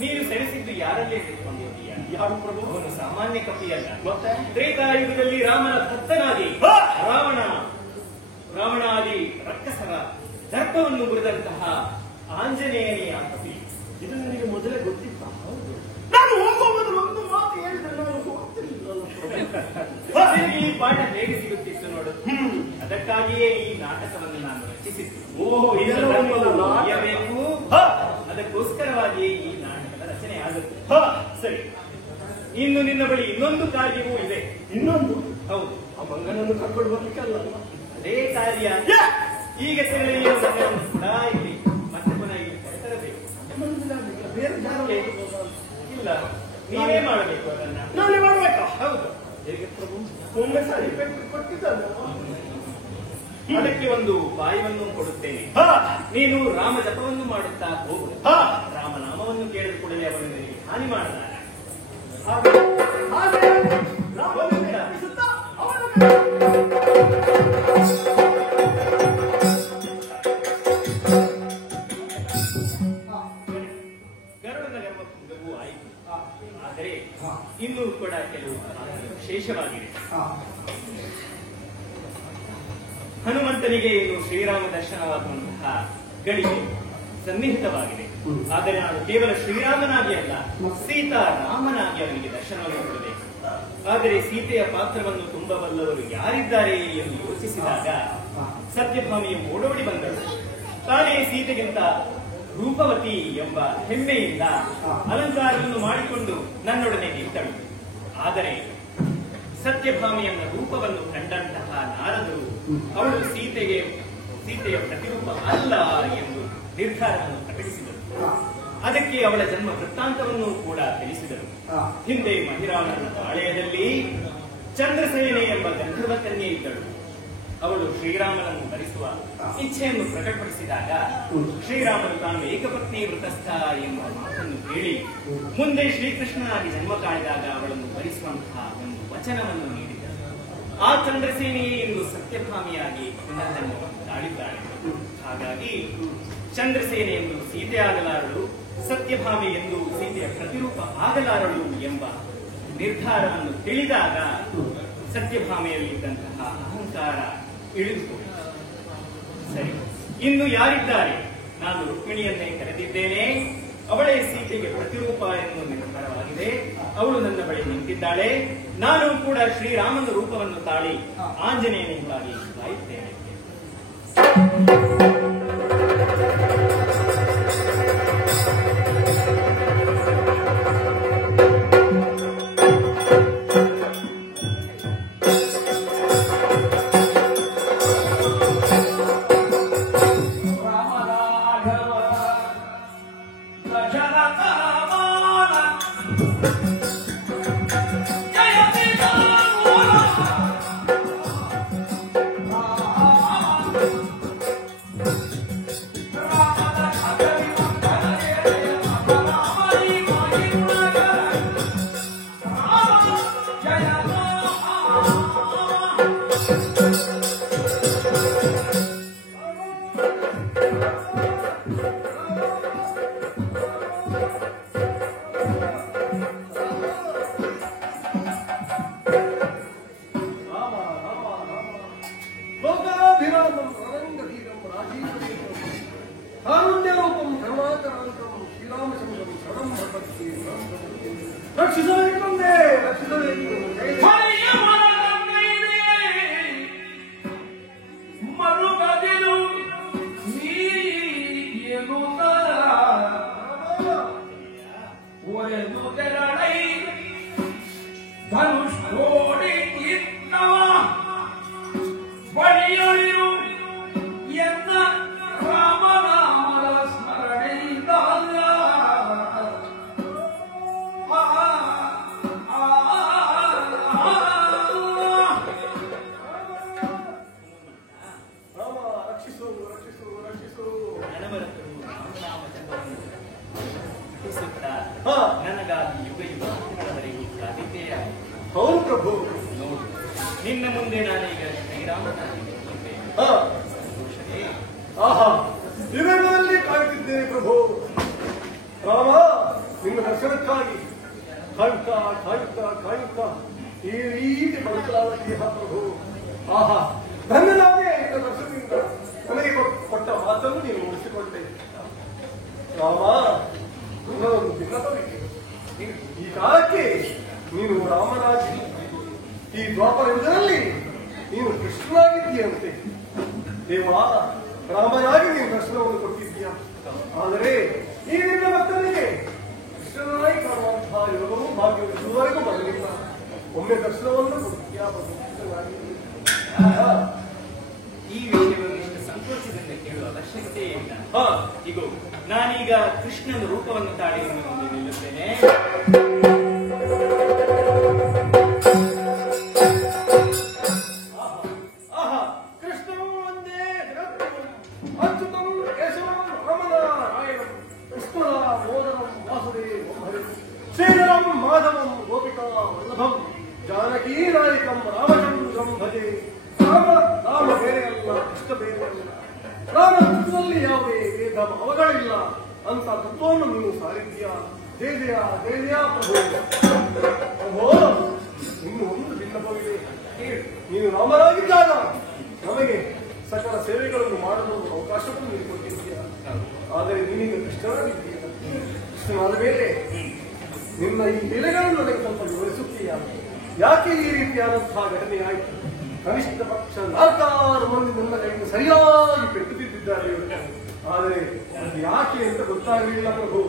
ನೀನು ಸೆಳೆಸಿದ್ದು ಯಾರಲ್ಲೇ ತಿಳ್ಕೊಂಡಿದ್ದೀಯ? ಯಾರು ಪ್ರಭು? ಅವನು ಸಾಮಾನ್ಯ ಕಪಿಯಲ್ಲ. ತ್ರೇತಾಯುಗದಲ್ಲಿ ರಾಮನ ಭಕ್ತನಾಗಿ ರಾವಣ ಆದಿ ರಕ್ಕಸರ ದರ್ಪವನ್ನು ಮುರಿದಂತಹ ಆಂಜನೇಯನೇ ಆ ಕಪಿ. ಇದು ನನಗೆ ಮೊದಲೇ ಗೊತ್ತಿತ್ತ. ನಾನು ಹೋಗುವುದು ಒಂದು ಮಾತು ಹೇಳಿದ್ರೆ ನಾನು ಹೋಗ್ತಿರ್ಲಿಲ್ಲ. ಈ ಪಾಠ ಹೇಗೆ ಸಿಗುತ್ತಿತ್ತು ನೋಡು. ಅದಕ್ಕಾಗಿಯೇ ಈ ನಾಟಕವನ್ನು ನಾನು ರಚಿಸಿದ್ದು. ಮುಗಿಯಬೇಕು, ಅದಕ್ಕೋಸ್ಕರವಾಗಿಯೇ ಈ ನಾಟಕದ ರಚನೆ ಆಗುತ್ತೆ. ಸರಿ, ಇನ್ನು ನಿನ್ನ ಬಳಿ ಇನ್ನೊಂದು ಕಾರ್ಯವೂ ಇದೆ. ಇನ್ನೊಂದು? ಹೌದು. ಆ ಮಂಗನನ್ನು ಕರ್ಕೊಂಡು ಬರ್ಲಿಕ್ಕಲ್ಲ. ಅದೇ ಕಾರ್ಯ. ಈಗ ತೆರಳಿಯ ಇಲ್ಲಿ ಮತ್ತೆ ಪುನಃ ಇಲ್ಲಿ ಕರೆತರಬೇಕು. ಬೇರೆ ಜನ ಇಲ್ಲ, ನೀವೇ ಮಾಡಬೇಕು ಅದನ್ನ. ನಾನೇ ಮಾಡ್ಬೇಕಾ? ಹೌದು. ಹೇಗೆ ಪ್ರಭು? ಒಮ್ಮೆ ಸರಿ ಕೊಟ್ಟಿದ್ದಲ್ಲ. ಅದಕ್ಕೆ ಒಂದು ಉಪಾಯವನ್ನು ಕೊಡುತ್ತೇನೆ. ನೀನು ರಾಮ ಜಪವನ್ನು ಮಾಡುತ್ತಾ ಹೋಗು. ರಾಮನಾಮವನ್ನು ಕೇಳಿದ ಕೂಡಲೇ ಅವನು ನಿನಗೆ ಹಾನಿ ಮಾಡಲಾರ. ಗರುಡನ ಗರ್ಭಭಂಗವೂ ಆಯಿತು. ಆದರೆ ಇನ್ನೂ ಕೂಡ ಕೆಲವು ವಿಶೇಷವಾಗಿದೆ. ಹನುಮಂತನಿಗೆ ಇನ್ನು ಶ್ರೀರಾಮ ದರ್ಶನವಾಗುವಂತಹ ಗಳಿಗೆ ಸನ್ನಿಹಿತವಾಗಿದೆ. ಆದರೆ ನಾನು ಕೇವಲ ಶ್ರೀರಾಮನಾಗಿ ಅಲ್ಲ, ಸೀತಾ ರಾಮನಾಗಿ ಅವನಿಗೆ ದರ್ಶನವನ್ನು ಕೊಡಬೇಕು. ಆದರೆ ಸೀತೆಯ ಪಾತ್ರವನ್ನು ತುಂಬಬಲ್ಲವರು ಯಾರಿದ್ದಾರೆ ಎಂದು ಯೋಚಿಸಿದಾಗ ಸತ್ಯಭಾಮಿಯ ಓಡೋಡಿ ಬಂದರು. ತಾನೇ ಸೀತೆಗಿಂತ ರೂಪವತಿ ಎಂಬ ಹೆಮ್ಮೆಯಿಂದ ಅಲಂಕಾರವನ್ನು ಮಾಡಿಕೊಂಡು ನನ್ನೊಡನೆ ನಿಂತಳು. ಆದರೆ ಸತ್ಯಭಾಮಿಯನ್ನ ರೂಪವನ್ನು ಕಂಡಂತಹ ನಾರದರು ಅವಳು ಸೀತೆಯ ಪ್ರತಿರೂಪ ಅಲ್ಲ ಎಂದು ನಿರ್ಧಾರವನ್ನು ಪ್ರಕಟಿಸಿದರು. ಅದಕ್ಕೆ ಅವಳ ಜನ್ಮ ವೃತ್ತಾಂತವನ್ನು ಕೂಡ ತಿಳಿಸಿದರು. ಹಿಂದೆ ಮಹಿರಾಮನ ಪಾಳೆಯದಲ್ಲಿ ಚಂದ್ರಸೇನೆ ಎಂಬ ಗಂಧರ್ವ ಕನ್ಯೆ ಇದ್ದಳು. ಅವಳು ಶ್ರೀರಾಮನನ್ನು ಧರಿಸುವ ಇಚ್ಛೆಯನ್ನು ಪ್ರಕಟಪಡಿಸಿದಾಗ ಶ್ರೀರಾಮನು ತಾನು ಏಕಪತ್ನಿ ವೃತಸ್ಥ ಎಂಬ ಮಾತನ್ನು ಹೇಳಿ ಮುಂದೆ ಶ್ರೀಕೃಷ್ಣನಾಗಿ ಜನ್ಮ ತಾಳಿದಾಗ ಅವಳನ್ನು ಭರಿಸುವಂತಹ ಒಂದು ವಚನವನ್ನು ನೀಡಿದರು. ಆ ಚಂದ್ರಸೇನೆಯೇ ಇಂದು ಸತ್ಯಭಾಮಿಯಾಗಿ ಪುನರ್ಜನ್ಮವನ್ನು ತಾಳಿದ್ದಾಳೆ. ಹಾಗಾಗಿ ಚಂದ್ರಸೇನೆ ಎಂದು ಸೀತೆ ಆಗಲಾರಳು, ಸತ್ಯಭಾಮಿ ಎಂದು ಸೀತೆಯ ಪ್ರತಿರೂಪ ಆಗಲಾರಳು ಎಂಬ ನಿರ್ಧಾರವನ್ನು ತಿಳಿದಾಗ ಸತ್ಯಭಾಮೆಯಲ್ಲಿದ್ದಂತಹ ಅಹಂಕಾರ ಇಳಿದು ಸರಿ, ಇನ್ನು ಯಾರಿದ್ದಾರೆ? ನಾನು ರುಕ್ಮಿಣಿಯನ್ನೇ ಕರೆದಿದ್ದೇನೆ, ಅವಳೇ ಸೀತೆಗೆ ಪ್ರತಿರೂಪ ಎನ್ನುವ ನಿರ್ಧಾರವಾಗಿದೆ. ಅವಳು ನನ್ನ ಬಳಿ ನಿಂತಿದ್ದಾಳೆ. ನಾನು ಕೂಡ ಶ್ರೀರಾಮನ ರೂಪವನ್ನು ತಾಳಿ ಆಂಜನೇಯನಿಗಾಗಿ ಕಾಯುತ್ತೇನೆ. ನನಗಾಗಿ ಯುಗ ಯುಗಾಂತರವರೆಗೂ ಕಾದಿದ್ದೇನೆ. ಹೌದು ಪ್ರಭು. ನೋಡು, ನಿನ್ನ ಮುಂದೆ ನಾನೀಗ ಶ್ರೀರಾಮನಾಗಿ ಸಂತೋಷವೇ? ಆಹಾ, ಇವೆಗಳಲ್ಲಿ ಕಾಯುತ್ತಿದ್ದೇನೆ ಪ್ರಭು. ರಾಮ, ನಿನ್ನ ದರ್ಶನಕ್ಕಾಗಿ ಕಾಯುತ್ತಾ ಕಾಯುತ್ತಾ ಕಾಯುತ್ತಾ ಈ ರೀತಿ ಬದುಕಲಾಗುತ್ತೀಯ ಪ್ರಭು. ಆಹಾ, ಧನ್ಯನಾದೆ ನಿನ್ನ ದರ್ಶನದಿಂದ. ನನಗೆ ಕೊಟ್ಟ ಮಾತನ್ನು ನೀನು ಉಳಿಸಿಕೊಂಡೆ. ರಾಮ, ನನ್ನದೊಂದು ಭಿನ್ನತವಿದೆ. ಈ ಕಾಲಕ್ಕೆ ನೀನು ರಾಮನಾಗಿ, ಈ ದ್ವಾಪರ ಯುಗದಲ್ಲಿ ನೀನು ಕೃಷ್ಣನಾಗಿದ್ದೀಯಂತೆ. ದೇವ, ರಾಮನಾಗಿ ನೀನು ದರ್ಶನವನ್ನು ಕೊಟ್ಟಿದ್ದೀಯ. ಆದರೆ ಈ ನಿನ್ನ ಭಕ್ತನಿಗೆ ಕೃಷ್ಣನಾಗಿ ಕಾಣುವಂತಹ ಯೋಗವೂ ಭಾಗ್ಯವು ಇದುವರೆಗೂ ಬರಲಿಲ್ಲ. ಒಮ್ಮೆ ದರ್ಶನವನ್ನು ಕೊಟ್ಟಿದ್ದೀಯ. ಈ ವಿಷಯವನ್ನು ಇಷ್ಟು ಸಂತೋಷದಿಂದ ಕೇಳುವ ಅವಶ್ಯಕತೆ ಇಲ್ಲ. ಇಗೋ ನಾನೀಗ ಕೃಷ್ಣನ ರೂಪವನ್ನು ತಾಳಿ ನಿಮ್ಮ ಮುಂದೆ ನಿಲ್ಲುತ್ತೇನೆ. ಕೃಷ್ಣನು ಒಂದೇ ಅಚ್ಯುತಂ ಕೇಶವಂ ರಾಮನಾರಾಯಣಂ ಕೃಷ್ಣದ ಮೋದನಂ ವಾಸುದೇವಂ ಶ್ರೀಧರಂ ಮಾಧವಂ ಗೋಪಿಕಾ ವಲ್ಲಭಂ ಜಾನಕೀ ನಾಯಕಂ ರಾಮಚಂದ್ರಂ ಭಜೆ. ರಾಮ ಬೇರೆಯಲ್ಲ, ಕೃಷ್ಣ ಬೇರೆಯಲ್ಲ. ರಾಮನಲ್ಲಿ ಯಾವುದೇ ಭೇದ ಭಾವಗಳಿಲ್ಲ ಅಂತ ತತ್ವವನ್ನು ನೀನು ಸಾರಿದ್ಯಾ. ಜಯ ಜಯ ಜಯ ಜಯ ಪ್ರಭು. ಇನ್ನು ಒಂದು ಭಿನ್ನಪವಿದೆ. ನೀನು ರಾಮರಾಗಿದ್ದಾಗ ನಮಗೆ ಸಕಲ ಸೇವೆಗಳನ್ನು ಮಾಡಲು ಅವಕಾಶವನ್ನು ನೀನು ಕೊಟ್ಟಿದ್ದೀಯ. ಆದರೆ ನೀನೀಗ ಕೃಷ್ಣನಾಗಿದ್ದೀಯ. ಕೃಷ್ಣನಾದ ಮೇಲೆ ನಿನ್ನ ಈ ಲೀಲೆಗಳನ್ನು ನನಗೆ ಸ್ವಲ್ಪ ವಿವರಿಸುತ್ತೀಯ. ಯಾಕೆ ಈ ರೀತಿಯಾದಂತಹ ಘಟನೆ ಆಯಿತು? ಕನಿಷ್ಠ ಪಕ್ಷ 4 ಮಂದಿ ನನ್ನ ಕೈಯಿಂದ ಸರಿಯಾಗಿ ಪೆಟ್ಟು ತಿದ್ದಿದ್ದಾರೆ. ಆದರೆ ಅದು ಯಾಕೆ ಅಂತ ಗೊತ್ತಾಗಲಿಲ್ಲ ಪ್ರಭು.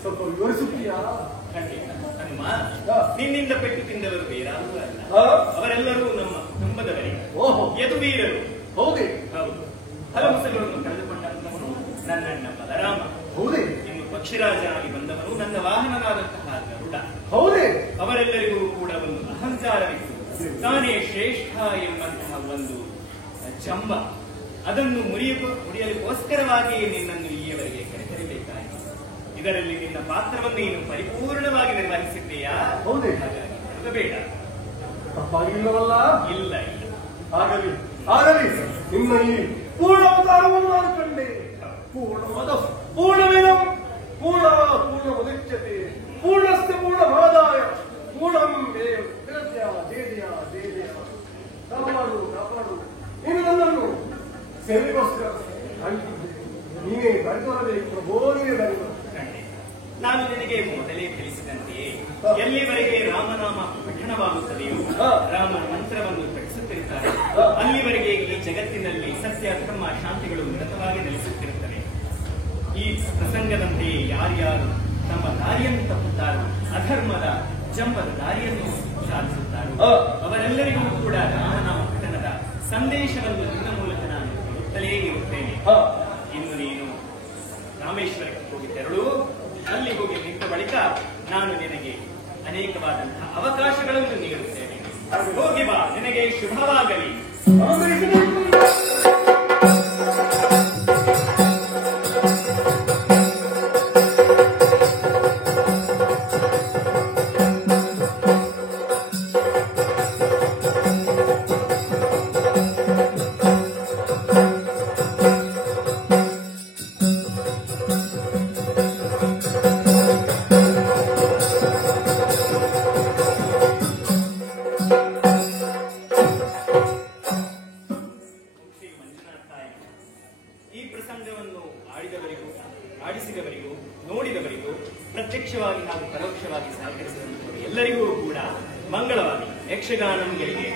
ಸ್ವಲ್ಪ ವಿವರಿಸುತ್ತೀಯಾ? ಹನುಮ, ನಿನ್ನಿಂದ ಪೆಟ್ಟು ತಿಂದವರು ಬೇರಾರೂ ಅಲ್ಲ. ಅವರೆಲ್ಲರೂ ನಮ್ಮ ಕುಟುಂಬದವರೇ. ಓಹೋ, ಯದುವೀರರು. ಹೌದೇ? ಹೌದು. ಹಲವು ಕಳೆದುಕೊಂಡಂತವನು ನನ್ನ ಅಣ್ಣ ಬಲರಾಮ. ಹೌದೇ? ಇನ್ನು ಪಕ್ಷಿರಾಜನಾಗಿ ಬಂದವನು ನನ್ನ ವಾಹನನಾದಂತಹ ಗರುಡ. ಹೌದೇ? ಅವರೆಲ್ಲರಿಗೂ ಕೂಡ ಒಂದು ಅಹಂಕಾರವಿತ್ತು. ತಾನೇ ಶ್ರೇಷ್ಠ ಎಂಬಂತಹ ಒಂದು ಜಂಬ. ಅದನ್ನು ಮುರಿಯಲಿಗೋಸ್ಕರವಾಗಿ ನಿನ್ನನ್ನು ಇಲ್ಲಿಯವರೆಗೆ ಕರೆತರಬೇಕಾಯಿತು. ಇದರಲ್ಲಿ ನಿನ್ನ ಪಾತ್ರವನ್ನು ನೀನು ಪರಿಪೂರ್ಣವಾಗಿ ನಿರ್ವಹಿಸಿದ್ದೀಯಾ? ಹೌದೇ? ಹಾಗಾಗಿ ಬೇಡ. ತಪ್ಪಾಗಿಲ್ಲವಲ್ಲ? ಇಲ್ಲ ಇಲ್ಲ. ಆಗಲಿ ಆಗಲಿ. ನಿನ್ನ ಈ ಪೂರ್ಣ ಅವತಾರವನ್ನು ನಾನು ಕಂಡೆ. ಪೂರ್ಣವೇದಂ ಪೂರ್ಣ ಮುದಿಚ್ಯತೆ ಪೂರ್ಣಸ್ಯ ಪೂರ್ಣಮಾದಾಯ ಪೂರ್ಣಂ ದೇವ ಜಯ ಜಯ ಜಯ ಜಯ. ಕಾಪಾಡು ಕಾಪಾಡು. ನೀನು ನನ್ನನ್ನು ಸೇವೆಗೋಸ್ಕರ ಕಾಣ್ತಿದ್ದೆ. ನೀವೇ ಬರೆದೊರಬೇಕು ಪ್ರಭೋ, ನೀವೇ ಬರೆದರು. ನಾನು ನಿನಗೆ ಮೊದಲೇ ತಿಳಿಸಿದಂತೆಯೇ ಎಲ್ಲಿವರೆಗೆ ರಾಮನಾಮ ಪಠಣವಾಗುತ್ತದೆಯೋ, ರಾಮನ ಮಂತ್ರವನ್ನು ಪಠಿಸುತ್ತಿರುತ್ತಾರೆ, ಅಲ್ಲಿವರೆಗೆ ಈ ಜಗತ್ತಿನಲ್ಲಿ ಸತ್ಯ ಧರ್ಮ ಶಾಂತಿಗಳು ನಿರತವಾಗಿ ನೆಲೆಸುತ್ತಿರುತ್ತವೆ. ಈ ಪ್ರಸಂಗದಂತೆಯೇ ಯಾರ್ಯಾರು ತಮ್ಮ ದಾರಿಯನ್ನು ತಪ್ಪುತ್ತಾರೋ, ಅಧರ್ಮದ ಜಂಬದ ದಾರಿಯನ್ನು ಸಾಧಿಸುತ್ತಾರೋ, ಅವರೆಲ್ಲರಿಗೂ ಕೂಡ ರಾಮನಾಮ ಪಠಣದ ಸಂದೇಶವನ್ನು ನಿನ್ನ ಮೂಲಕ ನಾನು ಕೊಡುತ್ತಲೇ ಇರುತ್ತೇನೆ. ಇನ್ನು ನೀನು ರಾಮೇಶ್ವರಕ್ಕೆ ಹೋಗಿ ತೆರಳು. ಅಲ್ಲಿ ಹೋಗಿ ನಿಂತ ಬಳಿಕ ನಾನು ನಿನಗೆ ಅನೇಕವಾದಂತಹ ಅವಕಾಶಗಳನ್ನು ನೀಡುತ್ತೇನೆ. ಹೋಗಿ ಬಾ, ನಿನಗೆ ಶುಭವಾಗಲಿ. ಆಡಿಸಿದವರಿಗೂ ನೋಡಿದವರಿಗೂ ಪ್ರತ್ಯಕ್ಷವಾಗಿ ಹಾಗೂ ಪರೋಕ್ಷವಾಗಿ ಸಹಕರಿಸಿದಂತಹ ಎಲ್ಲರಿಗೂ ಕೂಡ ಮಂಗಳವಾಗಿ ಯಕ್ಷಗಾನಂಗಳಿಗೆ